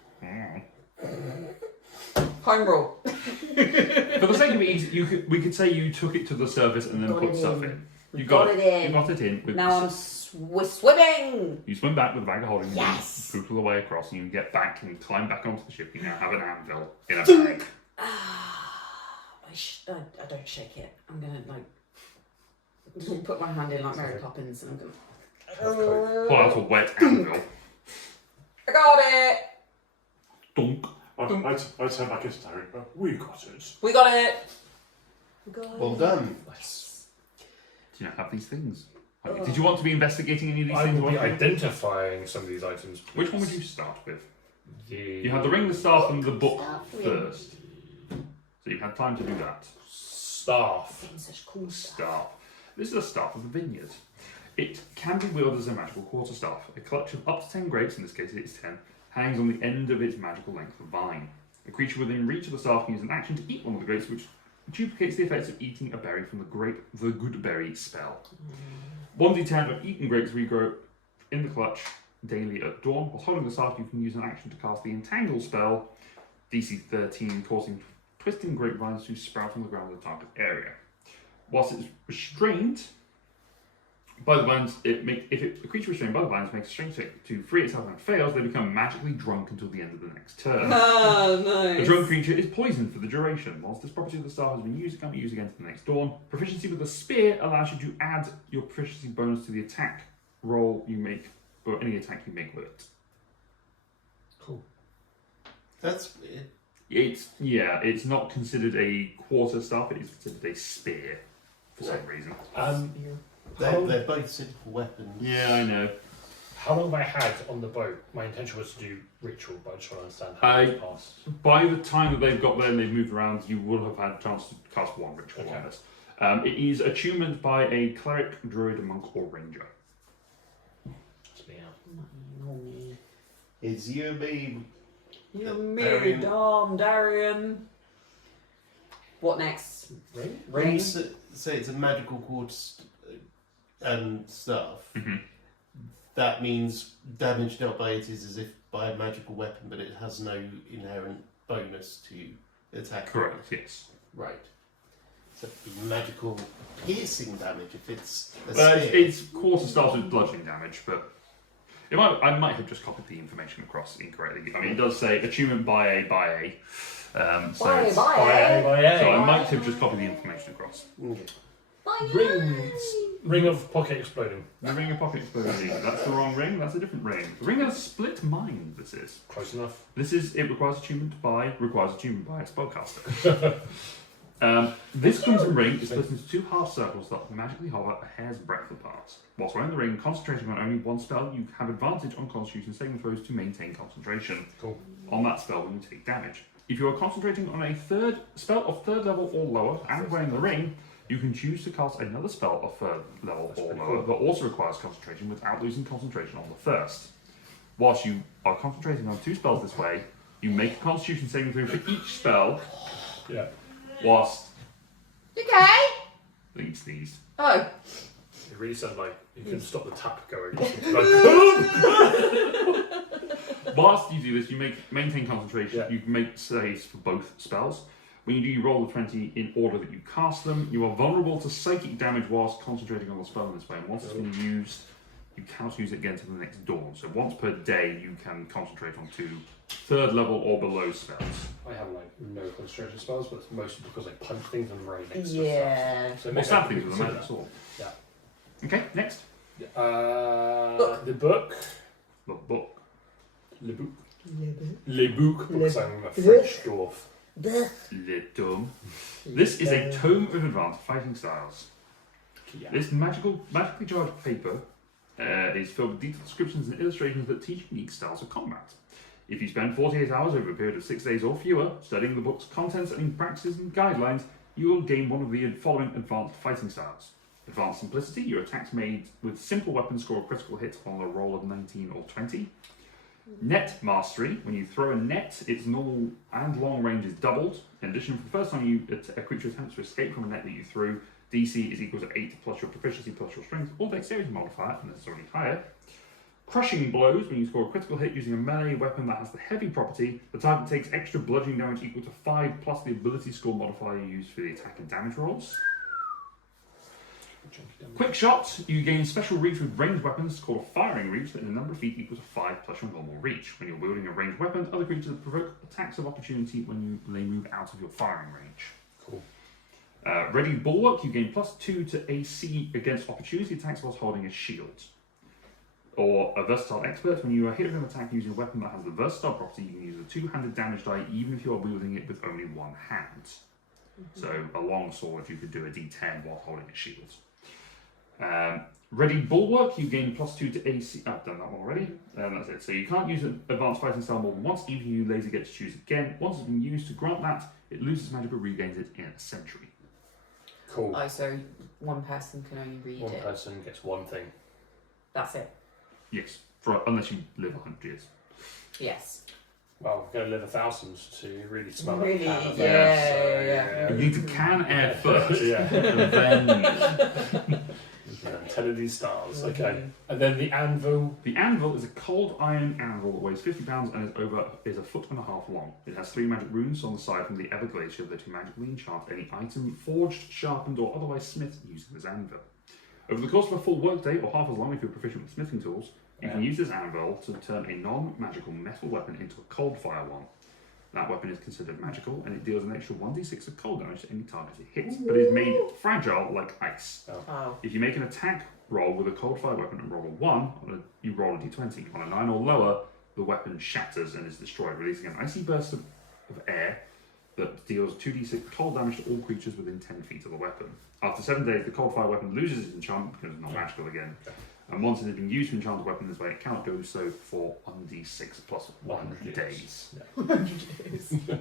Home rule. for the sake of ease, we could say you took it to the surface and then Got put it stuff in. in. You We've got got it in. You got it in. With Now I'm we're swimming. You swim back with a bag of holding. Yes. You poop all the way across, and you get back and you climb back onto the ship. You now have an anvil in a bag. I don't shake it. I'm gonna like put my hand in like Mary Poppins, and I'm gonna. Pull out a wet anvil. I got it. Dunk. I turn back into Terry. We got it. We got it. We got it. Well done. Do you not have these things? Did you want to be investigating any of these I things? will be Which identifying some of these items. one would you start with? You had the ring, the staff, and the book first. So you had time to do that. Staff. Such cool stuff. Staff. This is a staff of the vineyard. It can be wielded as a magical quarterstaff. A clutch of up to 10 grapes, in this case it's 10, hangs on the end of its magical length of vine. A creature within reach of the staff can use an action to eat one of the grapes, which duplicates the effects of eating a berry from the good berry spell. 1d10 of eaten grapes regrow in the clutch daily at dawn. While holding the staff, you can use an action to cast the Entangle spell, DC 13, causing twisting grapevines to sprout from the ground in the target area. Whilst it's restrained by the vines, a creature restrained by the vines makes a strength check to free itself and fails, they become magically drunk until the end of the next turn. Oh, nice. The drunk creature is poisoned for the duration. Whilst this property of the staff has been used, it can't be used again until the next dawn. Proficiency with the spear allows you to add your proficiency bonus to the attack roll you make, or any attack you make with it. Cool. That's weird. It's not considered a quarter staff, it is considered a spear for some reason. They're both simple weapons. Yeah, I know. How long have I had on the boat? My intention was to do ritual, but I just want to understand how it's passed. By the time that they've got there and they've moved around, you will have had a chance to cast one ritual on this. It is attunement by a cleric, druid, monk, or ranger. It's me out. Is you me? You me, Darian. Dom, Darian. What next? Ring? When you say it's a magical quartz and stuff, Mhm. that means damage dealt by it is as if by a magical weapon, but it has no inherent bonus to attack. Correct, yes. Right. So it'd be magical piercing damage if it's a But spear. it's quarter staff with bludgeoning damage, but I might have just copied the information across incorrectly. I mean, it does say attunement by a. So I might have just copied the information across. Okay. Ring of pocket exploding. The ring of pocket exploding. That's the wrong ring. That's a different ring. The ring of split mind. This is. Close enough. It requires attunement by a spellcaster. This crimson ring is split into two half circles that magically hover a hair's breadth apart. Whilst wearing the ring, concentrating on only one spell, you have advantage on Constitution saving throws to maintain concentration on that spell when you take damage. If you are concentrating on a third spell of third level or lower and wearing the ring, you can choose to cast another spell of third level or lower that also requires concentration without losing concentration on the first. Whilst you are concentrating on two spells this way, you make a Constitution saving throw for each spell. Yeah. Whilst Okay. leads these. Oh. It really sounded like you couldn't stop the tap going. Whilst you do this, you maintain concentration. Yeah. You make saves for both spells. When you do, you roll the 20 in order that you cast them. You are vulnerable to psychic damage whilst concentrating on the spell in this way. And once it's been used, you cannot use it again to the next dawn. So once per day, you can concentrate on two third level or below spells. I have like no concentration spells, but it's mostly because I punch things and rain next to Yeah. stuff. So Or maybe stab I things could with a magic consider sword. Yeah. Okay, next. that. The book. The book. Le book. Le book, because I'm a French dwarf. Blech. Le Tome. This is a tome of advanced fighting styles. Yeah. This magically charged paper is filled with detailed descriptions and illustrations that teach unique styles of combat. If you spend 48 hours over a period of 6 days or fewer studying the book's contents and practices and guidelines, you will gain one of the following advanced fighting styles. Advanced Simplicity, your attacks made with simple weapons score a critical hit on a roll of 19 or 20. Net Mastery, when you throw a net, its normal and long range is doubled. In addition, for the first time a creature attempts to escape from a net that you threw, DC is equal to 8 plus your proficiency plus your strength or dexterity modifier, and that's already higher. Crushing Blows, when you score a critical hit using a melee weapon that has the heavy property, the target takes extra bludgeoning damage equal to 5 plus the ability score modifier you use for the attack and damage rolls. Quick Shot, you gain special reach with ranged weapons called a firing reach that in a number of feet equals to 5 plus your normal reach. When you're wielding a ranged weapon, other creatures provoke attacks of opportunity when they move out of your firing range. Cool. Ready Bulwark, you gain +2 to AC against opportunity attacks whilst holding a shield. Or a Versatile Expert, when you are hit with an attack using a weapon that has the versatile property, you can use a 2-handed damage die even if you are wielding it with only one hand. So a long sword, you could do a D10 while holding a shield. Ready Bulwark, you gain +2 to AC. I've done that one already. That's it. So you can't use an advanced fighting style more than once, even if you later get to choose again. Once it's been used to grant that, it loses magic but regains it in a century. Cool. Oh, so one person can only read One it. person gets one thing. That's it. Yes, unless you live 100 years. Yes. Well, we're going to live 1,000 to really smell Really? that can of Yeah, air, You need to can air first, yeah. and then... Yeah, 10 of these stars, okay. And then the anvil. The anvil is a cold iron anvil that weighs 50 pounds and is a foot and a half long. It has 3 magic runes on the side from the Everglacier that you magically enchant any item forged, sharpened, or otherwise smith using this anvil. Over the course of a full workday, or half as long if you're proficient with smithing tools, you can use this anvil to turn a non-magical metal weapon into a cold fire one. That weapon is considered magical, and it deals an extra 1d6 of cold damage to any target it hits, but is made fragile like ice. Oh. If you make an attack roll with a cold fire weapon and roll a 1, you roll a d20. On a 9 or lower, the weapon shatters and is destroyed, releasing an icy burst of air that deals 2d6 cold damage to all creatures within 10 feet of the weapon. After 7 days, the cold fire weapon loses its enchantment because it's not magical again. And once it has been used to enchant a weapon this way, it cannot do so for 1d6 plus 1 days. Yeah.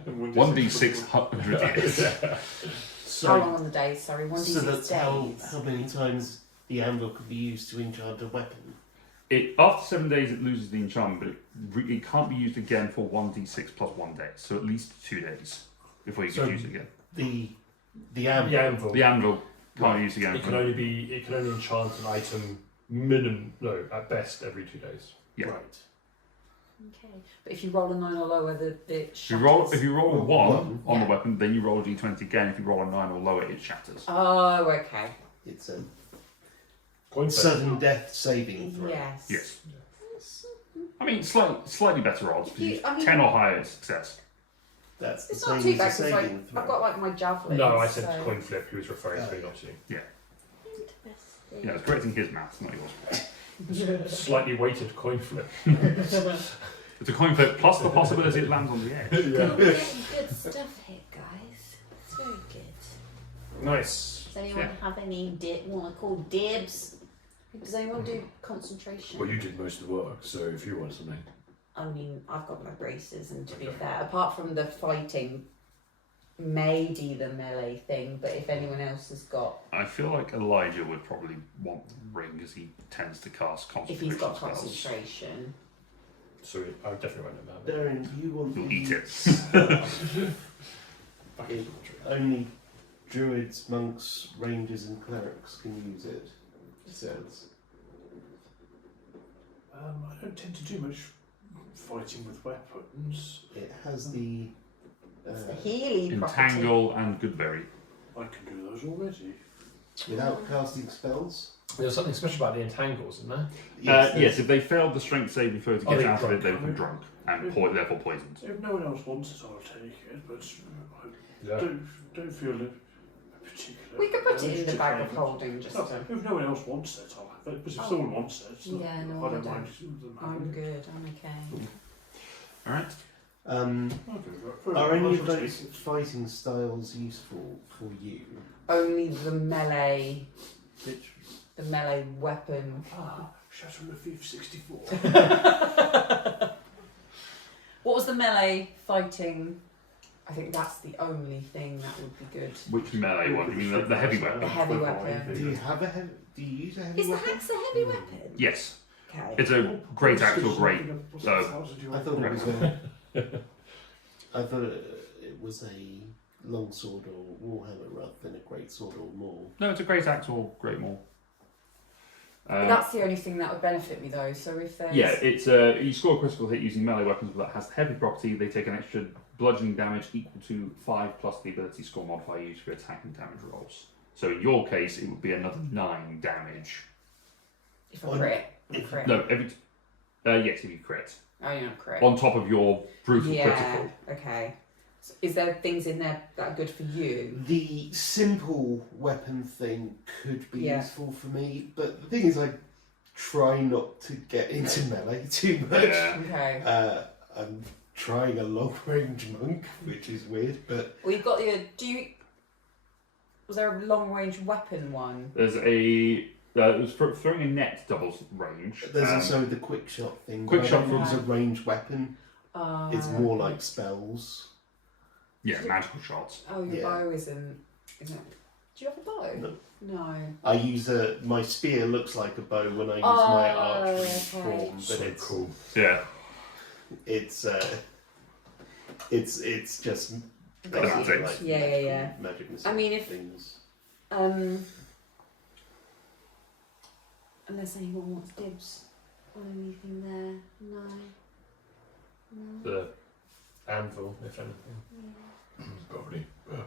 1d6 100 years. How long on the days? Sorry, 1d6 So that's days. how many times the anvil could be used to enchant a weapon. After 7 days, it loses the enchantment, but it can't be used again for 1d6 plus 1 day. So at least 2 days before you can use it again. The anvil. The anvil. The anvil can't be used again. It can only enchant an item at best every 2 days. Yeah. Right. Okay. But if you roll a 9 or lower, the If you roll a 1 on Yeah. the weapon, then you roll a d20 again. If you roll a 9 or lower, it shatters. Oh, okay. It's a Coin flip. sudden death saving throw. Yes. Yes. I mean, slightly better odds. You- I mean- 10 or higher is success. That's the It's not same too bad as a because saving throw. I've got like my javelin. No, I said so... coin flip. He was referring to me, not to you. Yeah, it's correcting his maths, not yours. Slightly weighted coin flip. It's a coin flip plus the possibility it lands on the edge. We're getting good stuff here, guys. It's very good. Nice. Does anyone have any want to call dibs? Does anyone do concentration? Well, you did most of the work, so if you want something. I mean, I've got my braces, and to be fair, apart from the fighting, maybe the melee thing, but if anyone else has got, I feel like Elijah would probably want the ring because he tends to cast if concentration he's got spells. concentration, So I definitely won't know about it. Darren, you want You'll the- eat it. Only druids, monks, rangers, and clerics can use it. It says. I don't tend to do much fighting with weapons. It has the. it's the Healy property. Entangle and Goodberry. I can do those already. Without casting spells. There's something special about the entangles, isn't there? Yes, if they failed the strength saving throw to Oh, get they out of it, drunk. they become drunk and therefore poisoned. If no one else wants it, I'll take it, but I Yeah. don't feel a particular. We could put it in urge the to bag claim of it. holding, just No, to. if no one else wants it, I'll have it. But if Oh. someone wants it, Yeah, no, I I don't don't. mind them I'm having it. good. I'm okay. Alright. Are any of those fighting styles useful for you? Only the melee, Which the melee weapon. Shadow of Thief 64. What was the melee fighting? I think that's the only thing that would be good. Which melee one? You mean the heavy weapon? The heavy weapon. do you have a heavy? Do you use a heavy Is the weapon? axe a heavy weapon? Yes. Okay. It's a great axe or great. I thought it was a. I thought it was a longsword or warhammer rather than a great sword or maul. No, it's a great axe or great maul. But that's the only thing that would benefit me though. So if there's Yeah, it's you score a critical hit using melee weapons, but that has the heavy property. They take an extra bludgeoning damage equal to 5 plus the ability score modifier used for attacking damage rolls. So in your case, it would be another 9 damage. if I crit, crit. No, every yes, if you crit Oh, you're not crit. on top of your brutal Yeah. critical. Okay. So is there things in there that are good for you? The simple weapon thing could be Yeah. useful for me, but the thing is, I try not to get into melee too much. Yeah. Okay. I'm trying a long range monk, which is weird, but Well, you've got the. Was there a long range weapon one? There's a it was for throwing a net doubles range. there's also the quick shot thing. quick but I shot don't from- use a ranged weapon. It's more like spells. Yeah, magical shots. Oh, your Yeah. bow isn't. Isn't it? Do you have a bow? No. No. I use my spear looks like a bow when I use Oh, my archery okay. form, but So it's cool. Yeah, it's just That's basically it. like Yeah. magic I mean, if- things. Unless anyone wants dibs on anything there. No. No. The anvil, if anything. Probably. yeah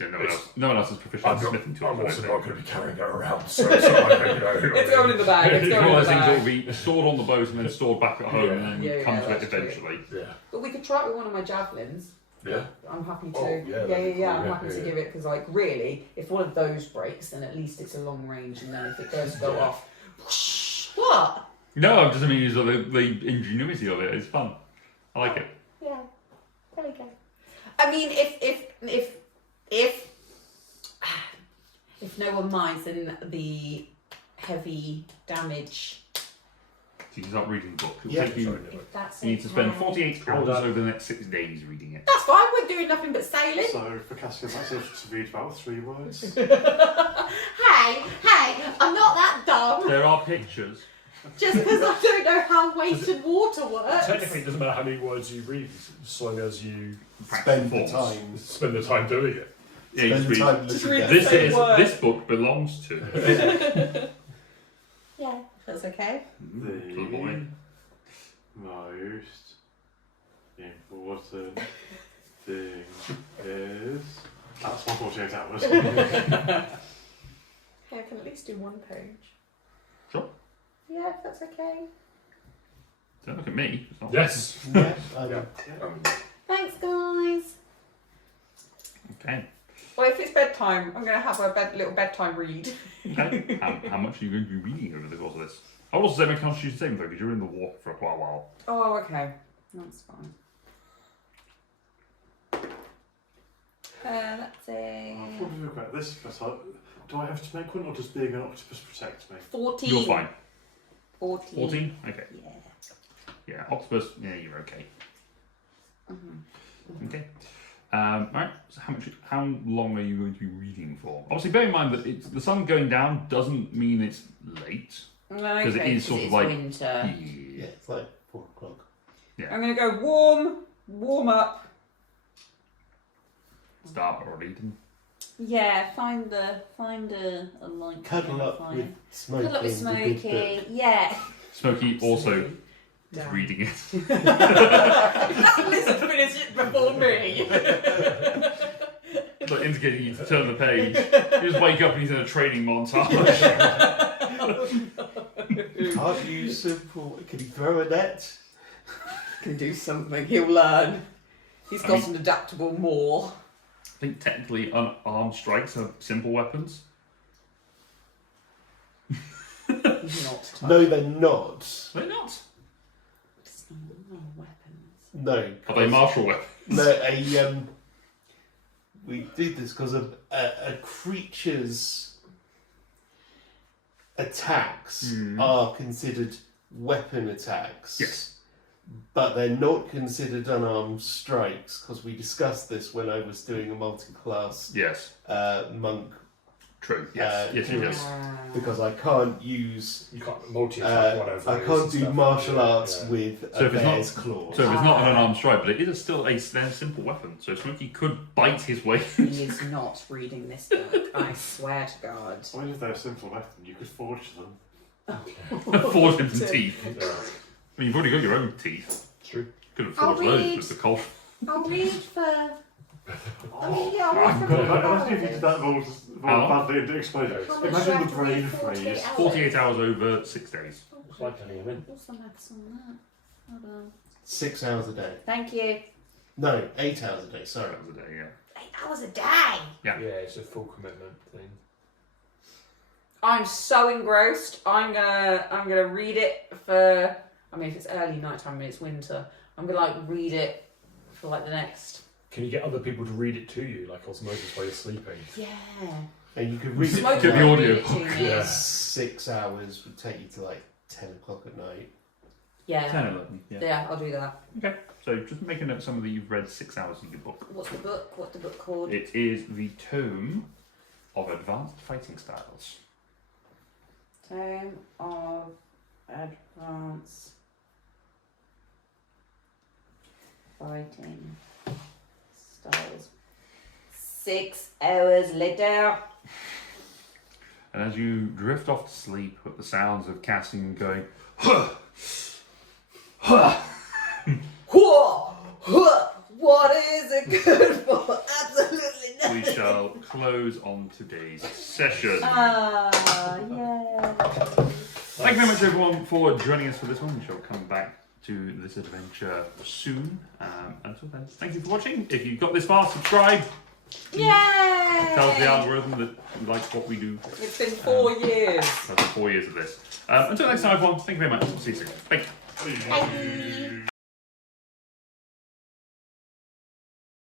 It's- no one else is proficient I'm in not, smithing tools. I'm I don't also think. not going to be carrying it around, so I don't know. It's going in the bag. It's One going in of the those things that will bag. be stored on the boat and then stored back at home Yeah. and then Yeah, come to it that's true. eventually. Yeah. But we could try it with one of my javelins. Yeah. I'm happy to. Oh, yeah, yeah, that'd be I'm cool, happy yeah, to yeah. give it because, like, really, if one of those breaks, then at least it's a long range, and then if it does go Yeah. off, what? No, I'm just mean the ingenuity of it is fun. I like it. Yeah, there we go. I mean, if no one minds, then the heavy damage. So you can start reading the book. It'll Yeah. take you. If that's You need to spend okay. 48 Hold hours on. over the next 6 days reading it. That's fine. We're doing nothing but sailing. So for Cassia, that's able to read about 3 words. Hey, I'm not that dumb. There are pictures. Just because I don't know how wasted water works. Technically, it doesn't matter how many words you read, as long as you Spend the Forms. time. spend the time doing it. Yeah, you Spend just the read, time Just looking read at the this same is word. this book belongs to. Yeah, that's okay. Little boy. Most important thing is. That's 148 hours. Hey, I can at least do one page. Sure. Yeah, if that's okay. Don't look at me. It's not Yes. Yeah, Yeah. Thanks, guys. Okay. Well, if it's bedtime, I'm going to have a little bedtime read. Okay. How much are you going to be reading over the course of this? I would also say my constitution saving throw because you're in the water for quite a while. Oh, okay. That's fine. That's a. I'll probably regret this, but do I have to make one, or does being an octopus protect me? 14. You're fine. 14. 14? Okay. Yeah. Yeah, octopus, yeah, you're okay. Mm-hmm. Okay. Alright, so how long are you going to be reading for? Obviously, bear in mind that the sun going down doesn't mean it's late. Because it is sort of like- winter. yeah, it's like 4 o'clock. I'm going to go warm up. Start already. Yeah, find a light. Cuddle up fire. with Smokey. Cuddle up with the good Smokey. book. Yeah. Smokey also is Damn. reading it. That lizard finished it before me. Like indicating you to turn the page. You just wake up and he's in a training montage. Can't use simple. Can he throw a net? Can do something. He'll learn. He's I got mean- an adaptable maul. I think technically unarmed strikes are simple weapons. He's not. No, they're not. They're not. It's not a weapon. No. Are they martial weapons? No, we did this because a creature's attacks are considered weapon attacks. Yes. But they're not considered unarmed strikes because we discussed this when I was doing a multi-class Yes. monk True. Yes. Yes. because I can't use. You can't multi-attack whatever. I it is can't and do stuff. martial Yeah, arts yeah. with So a if it's not- bear's claws. So it's not an unarmed strike, but it is still a simple weapon. So Smokey could bite his way. He is not reading this book. I swear to God. I mean, if they're a simple weapon, you could forge them. Forge him some teeth. Yeah, I mean, you've already got your own teeth. it's true. Could have I'll forged loads read. with the cold. I'll read for. Oh. Yeah, I'll read for Imagine if you did that roll How? badly into explosion. How much do I Imagine have the to brain read? 48 freeze. hours? 48 hours over 6 days. It's like any of it. What's the maths on that? Hold on. 6 hours a day. Thank you. No, 8 hours a day. Sorry. That was a day, yeah. 8 hours a day. Yeah. Yeah, it's a full commitment thing. I'm so engrossed. I'm gonna read it for. I mean, if it's early nighttime, I mean it's winter. I'm gonna like read it for like the next. Can you get other people to read it to you, like osmosis while you're sleeping? Yeah. And you could read it. Smoke Get the will audio read it to me. Yeah. 6 hours would take you to like 10 o'clock at night. Yeah. 10, 11, yeah. Yeah, I'll do that. Okay, so just make a note of some of that you've read 6 hours in your book. What's the book? What's the book called? It is the Tome of Advanced Fighting Styles. Tome of Advanced Fighting Styles. 6 hours later. And as you drift off to sleep with the sounds of Cassian going, What is it good for? Absolutely nothing. we shall close on today's session. Yeah. Thank you very much, everyone, for joining us for this one. We shall come back to this adventure soon. Until then, thank you for watching. If you've got this far, subscribe. Yay! Tell us the algorithm that you like what we do. It's been 4 years. That's 4 years of this. Until next time, everyone, thank you very much. See you soon. Bye. Bye.